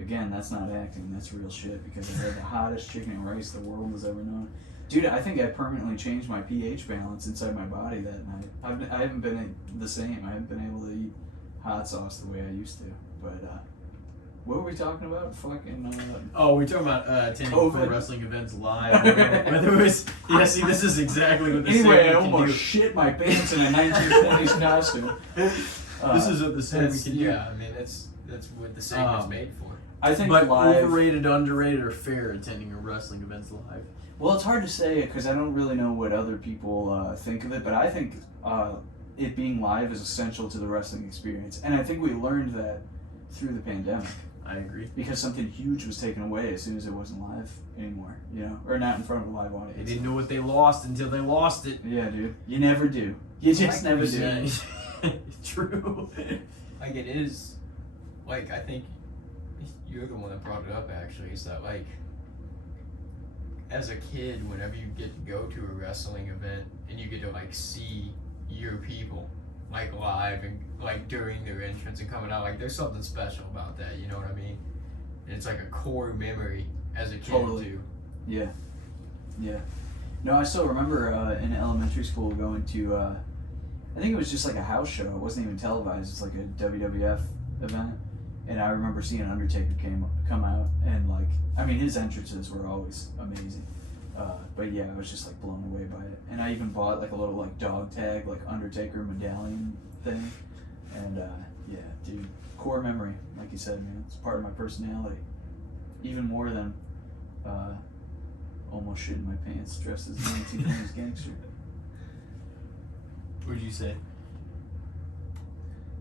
again, that's not acting, that's real shit, because I had the hottest chicken and rice the world has ever known. Dude, I think I permanently changed my pH balance inside my body that night. I haven't been the same. I haven't been able to eat hot sauce the way I used to. But what were we talking about? Fucking we're talking about attending COVID. pro wrestling events live. Whether it was, yeah, see, this is exactly what the anyway, I segment can almost do. shit my pants in a 1920s costume. This is what the segment can do. Yeah, I mean that's what the segment's made for. I think But live. overrated, underrated, or fair attending a wrestling events live? Well, it's hard to say because I don't really know what other people think of it, but I think it being live is essential to the wrestling experience, and I think we learned that through the pandemic. I agree. Because something huge was taken away as soon as it wasn't live anymore, you know, or not in front of a live audience. They didn't know what they lost until they lost it. Yeah, dude. You never do. You just never do. Yeah. True. Like it is, like I think you're the one that brought it up actually. Is that like as a kid, whenever you get to go to a wrestling event and you get to like see your people like live and like during their entrance and coming out, like there's something special about that, you know what I mean? And it's like a core memory as a kid too. Yeah. Yeah. No, I still remember in elementary school going to, I think it was just like a house show. It wasn't even televised. It's like a WWF event. And I remember seeing Undertaker come out, and like, I mean, his entrances were always amazing. But yeah, I was just like blown away by it. And I even bought like a little like dog tag, like Undertaker medallion thing. And yeah, dude, core memory, like you said, man, it's part of my personality. Even more than almost shitting my pants dressed as a 1920s gangster. What'd you say?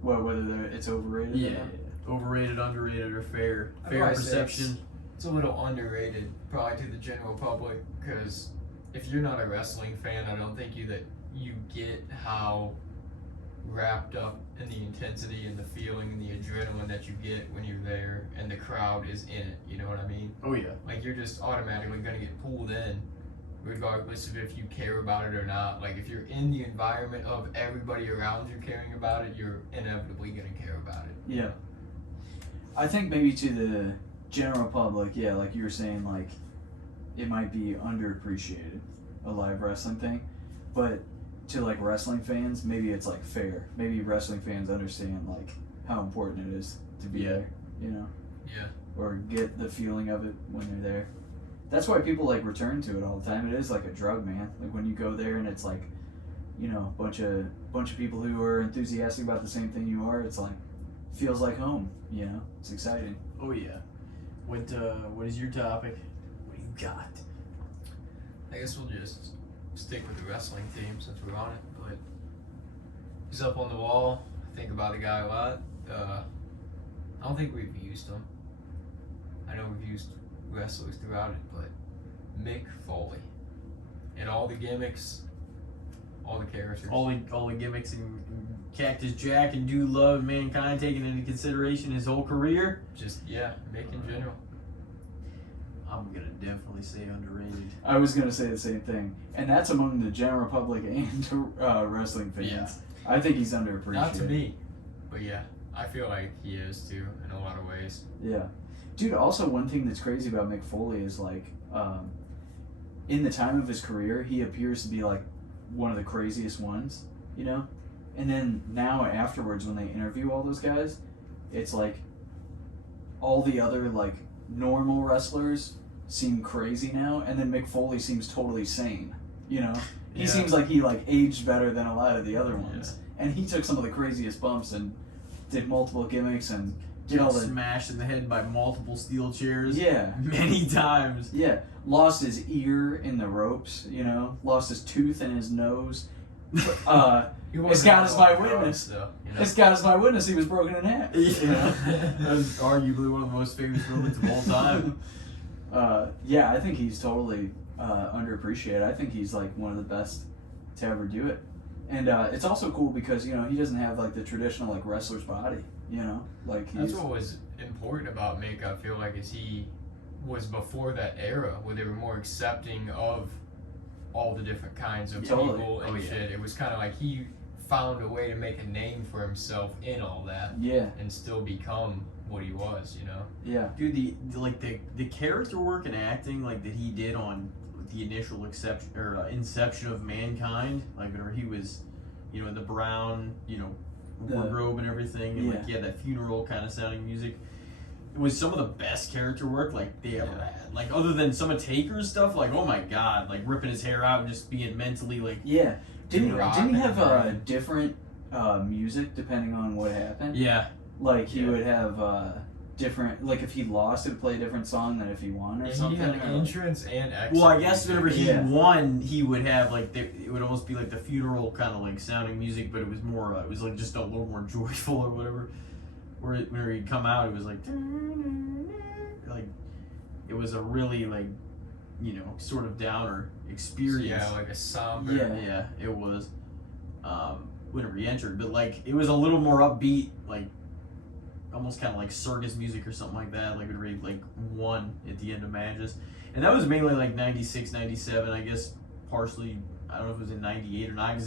Well, whether it's overrated or not? Overrated, underrated, or fair? I'd Fair probably say perception. It's a little underrated, probably to the general public, because if you're not a wrestling fan, I don't think you get how wrapped up in the intensity and the feeling and the adrenaline that you get when you're there and the crowd is in it. You know what I mean? Oh yeah. Like you're just automatically gonna get pulled in, regardless of if you care about it or not. Like if you're in the environment of everybody around you caring about it, you're inevitably gonna care about it. Yeah. I think maybe to the general public, yeah, like you were saying, like it might be underappreciated, a live wrestling thing, but to like wrestling fans, maybe it's like fair. Maybe wrestling fans understand like how important it is to be there, you know? Yeah. Or get the feeling of it when they're there. That's why people like return to it all the time. It is like a drug, man. Like when you go there and it's like, you know, bunch of people who are enthusiastic about the same thing you are, it's like feels like home, you know? It's exciting. Oh yeah. What is your topic? What do you got? I guess we'll just stick with the wrestling theme since we're on it, but he's up on the wall. I think about the guy a lot. I don't think we've used him. I know we've used wrestlers throughout it, but Mick Foley. And all the gimmicks, all the characters. All the gimmicks and Cactus Jack and Dude Love Mankind, taking into consideration his whole career. Just, yeah, Mick in general. I'm gonna definitely say underrated. I was gonna say the same thing, and that's among the general public and wrestling fans. Yeah. I think he's underappreciated. Not to me, but yeah. I feel like he is too in a lot of ways. Yeah. Dude, also one thing that's crazy about Mick Foley is like, in the time of his career, he appears to be like one of the craziest ones, you know? And then now afterwards, when they interview all those guys, it's like all the other like normal wrestlers seem crazy now, and then Mick Foley seems totally sane, you know? He Yeah. seems like he like aged better than a lot of the other ones. And he took some of the craziest bumps and did multiple gimmicks and did all the smashed in the head by multiple steel chairs. Yeah. Many times. Yeah, lost his ear in the ropes, you know, lost his tooth in his nose. This God is my witness. This God is my witness. He was broken in half. You know? That's arguably one of the most famous moments of all time. Yeah, I think he's totally underappreciated. I think he's like one of the best to ever do it. And it's also cool because, you know, he doesn't have like the traditional like wrestler's body, you know, like he's... That's what was important about Mick, I feel like, is he was before that era where they were more accepting of all the different kinds of Totally. people and shit. It was kind of like he found a way to make a name for himself in all that. Yeah. And still become what he was, you know? Yeah. Dude, the character work and acting like that he did on the initial inception of Mankind, like whenever he was, you know, in the brown, you know, wardrobe and everything, and like he had that funeral kind of sounding music. It was some of the best character work like they ever had. Like other than some of Taker's stuff, like oh my god, like ripping his hair out and just being mentally like Didn't he have different music depending on what happened? Yeah. Like he would have different, like if he lost, it'd play a different song than if he won or And something. he had entrance and exit. Well, I guess whenever he Yeah. won, he would have like it would almost be like the funeral kind of like sounding music, but it was more it was like just a little more joyful or whatever. Whenever he'd come out, it was like it was a really like, you know, sort of downer experience. Yeah, like a somber. Yeah, it was. Whenever he entered, but like it was a little more upbeat, like almost kind of like circus music or something like that. Like whenever he like won at the end of matches, and that was mainly like 96, 97, I guess. Partially, I don't know if it was in 98 or not, because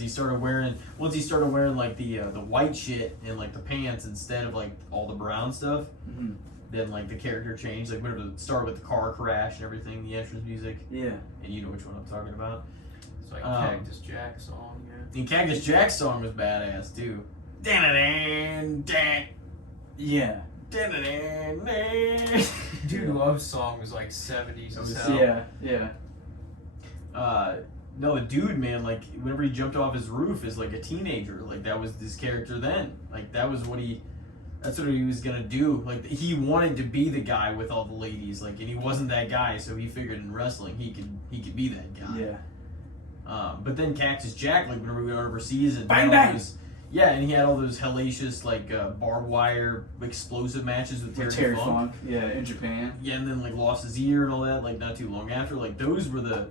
once he started wearing like the white shit and like the pants instead of like all the brown stuff. Mm-hmm. Then like the character changed, like whenever it started with the car crash and everything, the entrance music. Yeah. And you know which one I'm talking about. It's like Cactus Jack song, And Cactus Jack's song was badass too. Yeah. Dude, love song was like 70s as hell. Yeah. No, the dude, man, like whenever he jumped off his roof as like a teenager, like that was his character then. Like that's what he was gonna do. Like he wanted to be the guy with all the ladies, like, and he wasn't that guy, so he figured in wrestling he could be that guy. Yeah. But then Cactus Jack, like whenever we went overseas and Bang, did all bang! those, and he had all those hellacious like barbed wire explosive matches with Terry Funk. Yeah, in Japan. Yeah, and then like lost his ear and all that, like not too long after. Like those were the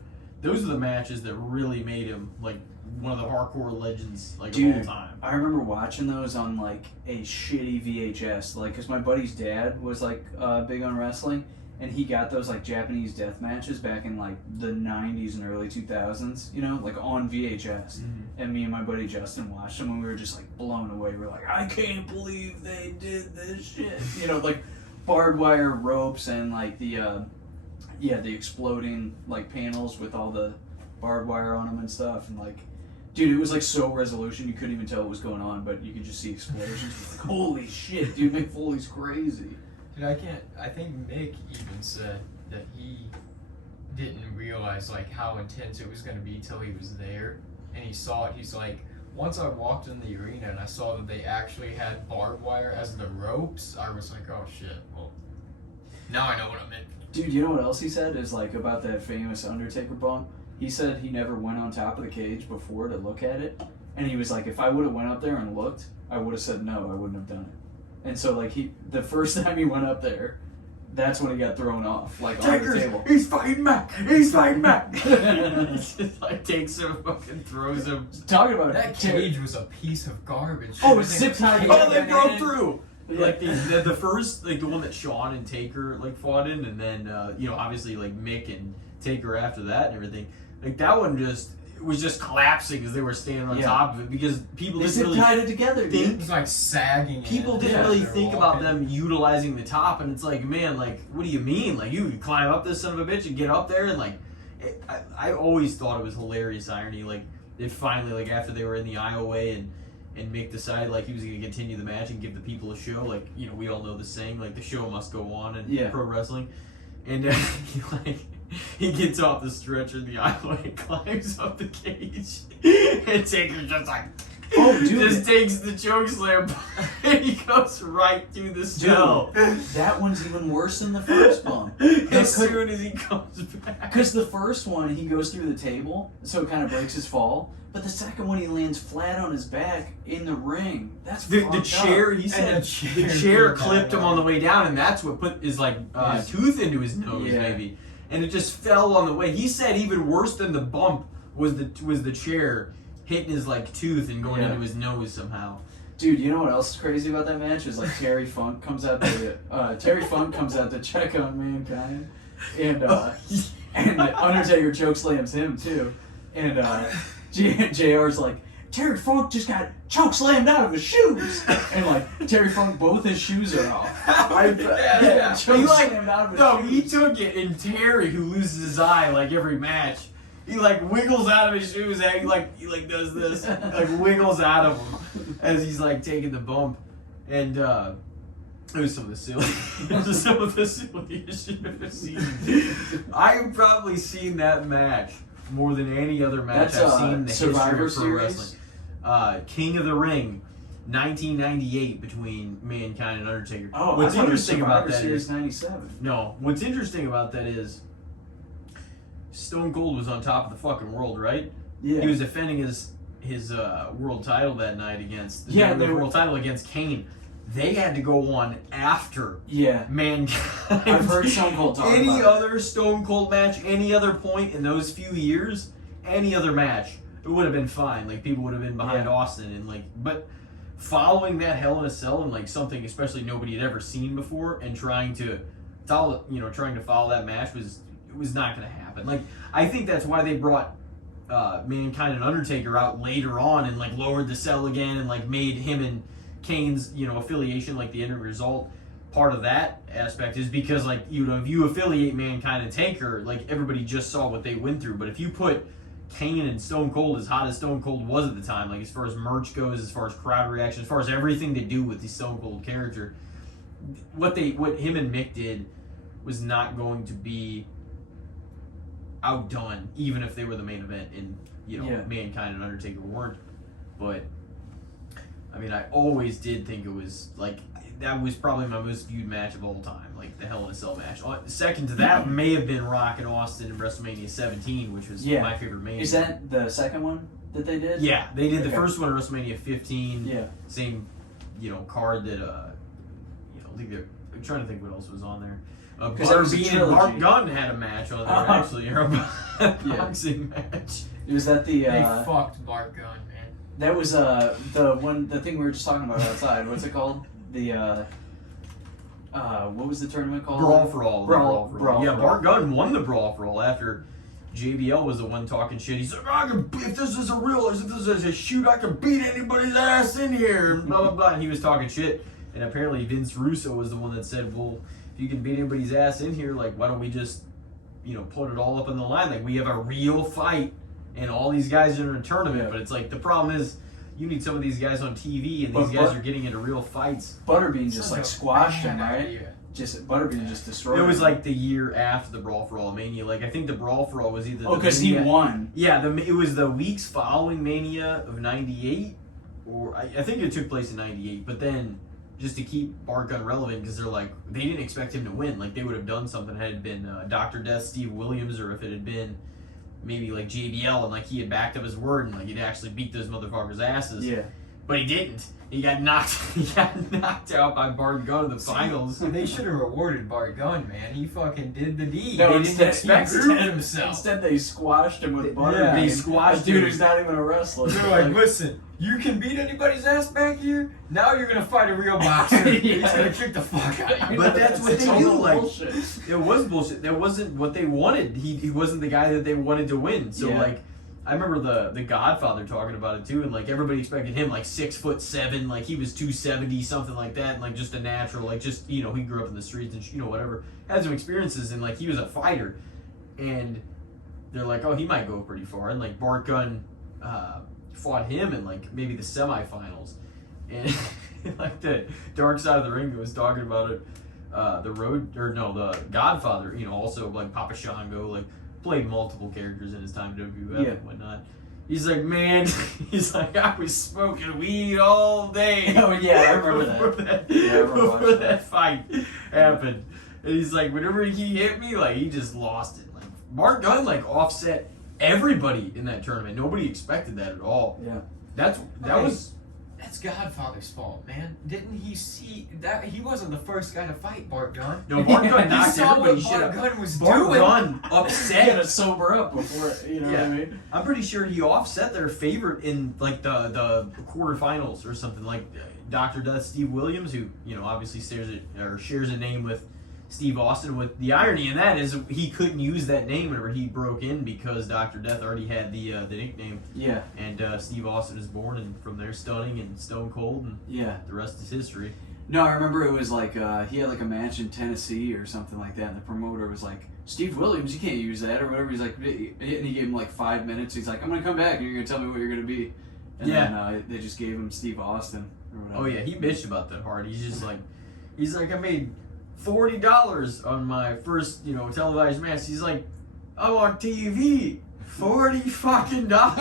matches that really made him like one of the hardcore legends like of all time. I remember watching those on like a shitty VHS, like because my buddy's dad was like big on wrestling, and he got those like Japanese death matches back in like the 90s and early 2000s, you know, like on VHS. Mm-hmm. And me and my buddy Justin watched them, and we were just like blown away. We were like, I can't believe they did this shit, you know, like barbed wire ropes and like the exploding like panels with all the barbed wire on them and stuff, and like, dude, it was like so resolution you couldn't even tell what was going on, but you could just see explosions. Like, holy shit, dude, Mick Foley's crazy. Dude, I think Mick even said that he didn't realize like how intense it was going to be till he was there, and he saw it. He's like, once I walked in the arena and I saw that they actually had barbed wire as the ropes, I was like, oh shit, well, now I know what I meant. Dude, you know what else he said is like about that famous Undertaker bump? He said he never went on top of the cage before to look at it, and he was like, if I would have went up there and looked, I would have said no, I wouldn't have done it. And so like the first time he went up there, that's when he got thrown off, like on the table. He's fighting back! He's fighting back! He just like takes him, fucking throws him. Talking about That cage was a piece of garbage. Oh, it's zip tied. Oh, they broke through! Yeah. Like the first, like the one that Shawn and Taker like fought in, and then you know, obviously like Mick and Taker after that and everything. Like that one just, was just collapsing as they were standing on top of it because people They didn't zip really tied it together, dude. It was like sagging. people didn't really think about them utilizing the top, and it's like, man, like, what do you mean? Like, you could climb up this son of a bitch and get up there, and like, I always thought it was hilarious irony. Like, it finally, like, after they were in the aisle way and Mick decided like he was going to continue the match and give the people a show. Like, you know, we all know the saying, like, the show must go on in pro wrestling. And he gets off the stretcher in the aisle and climbs up the cage. And Taker's just like, oh, dude, just takes the choke slam and he goes right through the cell. That one's even worse than the first bump. As soon as he comes back. Because the first one, he goes through the table, so it kind of breaks his fall. But the second one, he lands flat on his back in the ring. That's the fucked chair. up. He said the the chair chair clipped clipped him on the way down, and that's what put his tooth into his nose, Yeah. maybe. And it just fell on the way. He said even worse than the bump was the chair hitting his like tooth and going into his nose somehow. Dude, you know what else is crazy about that match? Is like Terry Funk comes out to check on Mankind, and the Undertaker chokeslams him too, and JR's like, Terry Funk just got chokeslammed out of his shoes, and like Terry Funk, both his shoes are off. Chokeslammed out of his shoes. He took it, and Terry, who loses his eye like every match, he like wiggles out of his shoes and he like does this, like wiggles out of them as he's like taking the bump, and it was some of the silliest shit I've ever seen. I've probably seen that match more than any other match That's, I've seen in the Survivor history of pro Series? wrestling. King of the Ring, 1998, between Mankind and Undertaker. Oh, what's I thought it was interesting about Survivor that Series is '97. no. What's interesting about that is Stone Cold was on top of the fucking world, right? Yeah. He was defending his world title that night against world title against Kane. They had to go on after Mankind. I've heard Stone Cold talk any about other Stone Cold match, any other point in those few years, any other match, it would have been fine. Like, people would have been behind Austin, and like, but following that Hell in a Cell and like something especially nobody had ever seen before, and trying to follow that match was not going to happen. Like, I think that's why they brought Mankind and Undertaker out later on and like lowered the cell again and like made him and Kane's affiliation, like the end result part of that aspect, is because like if you affiliate Mankind and Taker, like everybody just saw what they went through. But if you put Kane and Stone Cold as hot as Stone Cold was at the time, like as far as merch goes, as far as crowd reaction, as far as everything to do with the Stone Cold character, what him and Mick did was not going to be outdone, even if they were the main event and Mankind and Undertaker weren't. But I mean, I always did think it was like that was probably my most viewed match of all time, like the Hell in a Cell match. Second to that may have been Rock and Austin in WrestleMania 17, which was my favorite Mania. Is that the second one that they did? Yeah, they did the first one at WrestleMania 15. Yeah. Same, card that I'm trying to think what else was on there. Butterbean and Mark Gunn had a match on there, actually, a boxing match. Was that the? They fucked Bart Gunn, man. That was the thing we were just talking about outside. What's it called? The what was the tournament called? Brawl for All. Brawl Yeah, for Bart All. Gunn won the Brawl for All after JBL was the one talking shit. He's like, if this is a shoot, I can beat anybody's ass in here. Blah blah blah. And he was talking shit, and apparently Vince Russo was the one that said, well, if you can beat anybody's ass in here, like, why don't we just, put it all up on the line? Like, we have a real fight, and all these guys are in a tournament. Yeah. But it's like, the problem is, you need some of these guys on TV, and these guys are getting into real fights. Butterbean just like squashed him, right? idea. Butterbean just destroyed him. It was like the year after the Brawl for All Mania. Like, I think the Brawl for All was either because he won. Yeah, it was the weeks following Mania of '98, or I think it took place in '98. But then, just to keep Bart Gunn relevant, because they didn't expect him to win. Like, they would have done something had it been Dr. Death, Steve Williams, or if it had been maybe like JBL and like he had backed up his word and like he'd actually beat those motherfuckers' asses. Yeah. But he didn't. He got knocked out by Bart Gunn in the finals. They should have rewarded Bart Gunn, man. He fucking did the deed. No, They instead, didn't expect he it proved himself. Instead, they squashed him with Butterbean. Yeah, they squashed a dude him. who's not even a wrestler. They're like, listen, you can beat anybody's ass back here. Now you're gonna fight a real boxer. He's gonna kick the fuck out of you. But that's what they total do. Like, bullshit. it was bullshit. That wasn't what they wanted. He wasn't the guy that they wanted to win. So Yeah. like, I remember the Godfather talking about it too, and like everybody expected him like 6'7", like he was 270 something like that, and like just a natural, like just he grew up in the streets and whatever, had some experiences, and like he was a fighter, and they're like, oh, he might go pretty far, and like Bart Gunn fought him in like maybe the semifinals, and like the Dark Side of the Ring was talking about it, the Godfather, also like Papa Shango, like played multiple characters in his time in WWF and whatnot. He's like, man, I was smoking weed all day. Oh yeah, I remember that. Before that fight happened, and he's like, whenever he hit me, like he just lost it. Like Bart Gunn like offset everybody in that tournament. Nobody expected that at all. Yeah, that was. That's Godfather's fault, man. Didn't he see that he wasn't the first guy to fight Bart Gunn? No, Bart Gunn knocked saw what everybody shit Bart up. Gunn was Bart doing. Gunn he had upset. to sober up before, what I mean? I'm pretty sure he offset their favorite in like the quarterfinals or something. Like Dr. Death Steve Williams, who obviously shares a name with Steve Austin. With the irony in that is he couldn't use that name whenever he broke in because Dr. Death already had the nickname. Yeah. And Steve Austin is born, and from there Stunning and Stone Cold, and the rest is history. No, I remember it was like he had like a match in Tennessee or something like that, and the promoter was like, Steve Williams, you can't use that or whatever. He's like, and he gave him like 5 minutes. He's like, I'm gonna come back and you're gonna tell me what you're gonna be. And then they just gave him Steve Austin or whatever. Oh yeah, he bitched about that hard. He's like, I made $40 on my first, televised match. He's like, I'm on TV. $40 fucking dollars.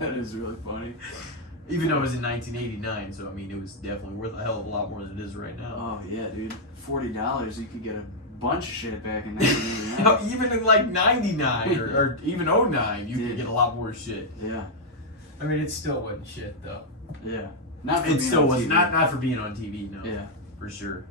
That is really funny. Even though it was in 1989, so I mean, it was definitely worth a hell of a lot more than it is right now. Oh yeah, dude. $40, you could get a bunch of shit back in 1989. Even in like 99 or even 09, you could get a lot more shit. Yeah. I mean, it still wasn't shit though. Yeah. Not for It being still on was TV. not for being on TV, no. Yeah. For sure.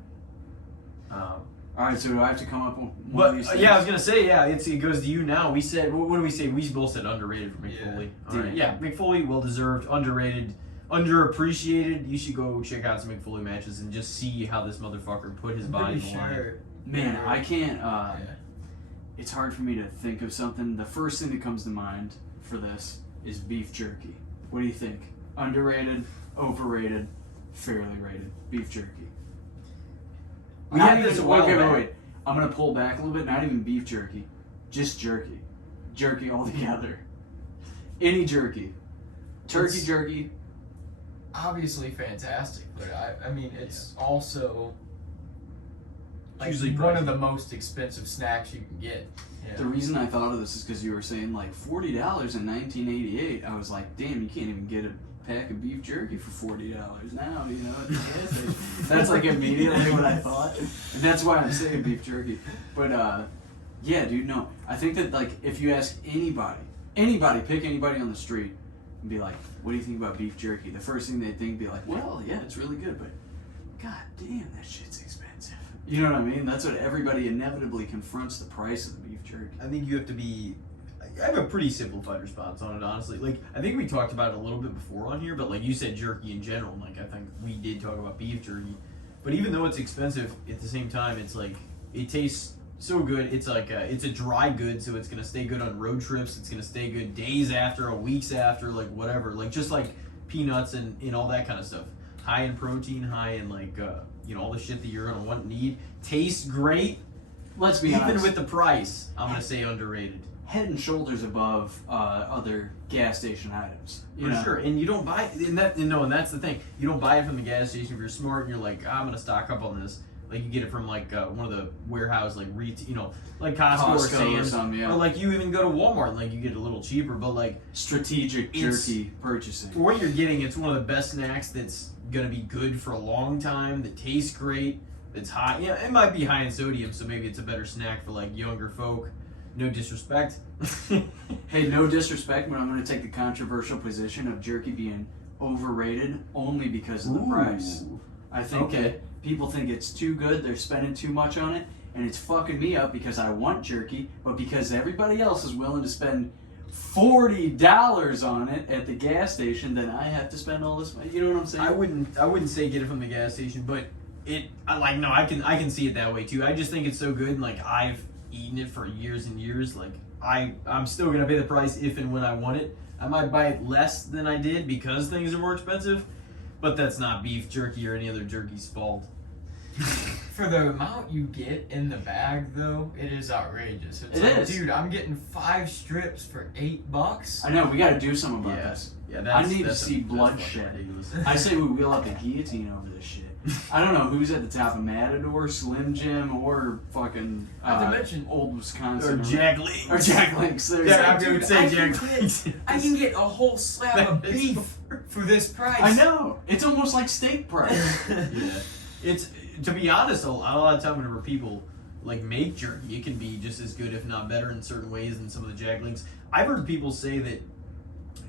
All right, so do I have to come up with one of these things? Yeah, I was gonna say, it goes to you now. We said, what do we say? We both said underrated for Mick Yeah. Foley. All right, yeah, Mick Foley, well deserved, underrated, underappreciated. You should go check out some Mick Foley matches and just see how this motherfucker put his body Pretty in the line. sure. Man, I can't. It's hard for me to think of something. The first thing that comes to mind for this is beef jerky. What do you think? Underrated, overrated, fairly rated beef jerky. We Not had even, this a while back. wait. I'm gonna pull back a little bit. Not even beef jerky, just jerky. Jerky altogether. Any jerky. Turkey It's jerky. obviously fantastic, but I mean, it's also like Usually one pricey. of the most expensive snacks you can get. Yeah. The reason I thought of this is because you were saying like $40 in 1988. I was like, damn, you can't even get a pack of beef jerky for $40 now, at the gas station. That's like immediately what I thought. And that's why I'm saying beef jerky. But yeah, dude, no. I think that like if you ask anybody, pick anybody on the street and be like, what do you think about beef jerky? The first thing they think be like, well, yeah, it's really good, but god damn, that shit's expensive. You know what I mean? That's what everybody inevitably confronts, the price of the beef jerky. I think you have to be. I have a pretty simplified response on it, honestly. Like, I think we talked about it a little bit before on here, but like you said, jerky in general. Like, I think we did talk about beef jerky, but even though it's expensive, at the same time, it's like it tastes so good. It's like it's a dry good, so it's gonna stay good on road trips. It's gonna stay good days after, or weeks after, like whatever. Like just like peanuts and all that kind of stuff. High in protein, high in like all the shit that you're gonna want and need. Tastes great. Let's be Even honest. with the price, I'm gonna say underrated. Head and shoulders above other gas station items. You For know? sure, and you don't buy and that's the thing. You don't buy it from the gas station if you're smart and you're like, I'm gonna stock up on this. Like you get it from like one of the warehouse like like Costco or Sam's, something, yeah. or like you even go to Walmart and like you get it a little cheaper. But like Strategic It's- jerky purchasing. for what you're getting, it's one of the best snacks that's gonna be good for a long time. That tastes great. That's high. Yeah, it might be high in sodium, so maybe it's a better snack for like younger folk. No disrespect. Hey, no disrespect, but I'm going to take the controversial position of jerky being overrated only because of the price. I think that people think it's too good, they're spending too much on it, and it's fucking me up because I want jerky, but because everybody else is willing to spend $40 on it at the gas station, then I have to spend all this money. You know what I'm saying? I wouldn't say get it from the gas station, but I can see it that way too. I just think it's so good, and like I've eaten it for years and years. Like I'm still gonna pay the price if and when I want it. I might buy it less than I did because things are more expensive, but that's not beef jerky or any other jerky's fault. For the amount you get in the bag, though, it is outrageous. It's It like, is. dude, I'm getting 5 strips for $8. I know, we gotta do something about this. Yeah, I need to that's see that's bloodshed. fucking ridiculous. I say we wheel out the guillotine over this shit. I don't know who's at the top of Matador, Slim Jim, or fucking Not to mention- old Wisconsin. Or Jack Links. Or Jack Links. There's Yeah, that. I would Dude, say I Jack can Links. I can get a whole slab of That is beef for this price. I know. It's almost like steak price. Yeah, it's to be honest, a lot of time whenever people like make jerky, it can be just as good, if not better, in certain ways than some of the Jack Links. I've heard people say that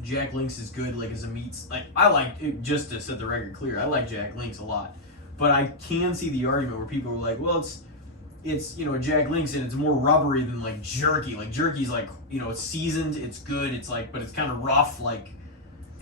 Jack Links is good, like as a meat. Like I like it, just to set the record clear, I like Jack Links a lot, but I can see the argument where people are like, well, it's you know Jack Links and it's more rubbery than like jerky. Like jerky's like it's seasoned, it's good, it's like, but it's kind of rough, like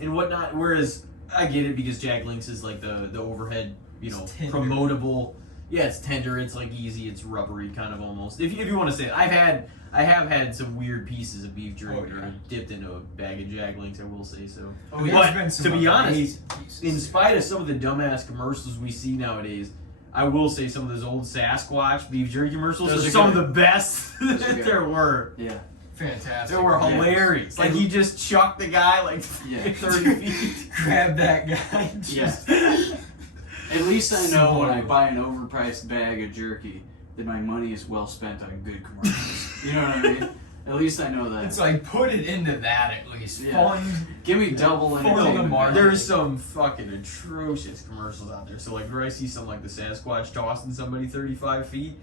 and whatnot. Whereas I get it because Jack Links is like the overhead, It's tender. promotable. Yeah, it's tender. It's like easy. It's rubbery, kind of almost. If you want to say it, I have had some weird pieces of beef jerky that are dipped into a bag of Jack Links. I will say so. Oh, yeah. But There's been some to be honest, amazing pieces. in spite of some of the dumbass commercials we see nowadays, I will say some of those old Sasquatch beef jerky commercials Those are are some good. of the best Those are that good. there were. Yeah. Fantastic. They were Yeah. hilarious. Like he just chucked the guy like Yeah. 30 feet. Grab that guy. Just, At least I know when I Smart. buy an overpriced bag of jerky that my money is well spent on good commercials. You know what I mean? At least I know that. It's like, put it into that at least. Yeah. Fund. Give me double For the entertainment. market. value. There's some fucking atrocious commercials out there. So like where I see something like the Sasquatch tossing somebody 35 feet,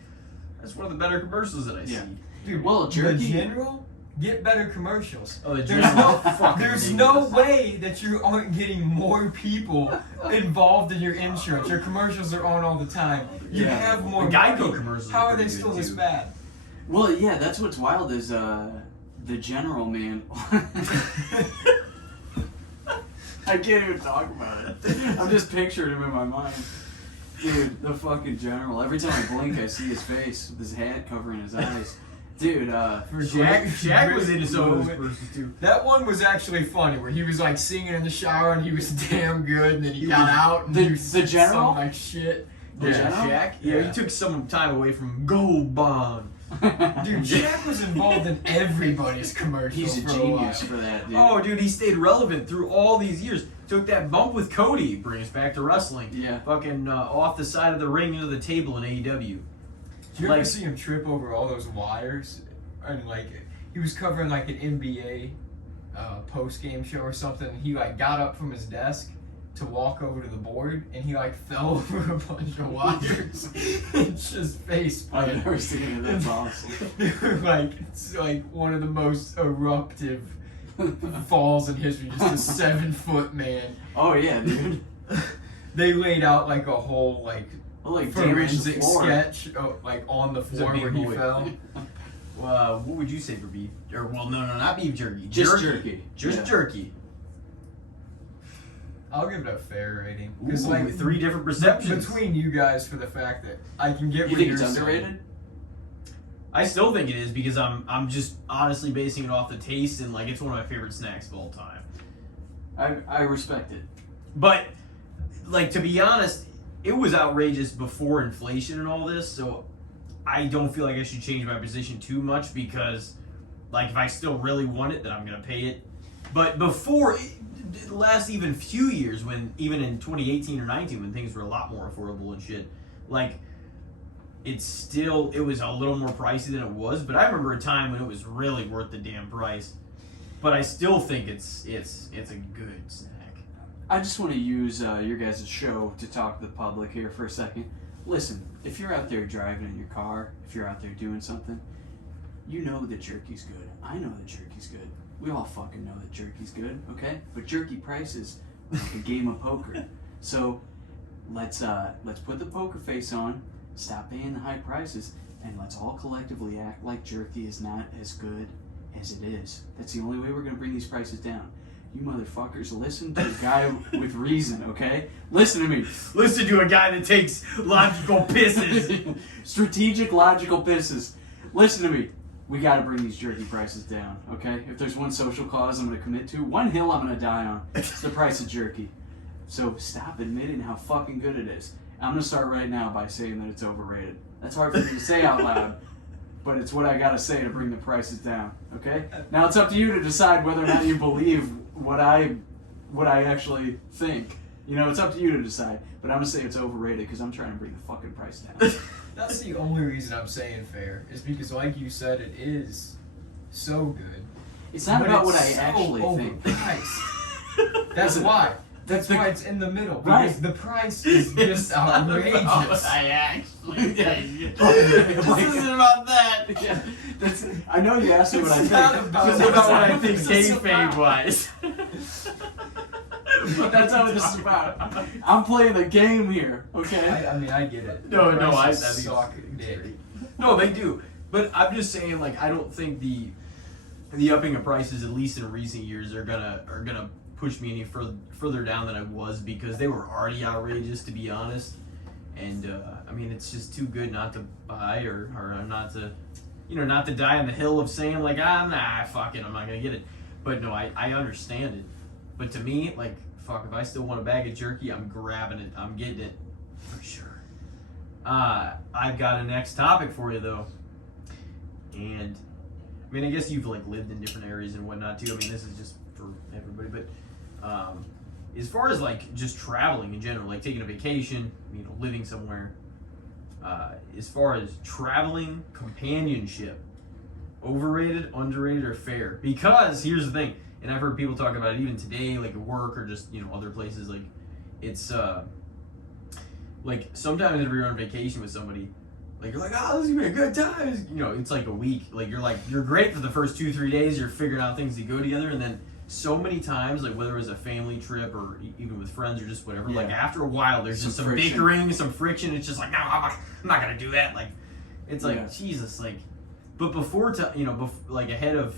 that's one of the better commercials that I see. Yeah. Dude, Well, the jerky- general, get better commercials. Oh, the There's general no, fucking there's no ridiculous. way that you aren't getting more people involved in your insurance. Your commercials are on all the time. You Yeah. have more The Geico money. commercials How are are they pretty still good, this too. bad? Well, yeah, that's what's wild is the general man. I can't even talk about it. I'm just picturing him in my mind. Dude, the fucking general. Every time I blink, I see his face with his hat covering his eyes. Dude, For Jack was into some of those moment. commercials too. That one was actually funny, where he was like singing in the shower and he was damn good, and then he got out and The- he was the general? sung like shit. The general? Jack? Yeah, he took some time away from Gold Bond. Dude, Jack was involved in everybody's commercials. He's a for genius while. for that, dude. Oh, dude, he stayed relevant through all these years. Took that bump with Cody, bring us back to wrestling. Yeah. Fucking off the side of the ring into the table in AEW. Did you Like- ever see him trip over all those wires? And like, he was covering like an NBA post game show or something. He like got up from his desk to walk over to the board, and he like fell over a bunch of wires and just face I've planted. never seen it. That's awesome. They were like, it's like one of the most eruptive falls in history. Just a 7-foot man. Oh, yeah, dude. They laid out like a whole like Well, like, damage the forensic floor. sketch, like on the floor big where he boy. fell. What would you say for beef? Or well, no, not beef jerky. Just jerky. Just Yeah. jerky. I'll give it a fair rating. Ooh, Because like 3 different perceptions. between you guys for the fact that I can get You what think you're it's saying. underrated? I still think it is because I'm just honestly basing it off the taste and like it's one of my favorite snacks of all time. I respect it. But like to be honest, it was outrageous before inflation and all this, so I don't feel like I should change my position too much because like if I still really want it, then I'm gonna pay it. But before the last even few years, when even in 2018 or 19, when things were a lot more affordable and shit, like it was a little more pricey than it was. But I remember a time when it was really worth the damn price. But I still think it's a good snack. I just want to use your guys' show to talk to the public here for a second. Listen, if you're out there driving in your car, if you're out there doing something, you know that jerky's good. I know that jerky's good. We all fucking know that jerky's good, okay? But jerky prices like a game of poker. So let's put the poker face on, stop paying the high prices, and let's all collectively act like jerky is not as good as it is. That's the only way we're gonna bring these prices down. You motherfuckers, listen to a guy with reason, okay? Listen to me. Listen to a guy that takes logical pisses. Strategic, logical pisses. Listen to me. we got to bring these jerky prices down, okay? If there's one social cause I'm going to commit to, one hill I'm going to die on, it's the price of jerky. So stop admitting how fucking good it is. I'm going to start right now by saying that it's overrated. That's hard for me to say out loud, but it's what I got to say to bring the prices down, okay? Now it's up to you to decide whether or not you believe what I actually think. You know, it's up to you to decide. But I'm going to say it's overrated because I'm trying to bring the fucking price down. That's the only reason I'm saying fair, is because, like you said, it is so good. It's not but about it's what I so actually think. overpriced. That's why. That's the- why it's in the middle. Right. Because the price is just outrageous. I actually think. This This isn't about that. Yeah, I know you asked me what I It's think. not about This is that. about what I think This is kayfabe about- wise. But that's not what this is about. I'm playing the game here, okay? I mean, I get it. No, The no, I prices think suck it's dick. great. No, they do. But I'm just saying, like, I don't think the upping of prices, at least in recent years, are gonna push me any further down than I was, because they were already outrageous, to be honest. And I mean, it's just too good not to buy, or not to, not to die on the hill of saying like, nah, fuck it, I'm not gonna get it. But no, I understand it. But to me, like, fuck, if I still want a bag of jerky, I'm grabbing it. I'm getting it for sure. I've got a next topic for you though, and I mean, I guess you've like lived in different areas and whatnot too. I mean, this is just for everybody, but as far as like just traveling in general, like taking a vacation, living somewhere, as far as traveling companionship, overrated, underrated, or fair? Because here's the thing, and I've heard people talk about it even today, like at work or just other places. Like it's like sometimes if you're on vacation with somebody, like you're like, oh, this is gonna be a good time. It's like a week. Like you're great for the first 2-3 days. You're figuring out things to go together, and then so many times, like whether it was a family trip or even with friends or just whatever, like after a while, there's just some friction. bickering, some friction. It's just like, no, I'm not gonna do that. Like it's like Jesus, like. But before like ahead of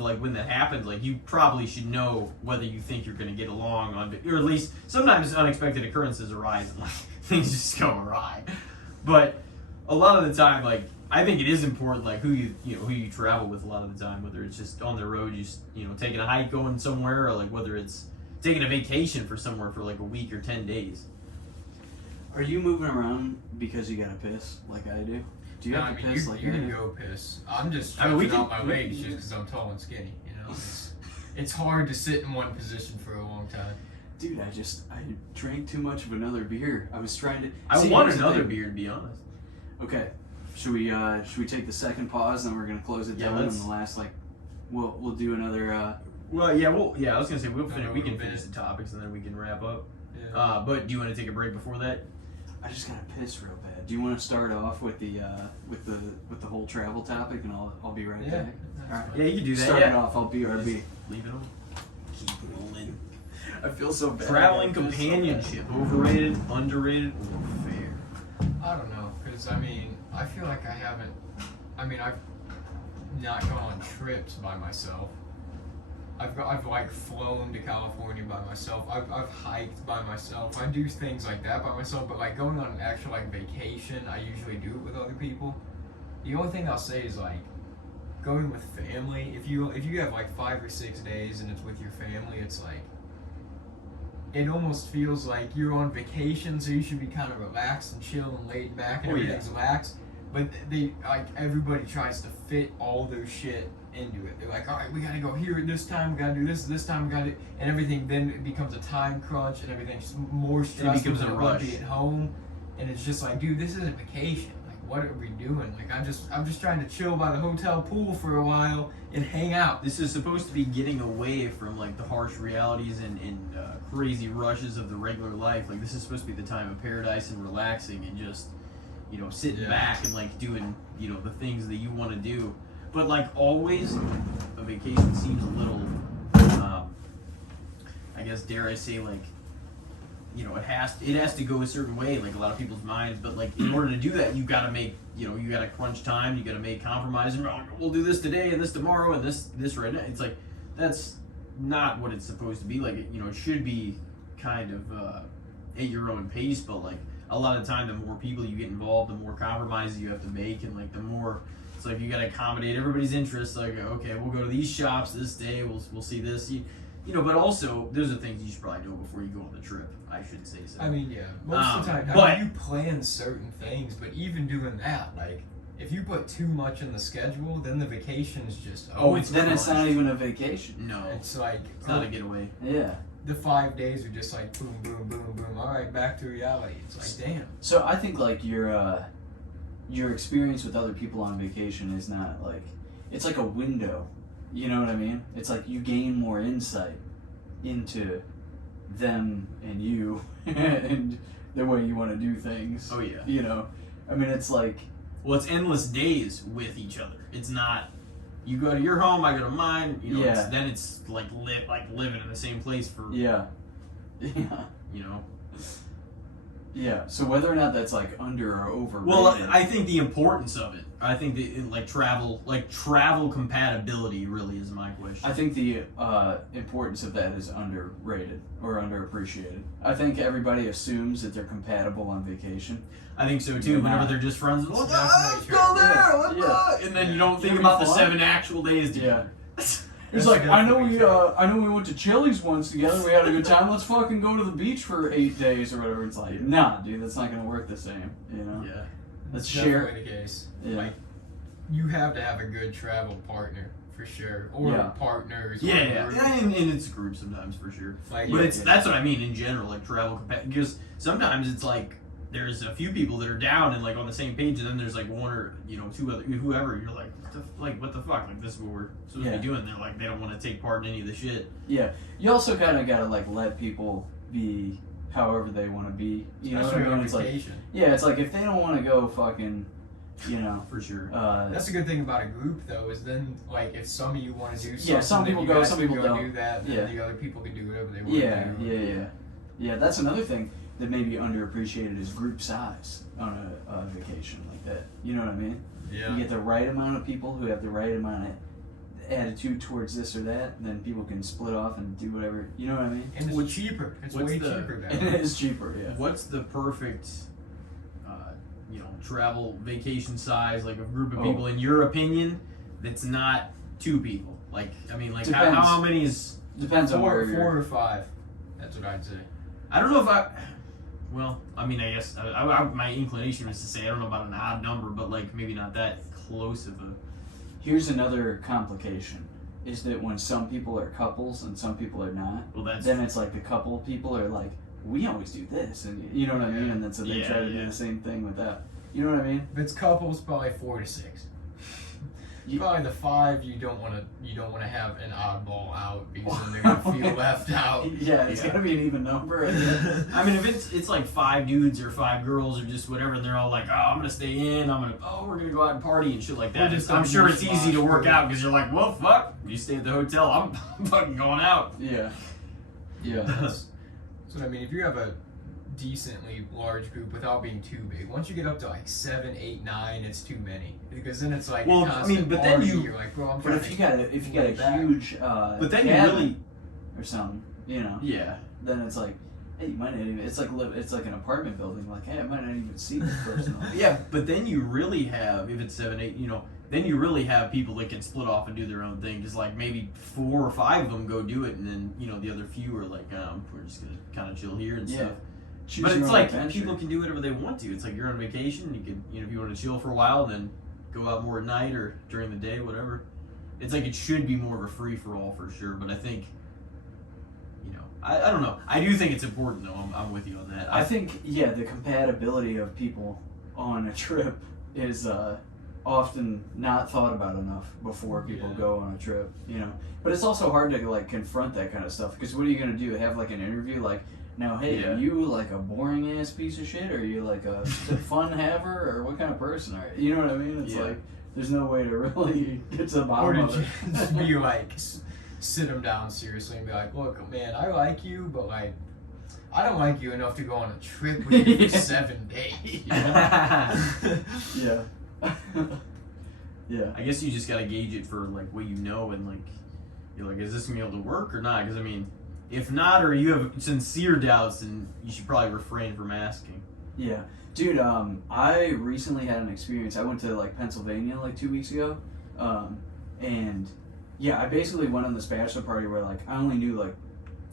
like when that happens, like you probably should know whether you think you're going to get along or at least sometimes unexpected occurrences arise and like things just go awry. But a lot of the time, like I think it is important, like who you travel with a lot of the time, whether it's just on the road, just taking a hike, going somewhere, or like whether it's taking a vacation for somewhere for like a week or 10 days. Are you moving around because you gotta piss like I do? Do you No, have I to mean, piss you like I can do? go piss. I'm just I mean, stretching we out my can- legs just because I'm tall and skinny. It's hard to sit in one position for a long time. Dude, I drank too much of another beer. I was trying to. I See, want here's the another thing. beer, to be honest. Okay, should we take the second pause and then we're gonna close it Yeah, down, and let's- the last we'll do another. Well, yeah, I was gonna say we'll finish. No, We can we'll finish finish. the topics and then we can wrap up. Yeah. But do you want to take a break before that? I just gotta piss real bad. Do you want to start off with the with the whole travel topic, and I'll be right Yeah. back. All right. Yeah, you can do that. Start yeah. it off. I'll BRB. Leave it on. Keep rolling. I feel so bad. Traveling I feel so companionship, overrated, underrated, or fair? I don't know, because I mean, I feel like I've not gone on trips by myself. I've like flown to California by myself. I've hiked by myself. I do things like that by myself, but like going on an actual like vacation, I usually do it with other people. The only thing I'll say is like going with family. If you have like 5 or 6 days and it's with your family, it's like it almost feels like you're on vacation, so you should be kind of relaxed and chill and laid back and Oh, yeah. everything's relaxed. But they like everybody tries to fit all their shit into it. They're like, all right, we gotta go here at this time, we gotta do this time, we gotta do, and everything. Then it becomes a time crunch, and everything's more stressful becomes than a it would rush. be at home. And it's just like, dude, this isn't vacation. Like, what are we doing? Like, I'm just trying to chill by the hotel pool for a while and hang out. This is supposed to be getting away from like the harsh realities and crazy rushes of the regular life. Like this is supposed to be the time of paradise and relaxing and just sitting Yeah. back and like doing the things that you want to do. But like always, a vacation seems a little, I guess, dare I say, like it has to go a certain way, like a lot of people's minds. But like in order to do that, you got to make you got to crunch time. You got to make compromises. Oh, we'll do this today and this tomorrow and this right now. It's like that's not what it's supposed to be. Like it should be kind of at your own pace. But like a lot of the time, the more people you get involved, the more compromises you have to make, and like the more It's like you got to accommodate everybody's interests. Like, okay, we'll go to these shops this day. We'll see this. You know, but also those are things you should probably know before you go on the trip. I should say so. I mean, yeah, most of the time. I mean, you plan certain things, but even doing that, like, if you put too much in the schedule, then the vacation's just it's not even a vacation. No, it's like it's not a getaway. Yeah. The 5 days are just like boom, boom, boom, boom. All right, back to reality. It's like damn. So I think like your experience with other people on vacation is not like, it's like a window. You know what I mean? It's like you gain more insight into them and you and the way you want to do things. Oh yeah. You know, I mean, it's like, well, it's endless days with each other. It's not you go to your home, I go to mine. You know, Yeah. then it's like living in the same place for yeah. you know. Yeah. So whether or not that's like under or overrated. Well, I think the importance of it. I think the travel compatibility really is my question. I think the importance of that is underrated or underappreciated. I think everybody assumes that they're compatible on vacation. I think so too. You're Whenever not. they're just friends, It's let's definitely go true. there, Yeah. and then you don't think It'd be about the fun. 7 actual days together. It's That's like, I know definitely we went to Chili's once together. We had a good time. Let's fucking go to the beach for 8 days or whatever. It's like, nah, dude, that's not gonna work the same. You know. Yeah. Let's That's share. definitely the case. Yeah. Like, you have to have a good travel partner for sure, or Yeah. partners. Yeah, or, and it's a group sometimes for sure. Like, But Yeah. that's what I mean in general, like travel because sometimes it's like there's a few people that are down and like on the same page, and then there's like one or two other whoever. You're like, what the fuck? Like this is what we're supposed to Yeah. be doing. They're like they don't want to take part in any of the shit. Yeah. You also kind of gotta like let people be however they want to be. You know what I especially mean? on It's like, vacation. yeah, it's like if they don't want to go fucking, you know. For sure. That's a good thing about a group, though, is then like if some of you want to do something, Yeah, some then people you go, guys some can people go don't. do that, and Yeah. then the other people can do whatever they want Yeah, to do. yeah. That's another thing that may be underappreciated is group size on a vacation like that. You know what I mean? Yeah. You get the right amount of people who have the right amount of attitude towards this or that, and then people can split off and do whatever. You know what I mean? And it's What's- cheaper. It's what's way the- cheaper that And way. it is cheaper, yeah. What's the perfect, travel vacation size, like a group of people in your opinion, that's not 2 people? Like, I mean, like Depends. how many is? Depends on where Four you're. or five. That's what I'd say. I don't know if I. Well, I mean, I guess my inclination was to say I don't know about an odd number, but like maybe not that close of a. Here's another complication: is that when some people are couples and some people are not, Well, that's then it's like the couple people are like, we always do this, and you know what I mean, and then so they Yeah, try to do yeah. the same thing with that. You know what I mean? If it's couples, probably 4 to 6. You- Probably the 5 you don't want to have an oddball out because then they're gonna feel left out. Yeah, it's Yeah. gotta be an even number. I guess. I mean, if it's like 5 dudes or 5 girls or just whatever, and they're all like, oh, I'm gonna stay in, we're gonna go out and party and shit like that. Or just I'm a sure it's easy to mishmash work group. out because you're like, well, fuck, you stay at the hotel, I'm fucking going out. Yeah. Yeah. That's what I mean. If you have a decently large group without being too big, once you get up to like 7, 8, 9, it's too many because then it's like Well, a I constant mean, but then party. you- You're like, bro, I'm But trying if you to got lay a back. huge But then you cabin really, or something, you know, yeah. then it's like, hey, you might not even. It's like an apartment building. Like, hey, I might not even see this person. Yeah, but then you really have, if it's 7, 8, then you really have people that can split off and do their own thing. Just like maybe 4 or 5 of them go do it, and then the other few are like, we're just gonna kind of chill here and Yeah. stuff. Choose But your it's own like adventure. people can do whatever they want to. It's like you're on vacation. You can, if you want to chill for a while, and then go out more at night or during the day, whatever. It's like it should be more of a free for all for sure. But I think, I don't know. I do think it's important though. I'm with you on that. I think the compatibility of people on a trip is often not thought about enough before people go on a trip. But it's also hard to like confront that kind of stuff because what are you gonna do? Have like an interview like. Now, hey, Yeah. are you like a boring ass piece of shit, or are you like a fun haver, or what kind of person are you? You know what I mean? It's Yeah. like there's no way to really get to the Or bottom did of you it. just be like, sit them down seriously and be like, look, man, I like you, but like, I don't like you enough to go on a trip with you Yeah. for 7 days. You know? Yeah. Yeah. I guess you just gotta gauge it for like what and like you're like, is this gonna be able to work or not? Because I mean, if not, or you have sincere doubts, then you should probably refrain from asking. Yeah, dude. I recently had an experience. I went to like Pennsylvania like 2 weeks ago, and yeah, I basically went on this bachelor party where like I only knew like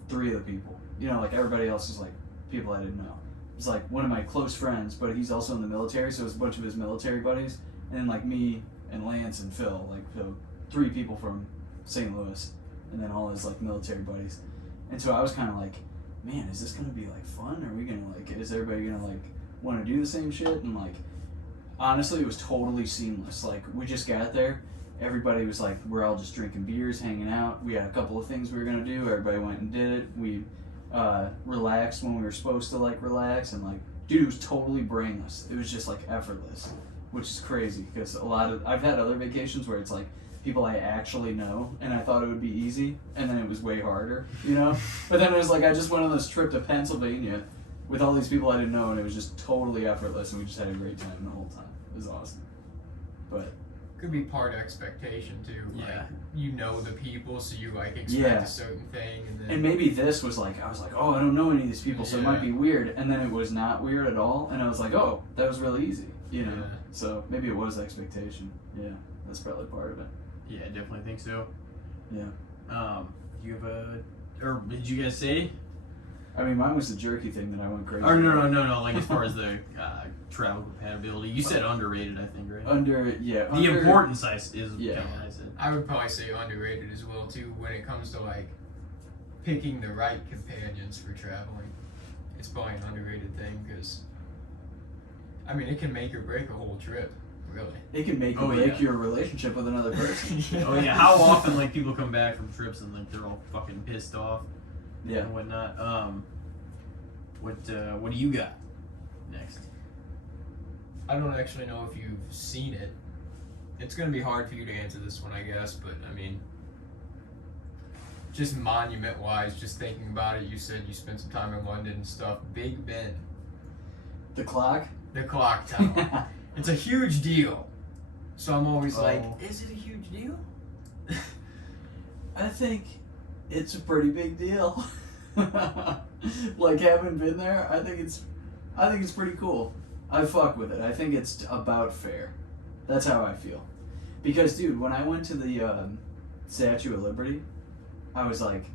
3 of the people. You know, like everybody else is like people I didn't know. It's like one of my close friends, but he's also in the military, so it's a bunch of his military buddies, and then like me and Lance and Phil, like so 3 people from St. Louis, and then all his like military buddies. And so I was kind of like, man, is this gonna be like fun? Are we gonna like? Is everybody gonna like want to do the same shit? And like, honestly, it was totally seamless. Like we just got there, everybody was like, we're all just drinking beers, hanging out. We had a couple of things we were gonna do. Everybody went and did it. We relaxed when we were supposed to like relax, and like, dude, it was totally brainless. It was just like effortless, which is crazy because I've had other vacations where it's like people I actually know, and I thought it would be easy, and then it was way harder, you know? But then it was like, I just went on this trip to Pennsylvania with all these people I didn't know, and it was just totally effortless, and we just had a great time the whole time. It was awesome. But Could be part of expectation too. Like, Yeah. you know the people, so you like expect Yeah. a certain thing, and then and maybe this was like, I was like, oh, I don't know any of these people, so it might be weird, and then it was not weird at all, and I was like, oh, that was really easy, you know? Yeah. So maybe it was expectation. Yeah, that's probably part of it. Yeah, I definitely think so. Yeah. You have or did you guys say? I mean, mine was the jerky thing that I went crazy Or no, about. no. Like as far as the travel compatibility, you said underrated, I think, right? The importance is Yeah. kind of what I said. I would probably say underrated as well too when it comes to like picking the right companions for traveling. It's probably an underrated thing because I mean it can make or break a whole trip, really. It can make or break your relationship with another person. Oh yeah, how often like people come back from trips and like they're all fucking pissed off Yeah. and whatnot. What do you got next? I don't actually know if you've seen it. It's gonna be hard for you to answer this one, I guess, but I mean, just monument-wise, just thinking about it, you said you spent some time in London and stuff. Big Ben, The clock? the clock tower. It's a huge deal. So I'm always like, Oh. is it a huge deal? I think it's a pretty big deal. Like having been there, I think it's pretty cool. I fuck with it. I think it's about fair. That's how I feel. Because dude, when I went to the Statue of Liberty, I was like,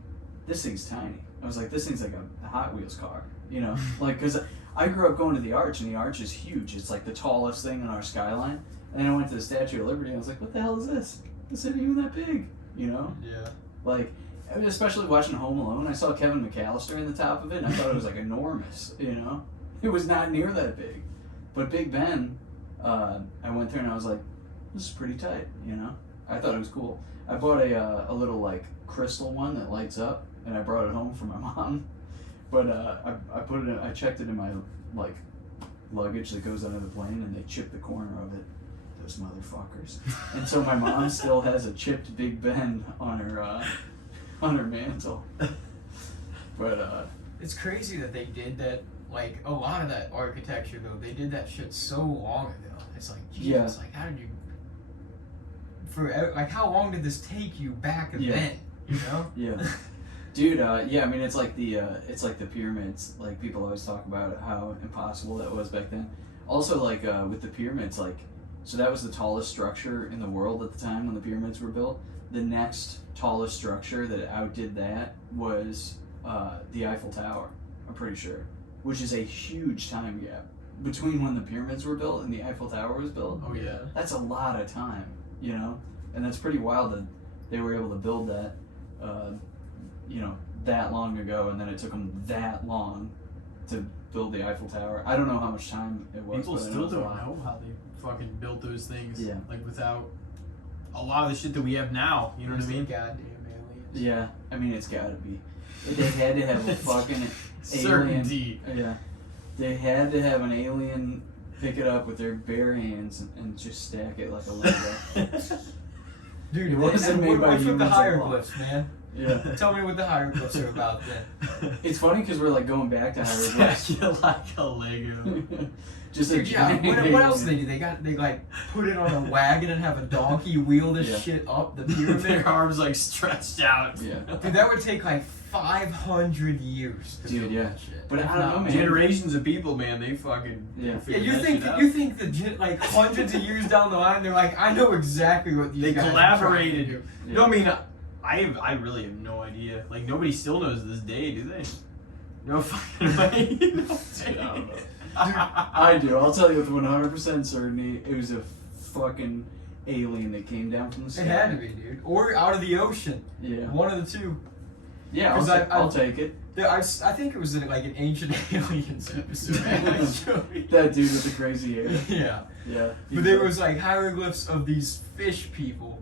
this thing's tiny. I was like, this thing's like a Hot Wheels car, you know? Like, cause I grew up going to the Arch, and the Arch is huge. It's like the tallest thing in our skyline. And then I went to the Statue of Liberty, and I was like, what the hell is this? This isn't even that big, you know? Yeah. Like, especially watching Home Alone, I saw Kevin McAllister in the top of it, and I thought it was like enormous, you know? It was not near that big. But Big Ben, I went there and I was like, this is pretty tight, you know? I thought it was cool. I bought a little like crystal one that lights up, and I brought it home for my mom. But I put it in, I checked it in my like luggage that goes under the plane, and they chipped the corner of it. Those motherfuckers. And so my mom still has a chipped Big Ben on her mantle. But It's crazy that they did that. Like a lot of that architecture, though, they did that shit so long ago. It's like, Jesus, Yeah. like how did you? Like how long did this take you back Yeah. then? You know? yeah. Dude, yeah, I mean it's like the pyramids. Like people always talk about how impossible that was back then. Also, like with the pyramids, like so that was the tallest structure in the world at the time when the pyramids were built. The next tallest structure that outdid that was the Eiffel Tower. I'm pretty sure, which is a huge time gap between when the pyramids were built and the Eiffel Tower was built. Oh yeah. That's a lot of time, you know, and that's pretty wild that they were able to build that. You know, that long ago, and then it took them that long to build the Eiffel Tower. I don't know how much time it was. People but I know still it was a don't lot. know how they fucking built those things. Yeah. Like without a lot of the shit that we have now. You know what I mean? Goddamn aliens. Yeah, I mean it's gotta be. They had to have a fucking alien. Certainty. Yeah, they had to have an alien pick it up with their bare hands and just stack it like a Lego. Dude, It wasn't made by what's with the humans at all. hieroglyphs, man? Yeah. Tell me what the hieroglyphs are about then. It's funny because we're like going back to hieroglyphs. Stack it like a Lego. Just a Dude, yeah, giant. what else they do? They like put it on a wagon and have a donkey wheel this Yeah. shit up the Their pyramid. arms like stretched out. Yeah. Dude, that would take like 500 years to Dude, build yeah. that shit. But I If don't not know, man. Generations of people, man, they fucking Yeah. Yeah, figured you that think shit out. you think like hundreds of years down the line, they're like, I know exactly what these They guys are collaborated. trying to do. Yeah. No, I mean, I really have no idea. Like nobody still knows to this day, do they? No fucking way. Dude, I don't know. I do. I'll tell you with 100% certainty, it was a fucking alien that came down from the sky. It had to be, dude, or out of the ocean. Yeah. One of the two. Yeah, 'Cause I'll take it. Yeah, I think it was in like an Ancient Aliens episode. Actually. That dude with the crazy hair. Yeah. Yeah. But there was like hieroglyphs of these fish people,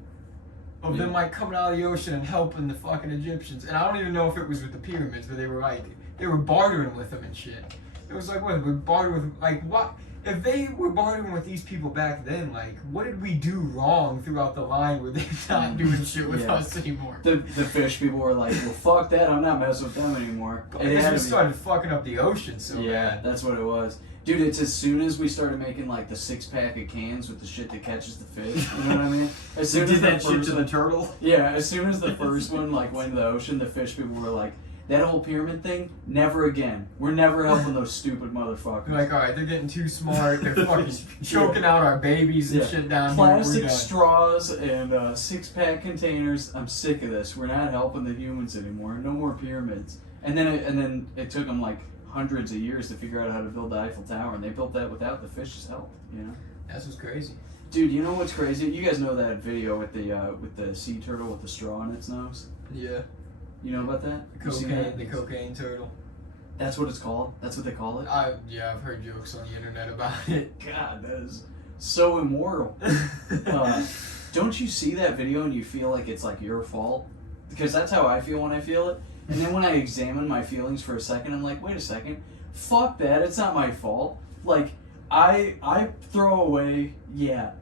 of them Yeah. like coming out of the ocean and helping the fucking Egyptians. And I don't even know if it was with the pyramids, but they were bartering with them and shit. It was like, what, we bartered with, like, what? If they were bartering with these people back then, like, what did we do wrong throughout the line where they're not doing shit with Yeah. us anymore? The fish people were like, well, fuck that, I'm not messing with them anymore. I And it guess had we to be- started fucking up the ocean so Yeah, bad. that's what it was. Dude, it's as soon as we started making like the 6-pack of cans with the shit that catches the fish. You know what I mean? As They soon did as that the shit first to the one- turtle. Yeah, as soon as the first one like went into the ocean, the fish people were like, that whole pyramid thing, never again. We're never helping those stupid motherfuckers. They're like, alright, they're getting too smart. They're fucking choking out our babies and Yeah. shit down Plastic here. We're done. straws and 6-pack containers. I'm sick of this. We're not helping the humans anymore. No more pyramids. And then it took them like hundreds of years to figure out how to build the Eiffel Tower, and they built that without the fish's help. You know, That's what's crazy. dude. You know what's crazy? You guys know that video with the sea turtle with the straw in its nose. Yeah. You know about that? You seen that? The cocaine turtle. That's what it's called. That's what they call it. I've heard jokes on the internet about it. God, that is so immoral. Don't you see that video and you feel like it's like your fault? Because that's how I feel when I feel it. And then when I examine my feelings for a second, I'm like, wait a second, fuck that. It's not my fault. Like, I throw away,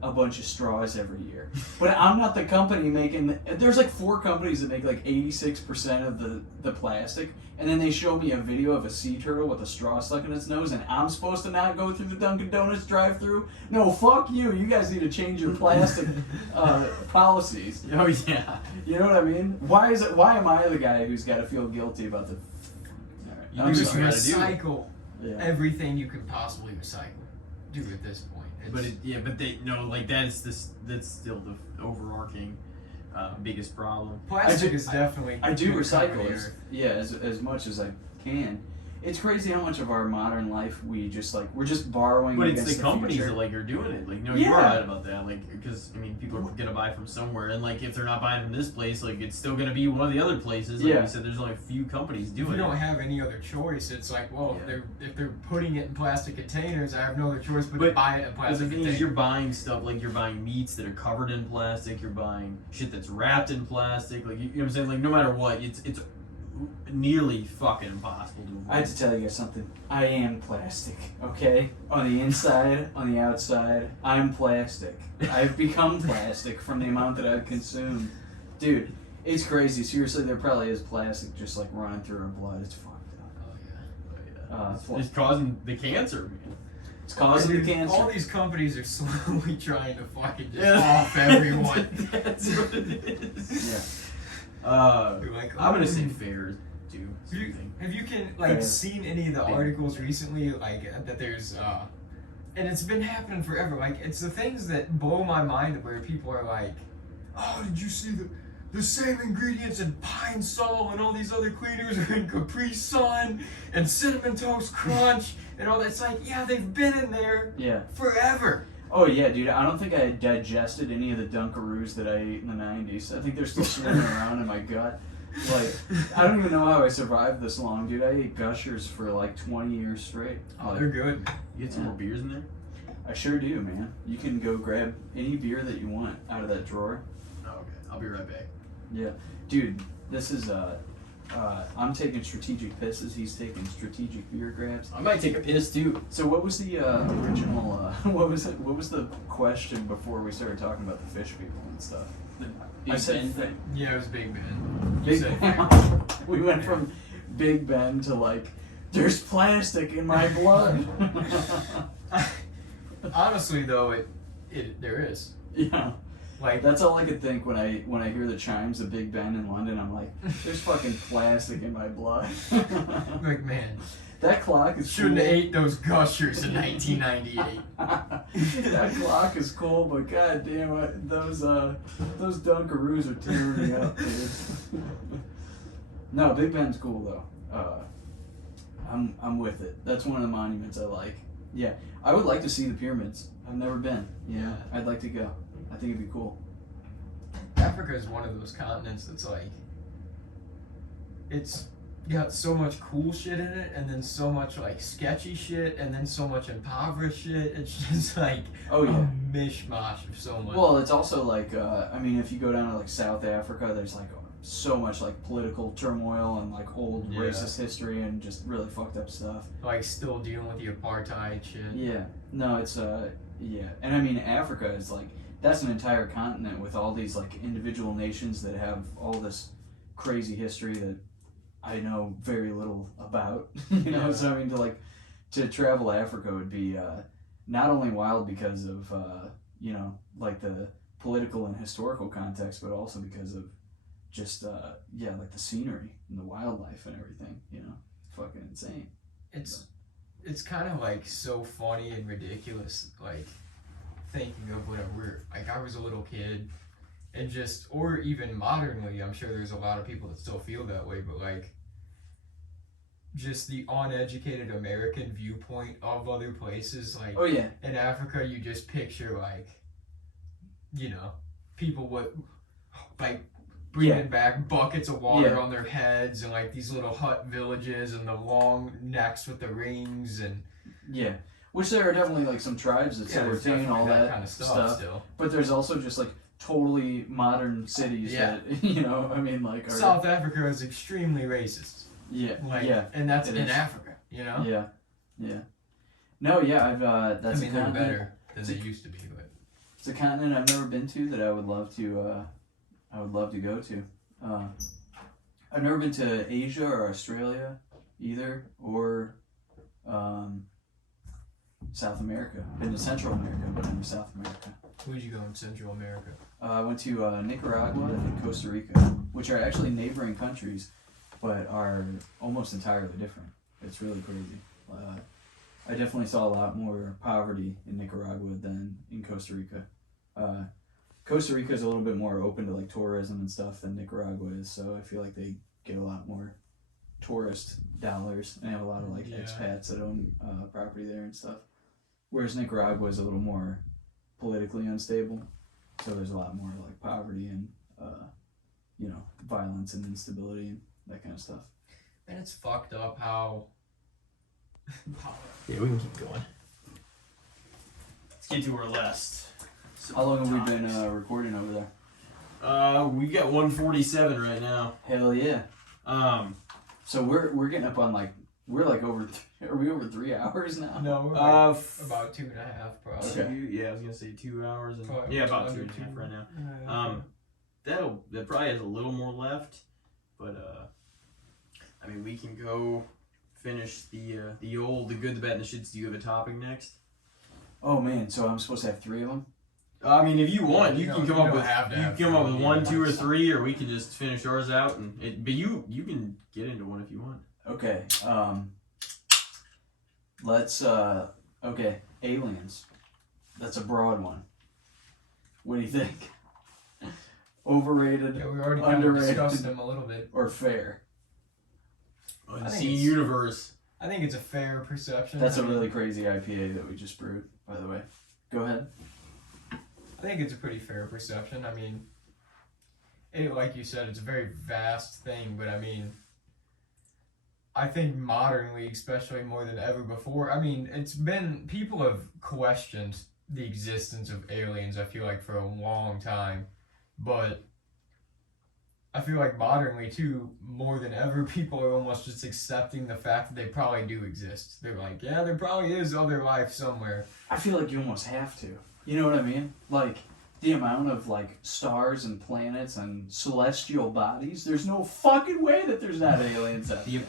a bunch of straws every year. But I'm not the company making there's like 4 companies that make like 86% of the plastic, and then they show me a video of a sea turtle with a straw stuck in its nose, and I'm supposed to not go through the Dunkin' Donuts drive-thru? No, fuck you. You guys need to change your plastic policies. Oh yeah. You know what I mean? Why am I the guy who's got to feel guilty about the You I'm do Just what sorry. you gotta do. recycle Yeah. everything you can possibly recycle. Do at this point. But they no, like that's still the overarching biggest problem. Plastic I do- is definitely. I do gonna cover recycle the as, earth. as much as I can. It's crazy how much of our modern life we're just borrowing. But it's against the companies future. that like are doing it. Like, no, you're Yeah. right about that. Like, because I mean, people are gonna buy from somewhere, and like if they're not buying from this place, like it's still gonna be one of the other places. Like Yeah. we said, there's only a few companies If doing you it. don't have any other choice, it's like, well, Yeah. if they're putting it in plastic containers, I have no other choice but to But- buy it in But plastic the thing containers. is, you're buying stuff like you're buying meats that are covered in plastic. You're buying shit that's wrapped in plastic. Like you know what I'm saying. Like no matter what, it's nearly fucking impossible to avoid. I have to tell you guys something. I am plastic, okay? On the inside, on the outside, I'm plastic. I've become plastic from the amount that I've consumed. Dude, it's crazy. Seriously, there probably is plastic just like running through our blood. It's fucked up. It's causing the cancer, man. It's causing the Dude, cancer. All these companies are slowly trying to fucking just Yeah. off everyone. That's what it is. Yeah. You're like, I'm gonna oh. say fair too. Have you Fair. seen any of the articles recently that there's and it's been happening forever, like it's the things that blow my mind where people are like, oh, did you see the same ingredients in Pine Sol and all these other cleaners are in Capri Sun and Cinnamon Toast Crunch and all that. It's like, yeah, they've been in there Yeah. forever. Oh yeah, dude. I don't think I had digested any of the Dunkaroos that I ate in the 90s. I think they're still swimming around in my gut. Like, I don't even know how I survived this long, dude. I ate Gushers for like 20 years straight. Oh, Like, they're good. You get some more beers in there? I sure do, man. You can go grab any beer that you want out of that drawer. Oh, okay. I'll be right back. Yeah, dude. This is I'm taking strategic pisses. He's taking strategic beer grabs. I might take a piss too. So what was the original? What was it? What was the question before we started talking about the fish people and stuff? You I said said Yeah, it was Big Ben. Big said Ben. We went from Big Ben to like, there's plastic in my blood. Honestly, though, there is. Yeah. Like, That's all I could think when I hear the chimes of Big Ben in London. I'm like, there's fucking plastic in my blood. like, man, That clock is shouldn't cool. have ate those gushers in 1998. That clock is cool, but goddamn, those Dunkaroos are tearing me up, dude. No, Big Ben's cool though. I'm with it. That's one of the monuments I like. Yeah, I would like to see the pyramids. I've never been. Yeah, I'd like to go. I think it'd be cool. Africa is one of those continents that's like, it's got so much cool shit in it, and then so much like sketchy shit, and then so much impoverished shit. It's just like Oh yeah. a mishmash of so much. Well, it's also like, I mean, if you go down to like South Africa, there's like so much like political turmoil and like old Yeah. racist history and just really fucked up stuff. like still dealing with the apartheid shit. Yeah. No, it's yeah. And I mean, Africa is like, that's an entire continent with all these like individual nations that have all this crazy history that I know very little about. You know, Yeah. so I mean, to travel Africa would be not only wild because of you know, like the political and historical context, but also because of just yeah, like the scenery and the wildlife and everything. You know, fucking insane. It's kind of like so funny and ridiculous, like thinking of when I was a little kid, and just, or even modernly, I'm sure there's a lot of people that still feel that way, but like just the uneducated American viewpoint of other places, like Oh yeah. in Africa, you just picture like, you know, people with like bringing back buckets of water Yeah. on their heads, and like these little hut villages and the long necks with the rings, and Yeah. Which there are definitely like some tribes that still there's retain definitely all that kind of stuff. still. But there's also just like totally modern cities Yeah. that, you know, I mean, like are, South Africa is extremely racist. yeah, Like, yeah, and that's it in is. Africa, you know? yeah, yeah. No, yeah, I've that's I mean, a they're continent. better than they used to be, but It's a continent I've never been to that I would love to go to. I've never been to Asia or Australia either, or South America. Been to Central America, but never South America. where'd you go in Central America? I went to Nicaragua and Costa Rica, which are actually neighboring countries, but are almost entirely different. It's really crazy. I definitely saw a lot more poverty in Nicaragua than in Costa Rica. Costa Rica is a little bit more open to like tourism and stuff than Nicaragua is, so I feel like they get a lot more tourist dollars and have a lot of like Yeah. expats that own property there and stuff. Whereas Nicaragua is a little more politically unstable, so there's a lot more like poverty and you know, violence and instability and that kind of stuff. And it's fucked up how Yeah, we can keep going. Let's get to our last. How long have we been recording over there? We got 147 right now. Hell yeah! So So we're getting up on like we're like over. Are we over 3 hours now? no, we're about about 2.5 probably. Okay. yeah, I was gonna say 2 hours. And, Probably yeah, about under 2.5 right now. Yeah. That probably has a little more left, but I mean, we can go finish the good, the bad, and the shits. Do you have a topic next? Oh man! So I'm supposed to have 3 of them? I mean, if you want, you You can don't- come you up don't with have to have come up with three, 1, 2, or once. 3, or we can just finish ours out. But you can get into one if you want. Okay. Let's okay, aliens. That's a broad one. What do you think? Overrated Yeah, we already kind of Underrated. discussed them a little bit. or fair? think Unseen it's- universe. I think it's a fair perception. That's I a mean, really crazy IPA that we just brewed, by the way. Go ahead. I think it's a pretty fair perception. I mean, like you said, it's a very vast thing, but I mean, I think modernly, especially more than ever before, I mean, people have questioned the existence of aliens, I feel like, for a long time, but I feel like modernly, too, more than ever, people are almost just accepting the fact that they probably do exist. They're like, yeah, there probably is other life somewhere. I feel like you almost have to. You know what I mean? Like, the amount of like stars and planets and celestial bodies, there's no fucking way that there's not aliens out there.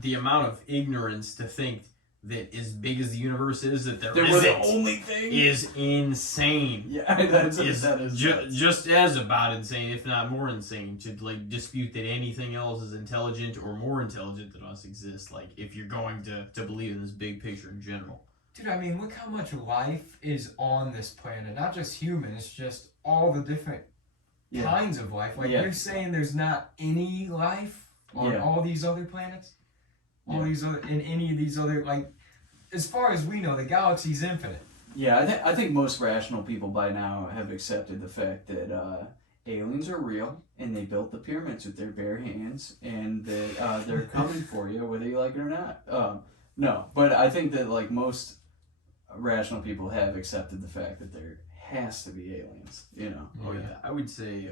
The amount of ignorance to think that as big as the universe is, that there We're isn't the only thing. is insane. Yeah, that is Just as about insane, if not more insane, to like dispute that anything else is intelligent or more intelligent than us exists. Like if you're going to believe in this big picture in general. Dude, I mean, look how much life is on this planet. Not just humans, just all the different kinds of life. Like, you're saying there's not any life on all these other planets? All these other, in any of these other, like, as far as we know, the galaxy's infinite. Yeah, I think most rational people by now have accepted the fact that aliens are real, and they built the pyramids with their bare hands, and that they're coming for you, whether you like it or not. No, but I think that, like, most rational people have accepted the fact that there has to be aliens, you know? Oh yeah, I would say,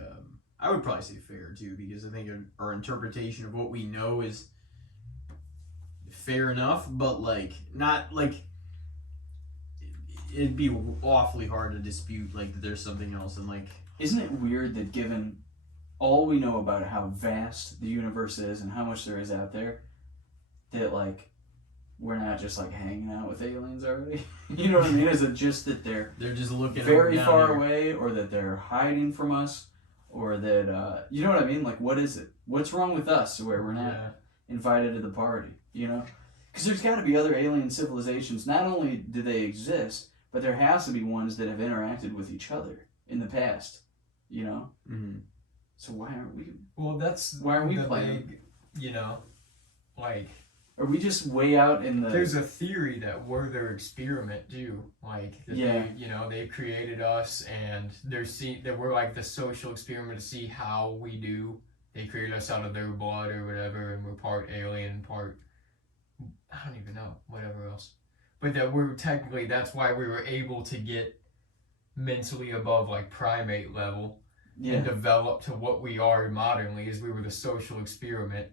I would probably say fair too, because I think our interpretation of what we know is fair enough, but like, not like, it'd be awfully hard to dispute like that there's something else, and like, isn't it weird that given all we know about how vast the universe is and how much there is out there, that like, we're not just like hanging out with aliens already? You know what I mean? Is it just that they're just looking very far here. away, or that they're hiding from us, or that you know what I mean? Like, what is it? What's wrong with us where we're not invited to the party? You know, because there's got to be other alien civilizations. Not only do they exist, but there has to be ones that have interacted with each other in the past. You know. Mm-hmm. So why aren't we? Well, that's why aren't we the playing? big, you know, like. Are we just way out in the... There's a theory that we're their experiment too. Like, that they, you know, they created us, and that we're like the social experiment to see how we do. They created us out of their blood or whatever, and we're part alien, part... I don't even know, whatever else. But that we're technically, that's why we were able to get mentally above like primate level and develop to what we are modernly, is we were the social experiment.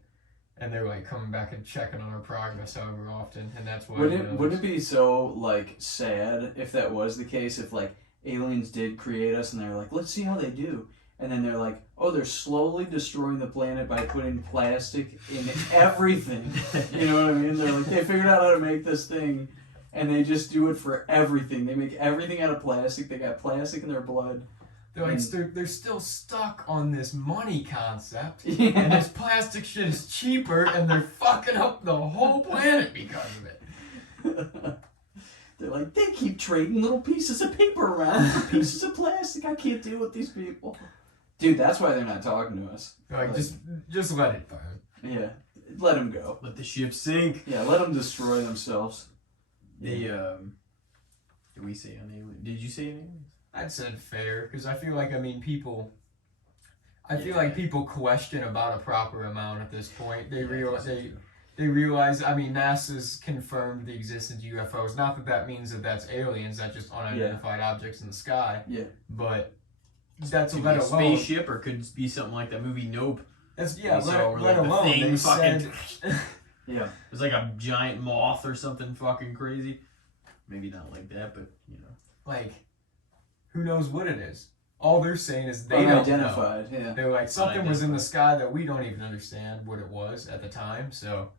And they're like coming back and checking on our progress however often, and that's why. Wouldn't it be so like sad if that was the case? If like aliens did create us and they're like, let's see how they do, and then they're like, oh, they're slowly destroying the planet by putting plastic in everything. You know what I mean? They're like, they figured out how to make this thing, and they just do it for everything. They make everything out of plastic. They got plastic in their blood. They're like, they're still stuck on this money concept, and this plastic shit is cheaper, and they're fucking up the whole planet because of it. They're like, they keep trading little pieces of paper around for pieces of plastic. I can't deal with these people. Dude, that's why they're not talking to us. They're like, just let it burn. Yeah, let them go. Let the ship sink. Yeah, let them destroy themselves. Did we say an alien? Did you say an alien? I'd said fair, because I feel like, I mean, people question about a proper amount at this point. They realize, I mean, NASA's confirmed the existence of UFOs. Not that means that that's aliens, that's just unidentified objects in the sky. Yeah. But that's could let be a alone spaceship, or could be something like that movie Nope. That's let alone they fucking said. Yeah. It was like a giant moth or something fucking crazy. Maybe not like that, but you know, like, who knows what it is? All they're saying is they don't Unidentified, know. They're like, something was in the sky that we don't even understand what it was at the time. So,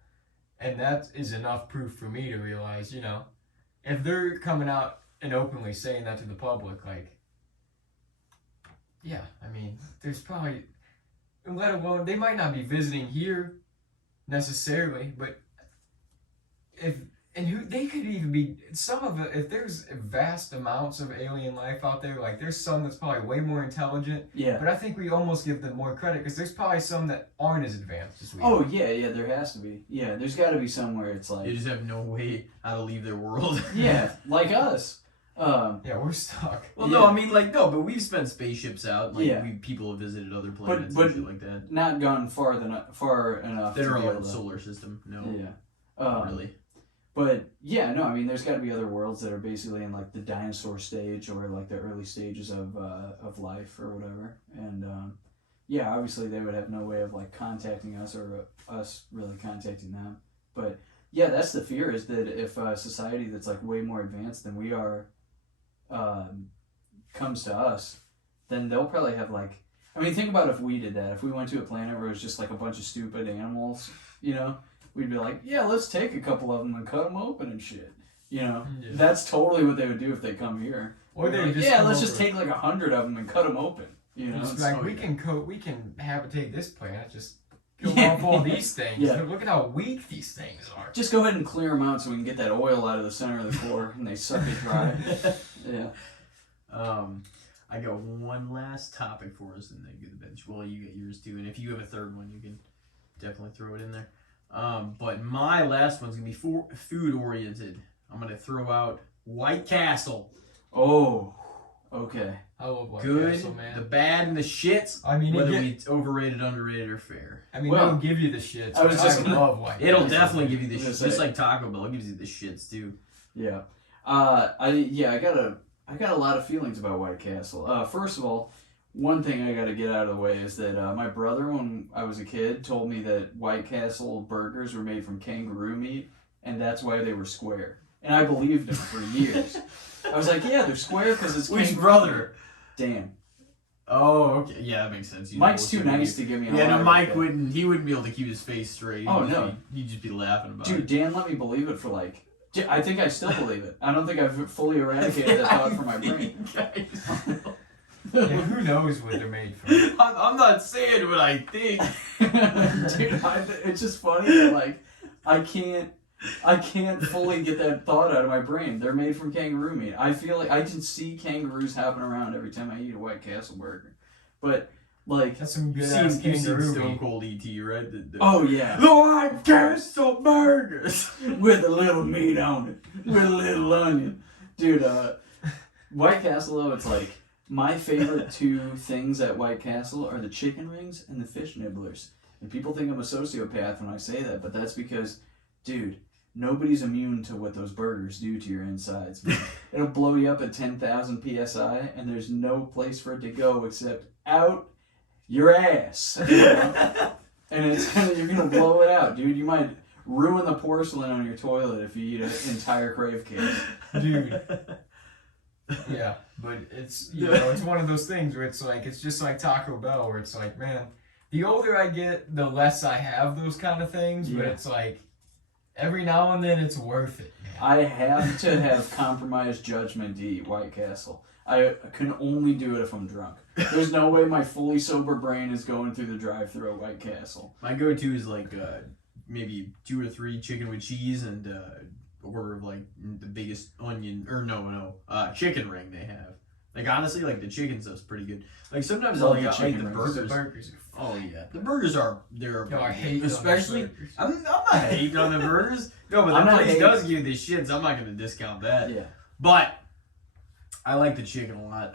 and that is enough proof for me to realize, you know, if they're coming out and openly saying that to the public, like, yeah, I mean, there's probably, let alone, they might not be visiting here necessarily, but they could even be, some of it, if there's vast amounts of alien life out there, like there's some that's probably way more intelligent. Yeah. But I think we almost give them more credit, because there's probably some that aren't as advanced as we are. are. Yeah, there has to be. Yeah, there's got to be somewhere it's like... they just have no way how to leave their world. Yeah, like us. Yeah, we're stuck. Well, no, I mean, like, no, but we've spent spaceships out. Like, people have visited other planets but and shit like that. Not gone far enough That to are be our able own to... solar system. No. Yeah. Not really. But, yeah, no, I mean, there's got to be other worlds that are basically in, like, the dinosaur stage or, like, the early stages of life or whatever. And, yeah, obviously they would have no way of, like, contacting us or us really contacting them. But, yeah, that's the fear, is that if a society that's, like, way more advanced than we are comes to us, then they'll probably have like, I mean, think about if we did that. If we went to a planet where it was just like a bunch of stupid animals, you know, we'd be like, yeah, let's take a couple of them and cut them open and shit. You know, that's totally what they would do if they come here. Or they like, just yeah, let's just take like 100 of them and cut them open. You know, it's like we can habitate this planet. Just kill Yeah. off all these things. Yeah. Look at how weak these things are. just go ahead and clear them out so we can get that oil out of the center of the core and they suck it dry. Yeah. I got one last topic for us, and then get the bench. Well, you get yours too, and if you have a third one, you can definitely throw it in there. But my last one's gonna be food oriented. I'm gonna throw out White Castle. Oh, okay. I love White Good, Castle, man. the bad, and the shits. I mean, Whether it's overrated, underrated, or fair. I mean, Well, they'll give you the shits. I was but just I gonna- love White It'll Castle. definitely give you the I was shits, gonna just say. like Taco Bell. It gives you the shits too. Yeah. I got a lot of feelings about White Castle. First of all, one thing I got to get out of the way is that my brother, when I was a kid, told me that White Castle burgers were made from kangaroo meat, and that's why they were square. And I believed him for years. I was like, yeah, they're square because it's Which kangaroo brother? meat. Dan. Oh, okay. Yeah, that makes sense. Mike's too nice to give me a Yeah, hard no, Mike time. wouldn't. He wouldn't be able to keep his face straight. Oh, no. He'd just be laughing about Dude, it. Dan let me believe it for like... I think I still believe it. I don't think I've fully eradicated that thought from my brain. Yeah, who knows what they're made from? I'm not saying what I think. Dude, it's just funny that, like, I can't fully get that thought out of my brain. They're made from kangaroo meat. I feel like I can see kangaroos hopping around every time I eat a White Castle burger. But, like... That's some good You've ass seen kangaroo Stone meat. Cold E.T., right? The Oh, yeah. White Castle burgers. With a little meat on it. With a little onion. Dude, White Castle, though, it's like... My favorite two things at White Castle are the chicken wings and the fish nibblers. And people think I'm a sociopath when I say that, but that's because, dude, nobody's immune to what those burgers do to your insides. It'll blow you up at 10,000 PSI, and there's no place for it to go except out your ass. You know? And you're gonna blow it out, dude. You might ruin the porcelain on your toilet if you eat an entire crave cake. Dude. Yeah, but it's it's one of those things where it's like it's just like Taco Bell where it's like, man, the older I get, the less I have those kind of things, but Yeah. it's like every now and then it's worth it, man. I have to have compromised judgment to eat White Castle. I can only do it if I'm drunk. There's no way my fully sober brain is going through the drive-thru at White Castle. My go-to is like maybe 2 or 3 chicken with cheese and order of like the biggest onion chicken ring they have. Like honestly, like the chicken stuff's pretty good. Like sometimes Love I the like chicken the rings. The burgers. burgers are Oh yeah, the burgers they're No, I hate especially. burgers. I'm not hating on the burgers. No, but I'm the not place hating. does give you the shits. I'm not gonna discount that. Yeah. But I like the chicken a lot.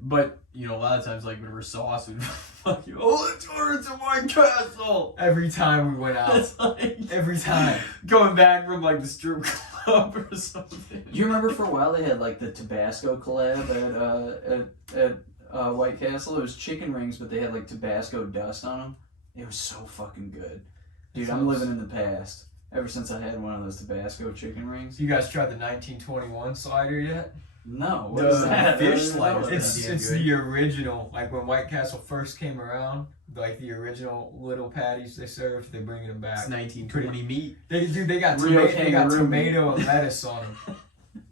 But you know, a lot of times like whenever sauce would fucking let's order some White Castle. Every time we went out. It's like Every time. going back from like the strip club or something. Do you remember for a while they had like the Tabasco collab at White Castle? It was chicken rings, but they had like Tabasco dust on them. It was so fucking good. Dude, I'm living in the past. Ever since I had one of those Tabasco chicken rings. You guys tried the 1921 slider yet? No, what The is that? fish I don't even know sliders. what that It's is. damn it's good. the original. Like when White Castle first came around, like the original little patties they served, they bring them back. It's 1920 meat. They got Real tomato kangaroo and lettuce on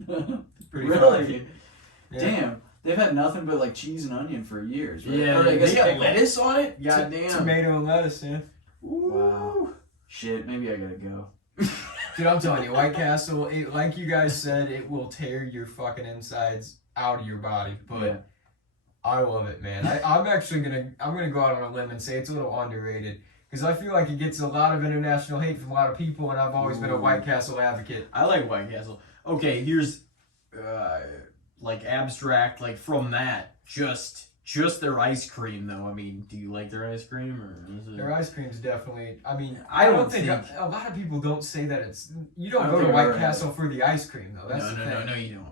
them. Pretty Really? funny. Yeah. Damn. They've had nothing but like cheese and onion for years. Right? Yeah, Or I guess they got pickle. lettuce on it. God damn. Tomato and lettuce, yeah. Wow. Shit, maybe I gotta go. Dude, I'm telling you, White Castle, like you guys said, it will tear your fucking insides out of your body. But Yeah. I love it, man. I'm actually gonna go out on a limb and say it's a little underrated because I feel like it gets a lot of international hate from a lot of people, and I've always been a White Castle advocate. I like White Castle. Okay, here's like abstract, like from that, just their ice cream though. I mean, do you like their ice cream or is it... Their ice cream's definitely. I mean, I don't think- a lot of people don't say that it's. You I don't don't go to think I've White ever had Castle for the ice cream though. That's the thing. No, you don't.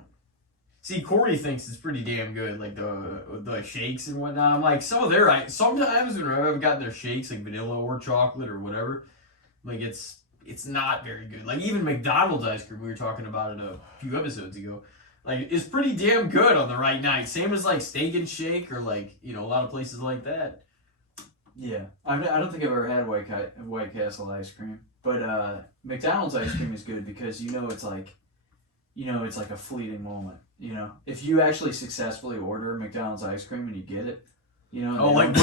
See, Corey thinks it's pretty damn good, like the shakes and whatnot. I'm like, sometimes when I've gotten their shakes, like vanilla or chocolate or whatever, like it's not very good. Like even McDonald's ice cream, we were talking about it a few episodes ago. like it's pretty damn good on the right night. Same as like Steak and Shake or like a lot of places like that. Yeah, I don't think I've ever had White Castle ice cream, but McDonald's ice cream is good because it's like a fleeting moment. If you actually successfully order McDonald's ice cream and you get it, Oh, like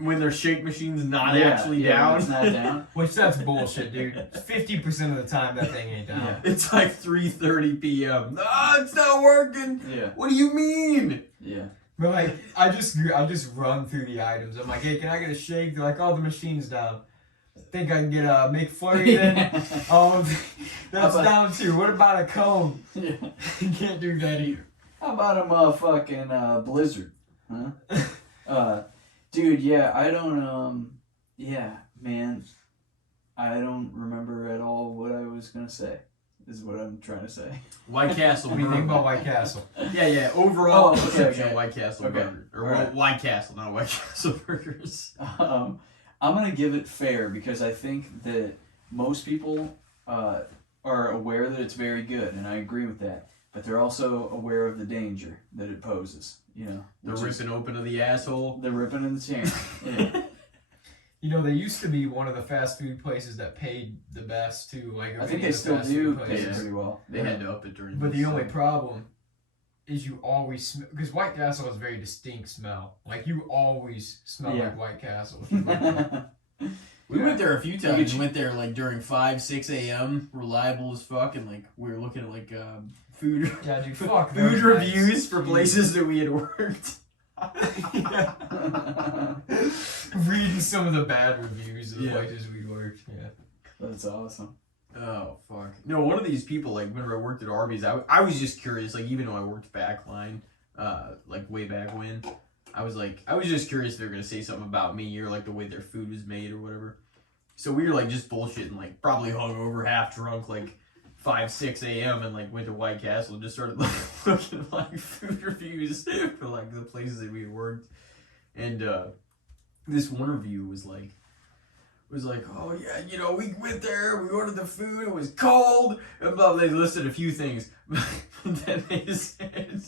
when their shake machine's not actually when down. it's not down. Which that's bullshit, dude. 50% of the time that thing ain't down. Yeah. It's like 3:30 p.m. Ah, it's not working. Yeah, What do you mean? yeah. But like, I just run through the items. I'm like, hey, can I get a shake? They're like, oh, the machine's down. Think I can get a McFlurry then? Oh, that's down too. What about a cone? Yeah. You can't do that either. How about a motherfucking Blizzard, huh? Dude, yeah, I don't, yeah, man, I don't remember at all what I was gonna say, is what I'm trying to say. White Castle. What do you think about White Castle? Yeah. Overall okay, perception okay. of White Castle Okay. burger. Or Alright. White Castle, not White Castle burgers. I'm gonna give it fair because I think that most people are aware that it's very good, and I agree with that. But they're also aware of the danger that it poses. The ripping open of the asshole. the ripping in the chain. Yeah. They used to be one of the fast food places that paid the best too. Like, I think any they of the still fast do food pay places. pretty well. They had to up it during. But this, the only problem is you always smell, because White Castle has a very distinct smell. Like, you always smell Yeah. like White Castle. If you look at it. We went there a few You times. could- We went there like during 5-6 a.m. Reliable as fuck, and like we were looking at like food Yeah, dude, fuck food those reviews nights. for places that we had worked. Reading some of the bad reviews of the Yeah. places we worked. Yeah. That's awesome. Oh fuck! No, one of these people, like whenever I worked at Arby's, I was just curious. Like even though I worked backline, like way back when, I was just curious if they were gonna say something about me or like the way their food was made or whatever. So we were like just bullshitting, like probably hungover, half drunk, like 5-6 a.m. and like went to White Castle and just started like, looking at like food reviews for like the places that we had worked, and this one review was like, oh yeah, we went there, we ordered the food, it was cold, and blah, blah. They listed a few things, but then they said,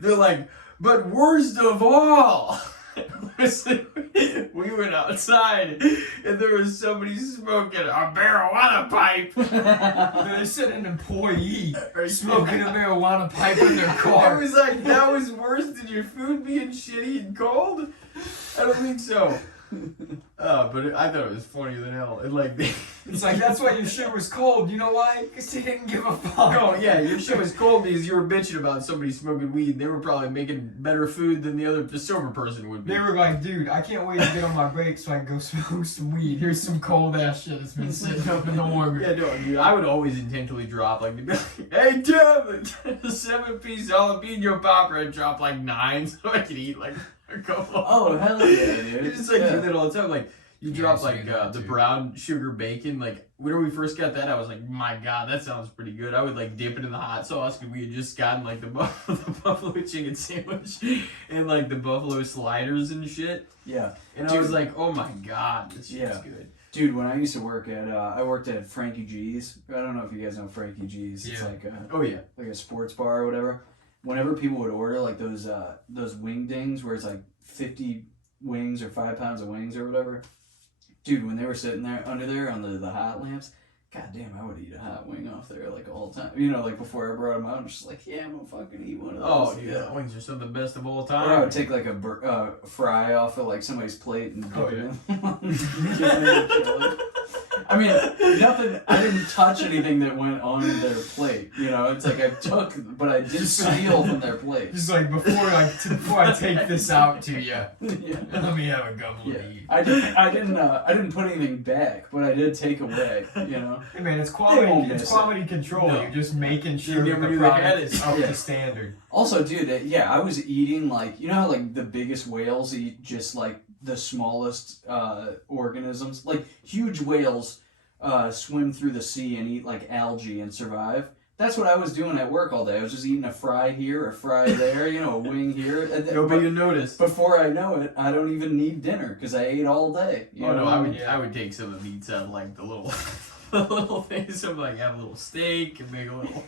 they're like, but worst of all, listen, we went outside and there was somebody smoking a marijuana pipe. They said an employee smoking a marijuana pipe in their car. I was like, that was worse than your food being shitty and cold? I don't think so. But I thought it was funnier than hell. And like, It's like, that's why your shit was cold. You know why? Because they didn't give a fuck. no, yeah, your shit was cold because you were bitching about somebody smoking weed. They were probably making better food than the sober person would be. They were like, dude, I can't wait to get on my break so I can go smoke some weed. Here's some cold ass shit that's been sitting up in the warmer. Yeah, no, dude, I would always intentionally drop, like, they'd be like, hey, Tim, a 7-piece jalapeno popper, and drop, like, 9 so I could eat, like, a couple. Oh, hell yeah, dude. It's just, like, Yeah. do that all the time, like, you Yeah, drop, I like, see that, the too. brown sugar bacon, like, whenever we first got that, I was like, my God, that sounds pretty good. I would, like, dip it in the hot sauce, because we had just gotten, like, the buffalo chicken sandwich, and, like, the buffalo sliders and shit, Yeah. and I was like, oh my God, this shit's Yeah. good. Dude, when I used to work at, I worked at Frankie G's. I don't know if you guys know Frankie G's. It's Yeah. like Oh, yeah. a sports bar or whatever. Whenever people would order like those wing dings where it's like 50 wings or 5 pounds of wings or whatever, dude, when they were sitting there under there on the hot lamps, god damn, I would eat a hot wing off there like all the time. Like before I brought them out, I'm just like, yeah, I'm gonna fucking eat one of those. Oh, dude, yeah. wings are some of the best of all Or I time. would take like a fry off of like somebody's plate and dip Oh, it yeah. in. Give me a chili. I mean, nothing. I didn't touch anything that went on their plate. It's like I took, but I did steal from their plate. Just like, before I take this out to you, Yeah. let me have a gobble Yeah. to eat. I didn't put anything back, but I did take away. Hey man, it's They won't quality. It's miss quality control. No. You're just making sure You that never the knew they had product it. is up Yeah. to standard. Also, dude, I was eating like how like the biggest whales eat just like the smallest organisms. Like huge whales swim through the sea and eat like algae and survive. That's what I was doing at work all day. I was just eating a fry here, a fry there, a wing here. And then- Nobody would notice. Before I know it, I don't even need dinner because I ate all day. Oh no, Yeah. I would take some of the meats out of like the little the little things. I'm like have a little steak and make a little.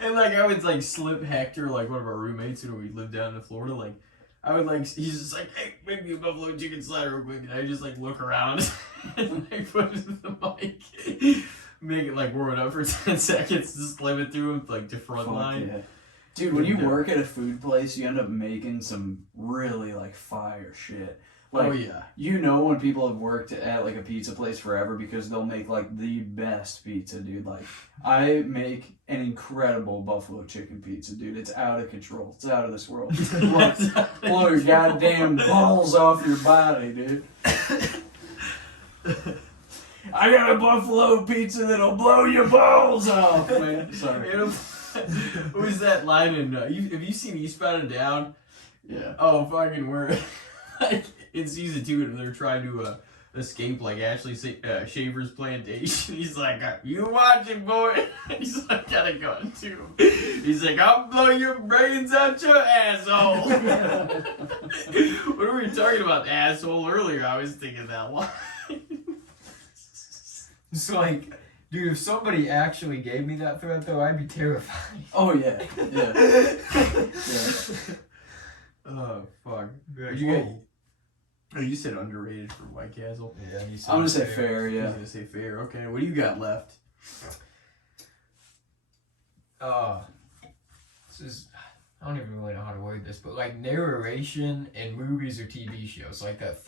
And like I would like slip Hector, like one of our roommates, when we lived down in Florida, like I would like he's just like, hey, make me a buffalo chicken slider real quick, and I just like look around and like put it in the mic, make it like warm it up for 10 seconds, just slam it through him like to front line. Yeah. Dude, when you work at a food place, you end up making some really like fire shit. Like, Oh yeah. you know when people have worked at like a pizza place forever because they'll make like the best pizza, dude. Like I make an incredible buffalo chicken pizza, dude. It's out of control. It's out of this world. Blow your goddamn balls off your body, dude. I got a buffalo pizza that'll blow your balls off, man. Sorry. Who's that line in? Have you seen Eastbound and Down? Yeah. Oh, fucking where, like in season 2, and they're trying to escape like Ashley Shaver's plantation. He's like, "You watching, boy?" He's like, got a gun to him. He's like, "I'll blow your brains out your asshole." When we were talking about asshole earlier, I was thinking that line. It's like, dude, if somebody actually gave me that threat, though, I'd be terrified. Oh yeah. Yeah. Yeah. Oh fuck. Like, You get. Oh, you said underrated for White Castle. Yeah, you I'm gonna say fair, I yeah. was gonna say fair. Okay, what do you got left? This is, I don't even really know how to word this, but like narration in movies or TV shows, like that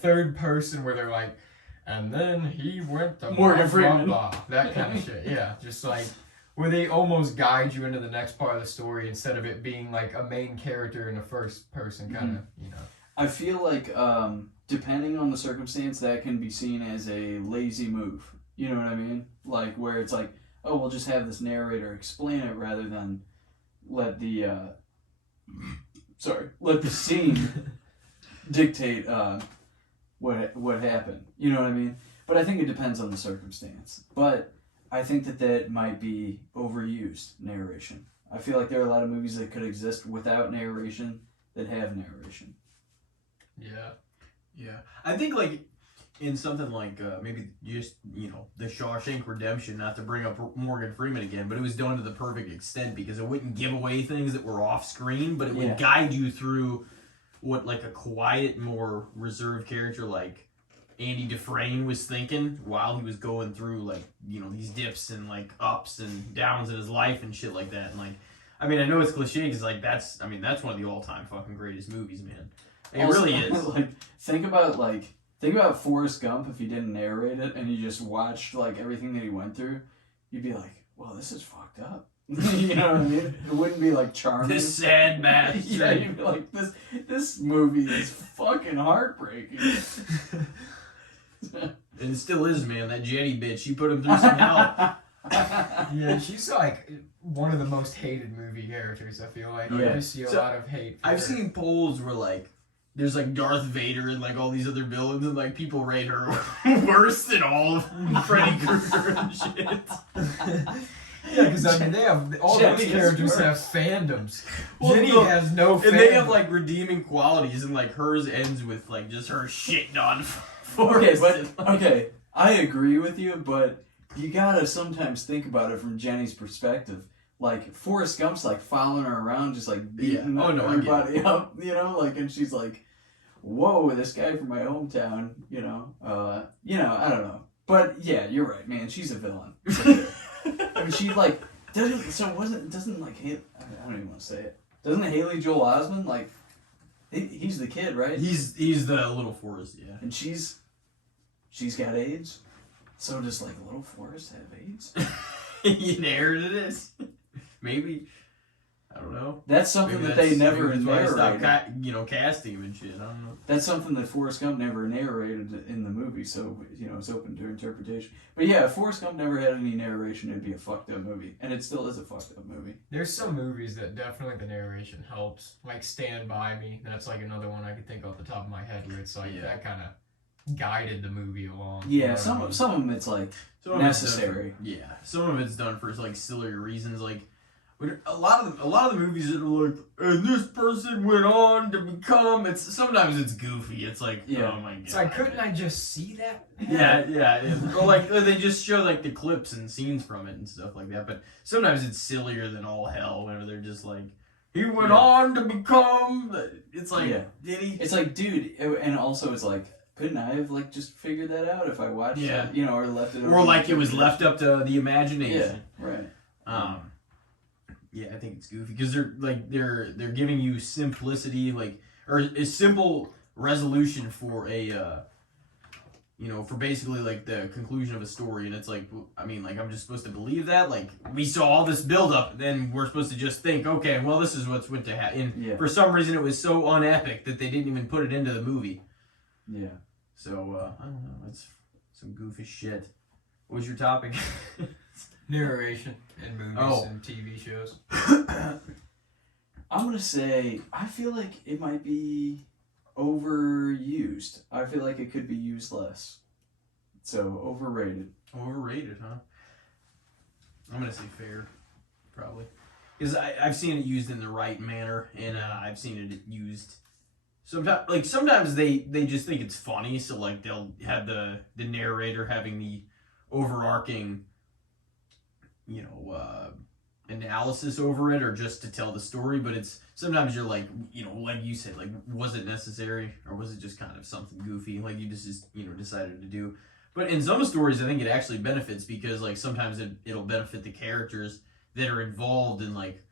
third person where they're like, and then he went to Morgan Freeman. blah, blah, that kind of shit. Yeah, just like where they almost guide you into the next part of the story instead of it being like a main character in a first person kind of, you know. I feel like depending on the circumstance, that can be seen as a lazy move. You know what I mean? Like where it's like, oh, we'll just have this narrator explain it rather than let the scene dictate what happened. You know what I mean? But I think it depends on the circumstance. But I think that might be overused narration. I feel like there are a lot of movies that could exist without narration that have narration. Yeah. I think like in something like maybe just the Shawshank Redemption, not to bring up Morgan Freeman again, but it was done to the perfect extent because it wouldn't give away things that were off screen, but it would guide you through what like a quiet, more reserved character like Andy Dufresne was thinking while he was going through like these dips and like ups and downs in his life and shit like that. And like, I mean, I know it's cliche because like that's one of the all-time fucking greatest movies, man. It Also, really is. Like think about Forrest Gump if he didn't narrate it and you just watched like everything that he went through, you'd be like, well, this is fucked up. You know what I mean? It wouldn't be like charming. This sad bastard. Yeah, you'd be like, this movie is fucking heartbreaking. And it still is, man. That Jenny bitch, she put him through some hell. Yeah, she's like one of the most hated movie characters, I feel like. Yeah. You see a lot of hate for I've her. seen polls where like there's like Darth Vader and like all these other villains, and like people rate her worse than all of Freddy Krueger and shit. Yeah, because I mean, they have all those Jenny is characters worse. have fandoms. Well, Jenny no, has no fandom. And they have like redeeming qualities, and like hers ends with like just her shitting on Forrest. Okay, I agree with you, but you gotta sometimes think about it from Jenny's perspective. Like Forrest Gump's like following her around, just like beating I get everybody up, like, and she's like, "Whoa, this guy from my hometown," I don't know, but yeah, you're right, man. She's a villain. I mean, she like doesn't like I don't even want to say it. Doesn't Haley Joel Osment like? He's the kid, right? He's the little Forrest, yeah. And she's got AIDS. So does like little Forrest have AIDS? He inherited it. Maybe. I don't know. That's something Maybe that they never maybe that's why I narrated. stopped casting him and shit. I don't know. That's something that Forrest Gump never narrated in the movie, so it's open to interpretation. But yeah, if Forrest Gump never had any narration, it'd be a fucked up movie, and it still is a fucked up movie. There's some movies that definitely the narration helps, like Stand By Me. That's like another one I could think off the top of my head where it's like that kind of guided the movie along. Yeah, You know what I mean? some of them it's like Some of it's necessary. done for, some of it's done for like sillier reasons. Like But a lot of the movies that are like, and this person went on to become. Sometimes it's goofy. It's like, oh my god. It's like, couldn't I just see that? Yeah. Or like they just show like the clips and scenes from it and stuff like that. But sometimes it's sillier than all hell. Whenever they're just like, he went on to become. It's like, did he? It's like, dude, and also it's like, couldn't I have like just figured that out if I watched it, you know, or left it? Or like it was left up to the imagination. Yeah, right. Yeah, I think it's goofy because they're giving you simplicity, like, or a simple resolution for a for basically like the conclusion of a story, and it's like, I mean, like, I'm just supposed to believe that, like, we saw all this build up, then we're supposed to just think, okay, well, this is what's went to happen. And for some reason, it was so unepic that they didn't even put it into the movie. Yeah. So I don't know, it's some goofy shit. What was your topic? Narration in movies and TV shows. I'm gonna say I feel like it might be overused. I feel like it could be used less. So overrated. Overrated, huh? I'm gonna say fair, probably, because I've seen it used in the right manner, and I've seen it used. Sometimes they just think it's funny, so like they'll have the narrator having the overarching, analysis over it, or just to tell the story. But it's sometimes you're like, like you said, like, was it necessary, or was it just kind of something goofy, like you just decided to do? But in some stories, I think it actually benefits, because like sometimes it'll benefit the characters that are involved in, like,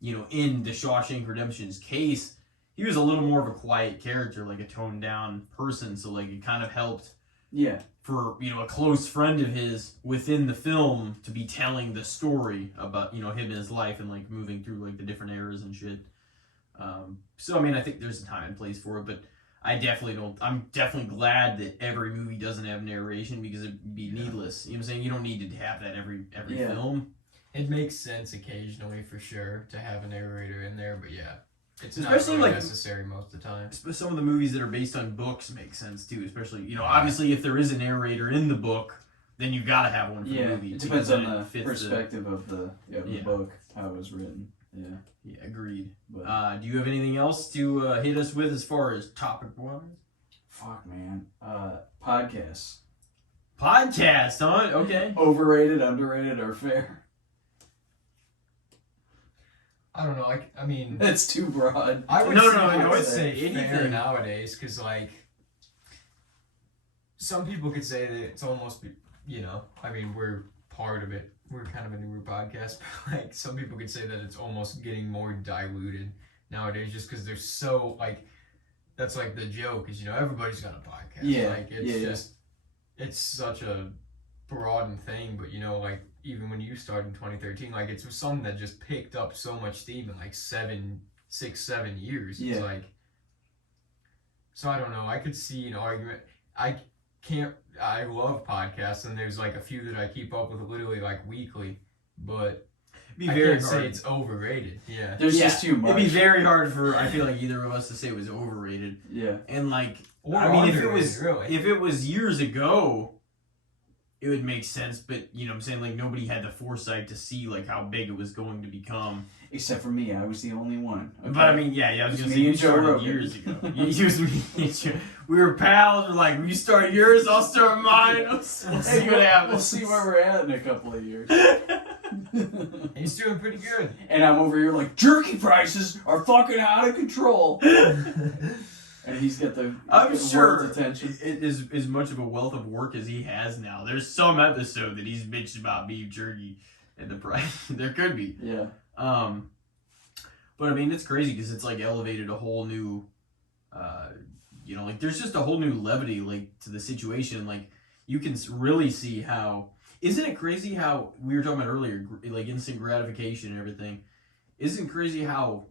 in the Shawshank Redemption's case. He was a little more of a quiet character, like a toned down person, so like it kind of helped. Yeah. For a close friend of his within the film to be telling the story about him and his life, and like moving through like the different eras and shit. So I mean, I think there's a time and place for it, but I'm definitely glad that every movie doesn't have narration, because it'd be needless. You know what I'm saying? You don't need to have that every film. It makes sense occasionally, for sure, to have a narrator in there, but yeah. It's especially not really like necessary most of the time. Some of the movies that are based on books make sense too. Especially, obviously, if there is a narrator in the book, then you gotta have one for the movie. It depends on the perspective of the book, how it was written. Yeah, agreed. But, do you have anything else to hit us with as far as topic wise? Fuck, man. Podcasts. Podcast, huh? Okay. Overrated, underrated, or fair? I don't know. I mean, that's too broad. I would say fair anything nowadays, because like some people could say that it's almost, I mean, we're part of it. We're kind of a newer podcast, but like some people could say that it's almost getting more diluted nowadays, just because there's so, like, that's like the joke is, everybody's got a podcast. Yeah. Like it's it's such a broadened thing, but like, even when you started in 2013, like, it's something that just picked up so much steam in like 7 years. Yeah. It's like, so I don't know. I could see an argument. I love podcasts, and there's like a few that I keep up with literally like weekly, but I can't say it's overrated. Yeah. There's just too much. It'd be very hard for, I feel like, either of us to say it was overrated. Yeah. And like, Or I mean, really. if it was years ago, it would make sense, but you know what I'm saying, like, nobody had the foresight to see like how big it was going to become. Except for me, I was the only one. Okay? But I mean, I was gonna say, me you and Joe started Rogan. years ago. We were pals. We're like, you start yours, I'll start mine. We'll see what happens. We'll see where we're at in a couple of years. He's doing pretty good. And I'm over here like, jerky prices are fucking out of control. And he's got the world's attention. It is as much of a wealth of work as he has now. There's some episode that he's bitched about beef jerky and the price. There could be. Yeah. But I mean, it's crazy because it's like elevated a whole new, like there's just a whole new levity like to the situation. Like you can really see how. Isn't it crazy how we were talking about earlier, like instant gratification and everything? Isn't it crazy how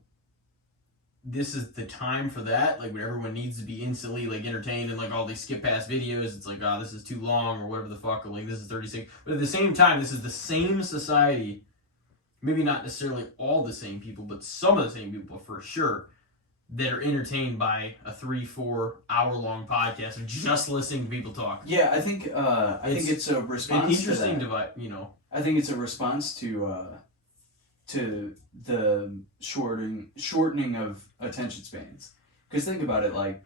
this is the time for that, like when everyone needs to be instantly like entertained, and like all these skip past videos, it's like, oh, this is too long or whatever the fuck, or like this is 36. But at the same time, this is the same society, maybe not necessarily all the same people, but some of the same people for sure, that are entertained by a 3-4 hour long podcast of just listening to people talk. Yeah, I think it's a response. An interesting to that. I I think it's a response to to the shortening of attention spans. Because think about it, like,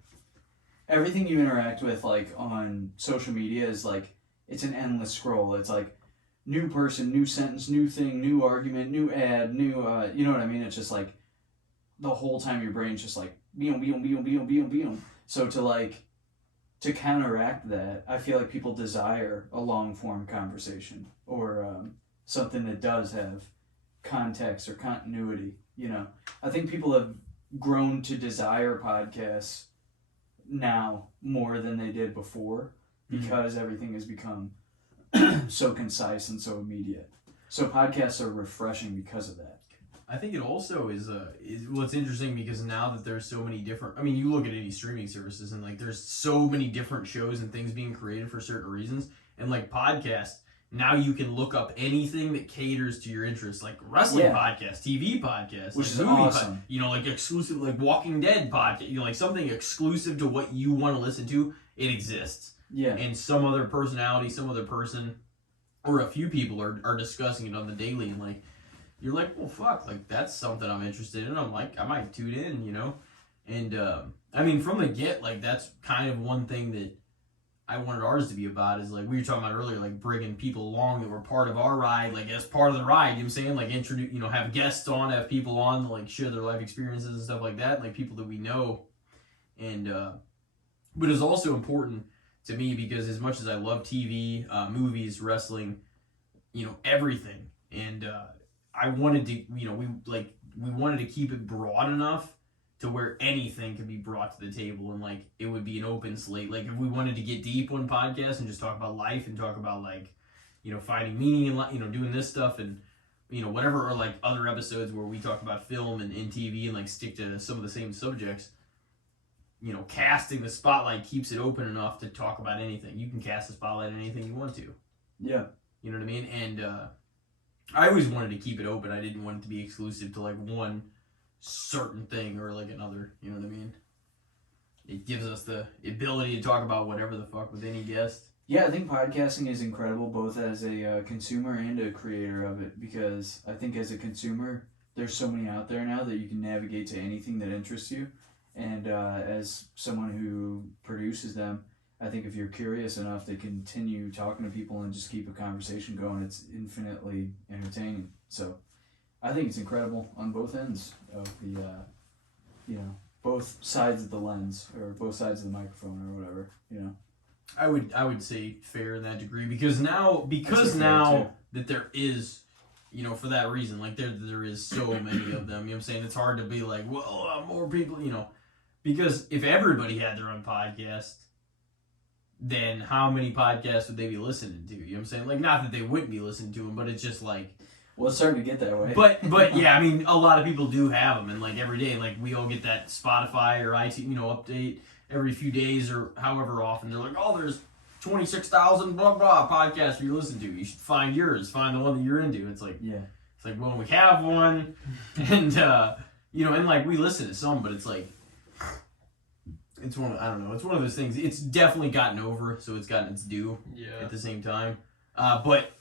everything you interact with, like, on social media is, like, it's an endless scroll. It's, like, new person, new sentence, new thing, new argument, new ad, new, you know what I mean? It's just, like, the whole time your brain's just, like, beom. So to counteract that, I feel like people desire a long-form conversation or something that does have context or continuity, you know? I think people have grown to desire podcasts now more than they did before because everything has become so concise and so immediate. So podcasts are refreshing because of that. I think it also is what's interesting because now that there's so many different, I mean, you look at any streaming services and like there's so many different shows and things being created for certain reasons, and like podcasts, now you can look up anything that caters to your interests, like wrestling podcasts, TV podcasts, which like is awesome. you know, like exclusive, like Walking Dead podcast, you know, like something exclusive to what you want to listen to. It exists. Yeah. And some other personality, some other person, or a few people are discussing it on the daily, and like you're like, well, fuck, like that's something I'm interested in. I'm like, I might tune in, you know. And I mean, from the get, like that's kind of one thing that I wanted ours to be about is like we were talking about earlier, like bringing people along that were part of our ride, like as part of the ride. You know what I'm saying? Like introduce, you know, have guests on, have people on to like share their life experiences and stuff like that, like people that we know. And but it's also important to me because as much as I love TV, movies, wrestling, you know, everything, and I wanted to, you know, we wanted to keep it broad enough to where anything could be brought to the table and like it would be an open slate. Like if we wanted to get deep on podcasts and just talk about life and talk about like, you know, finding meaning in life, you know, doing this stuff and, you know, whatever, or like other episodes where we talk about film and TV and like stick to some of the same subjects. You know, casting the spotlight keeps it open enough to talk about anything. You can cast the spotlight on anything you want to. Yeah. You know what I mean? And I always wanted to keep it open. I didn't want it to be exclusive to like one certain thing or like another. You know what I mean? It gives us the ability to talk about whatever the fuck with any guest. Yeah, I think podcasting is incredible both as a consumer and a creator of it, because I think as a consumer, there's so many out there now that you can navigate to anything that interests you. And as someone who produces them, I think if you're curious enough to continue talking to people and just keep a conversation going, it's infinitely entertaining. So I think it's incredible on both ends of the, you know, both sides of the lens or both sides of the microphone or whatever, you know. I would say fair in that degree because now that there is, you know, for that reason, like there is so many of them, you know what I'm saying? It's hard to be like, well, more people, you know, because if everybody had their own podcast, then how many podcasts would they be listening to? You know what I'm saying? Like, not that they wouldn't be listening to them, but it's just like... Well, it's starting to get that way. But yeah, I mean, a lot of people do have them, and like every day, like we all get that Spotify or iTunes, you know, update every few days or however often. They're like, oh, there's 26,000 blah blah podcasts for you to listen to. You should find yours, find the one that you're into. It's like, yeah, it's like, well, we have one, and you know, and like we listen to some, but it's like, it's one. I don't know. It's one of those things. It's definitely gotten over, so it's gotten its due. Yeah. At the same time, but.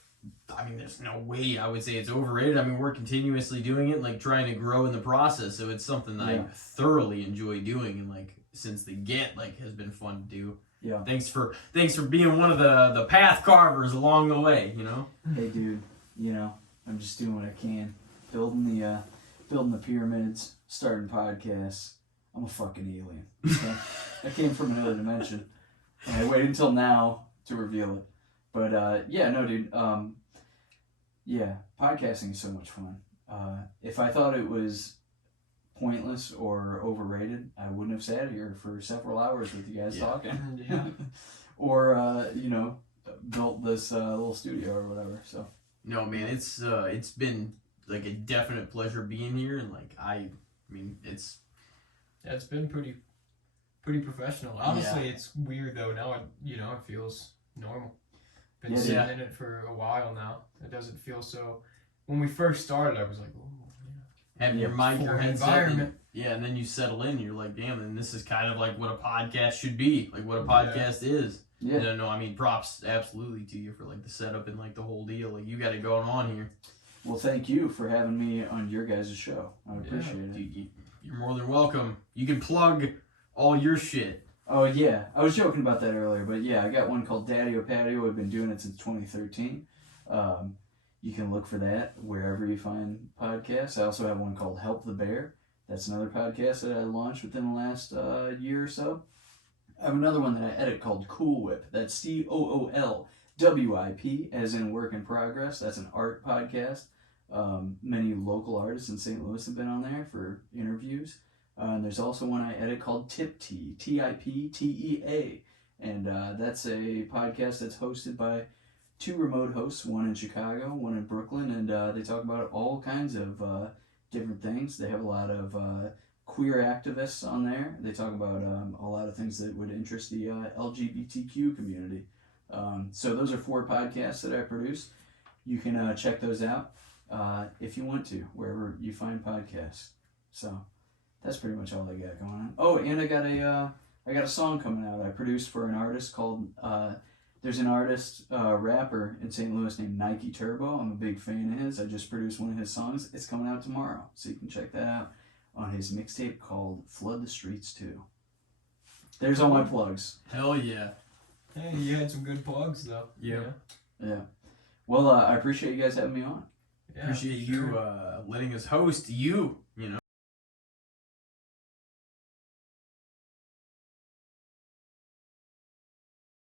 I mean, there's no way I would say it's overrated. I mean, we're continuously doing it, like trying to grow in the process. So it's something that I thoroughly enjoy doing, and like since the get, like has been fun to do. Yeah. Thanks for being one of the path carvers along the way. You know. Hey, dude. You know, I'm just doing what I can, building the pyramids, starting podcasts. I'm a fucking alien. Okay? I came from another dimension, and I waited until now to reveal it. But, yeah, no, dude, yeah, podcasting is so much fun. If I thought it was pointless or overrated, I wouldn't have sat here for several hours with you guys talking. Yeah. Or, you know, built this little studio or whatever, so. No, man, it's been, like, a definite pleasure being here, and, like, I mean, it's been pretty professional. Honestly, It's weird, though. Now, it feels normal. Been sitting in it for a while now. It doesn't feel so. When we first started, I was like, "Oh, yeah." Having your mic, your headset, environment. And then you settle in. You're like, "Damn!" And this is kind of like what a podcast should be, like what a podcast is. Yeah. No, I mean, props absolutely to you for like the setup and like the whole deal. Like you got it going on here. Well, thank you for having me on your guys' show. I appreciate it. You're more than welcome. You can plug all your shit. Oh, yeah. I was joking about that earlier, but yeah, I got one called Daddy-O Patio. I've been doing it since 2013. You can look for that wherever you find podcasts. I also have one called Help the Bear. That's another podcast that I launched within the last year or so. I have another one that I edit called Cool Whip. That's COOLWIP, as in work in progress. That's an art podcast. Many local artists in St. Louis have been on there for interviews. And there's also one I edit called Tip Tea, TIPTEA. And that's a podcast that's hosted by two remote hosts, one in Chicago, one in Brooklyn, and they talk about all kinds of different things. They have a lot of queer activists on there. They talk about a lot of things that would interest the LGBTQ community. So those are 4 podcasts that I produce. You can check those out if you want to, wherever you find podcasts. So that's pretty much all I got going on. Oh, and I got a song coming out I produced for an artist called there's an artist, rapper in St. Louis named Nike Turbo. I'm a big fan of his. I just produced one of his songs. It's coming out tomorrow, so you can check that out on his mixtape called Flood the Streets 2. There's all my plugs. Hell yeah. Hey, you had some good plugs though. Yeah. Yeah. Well, I appreciate you guys having me on. Yeah, Appreciate sure. you letting us host you.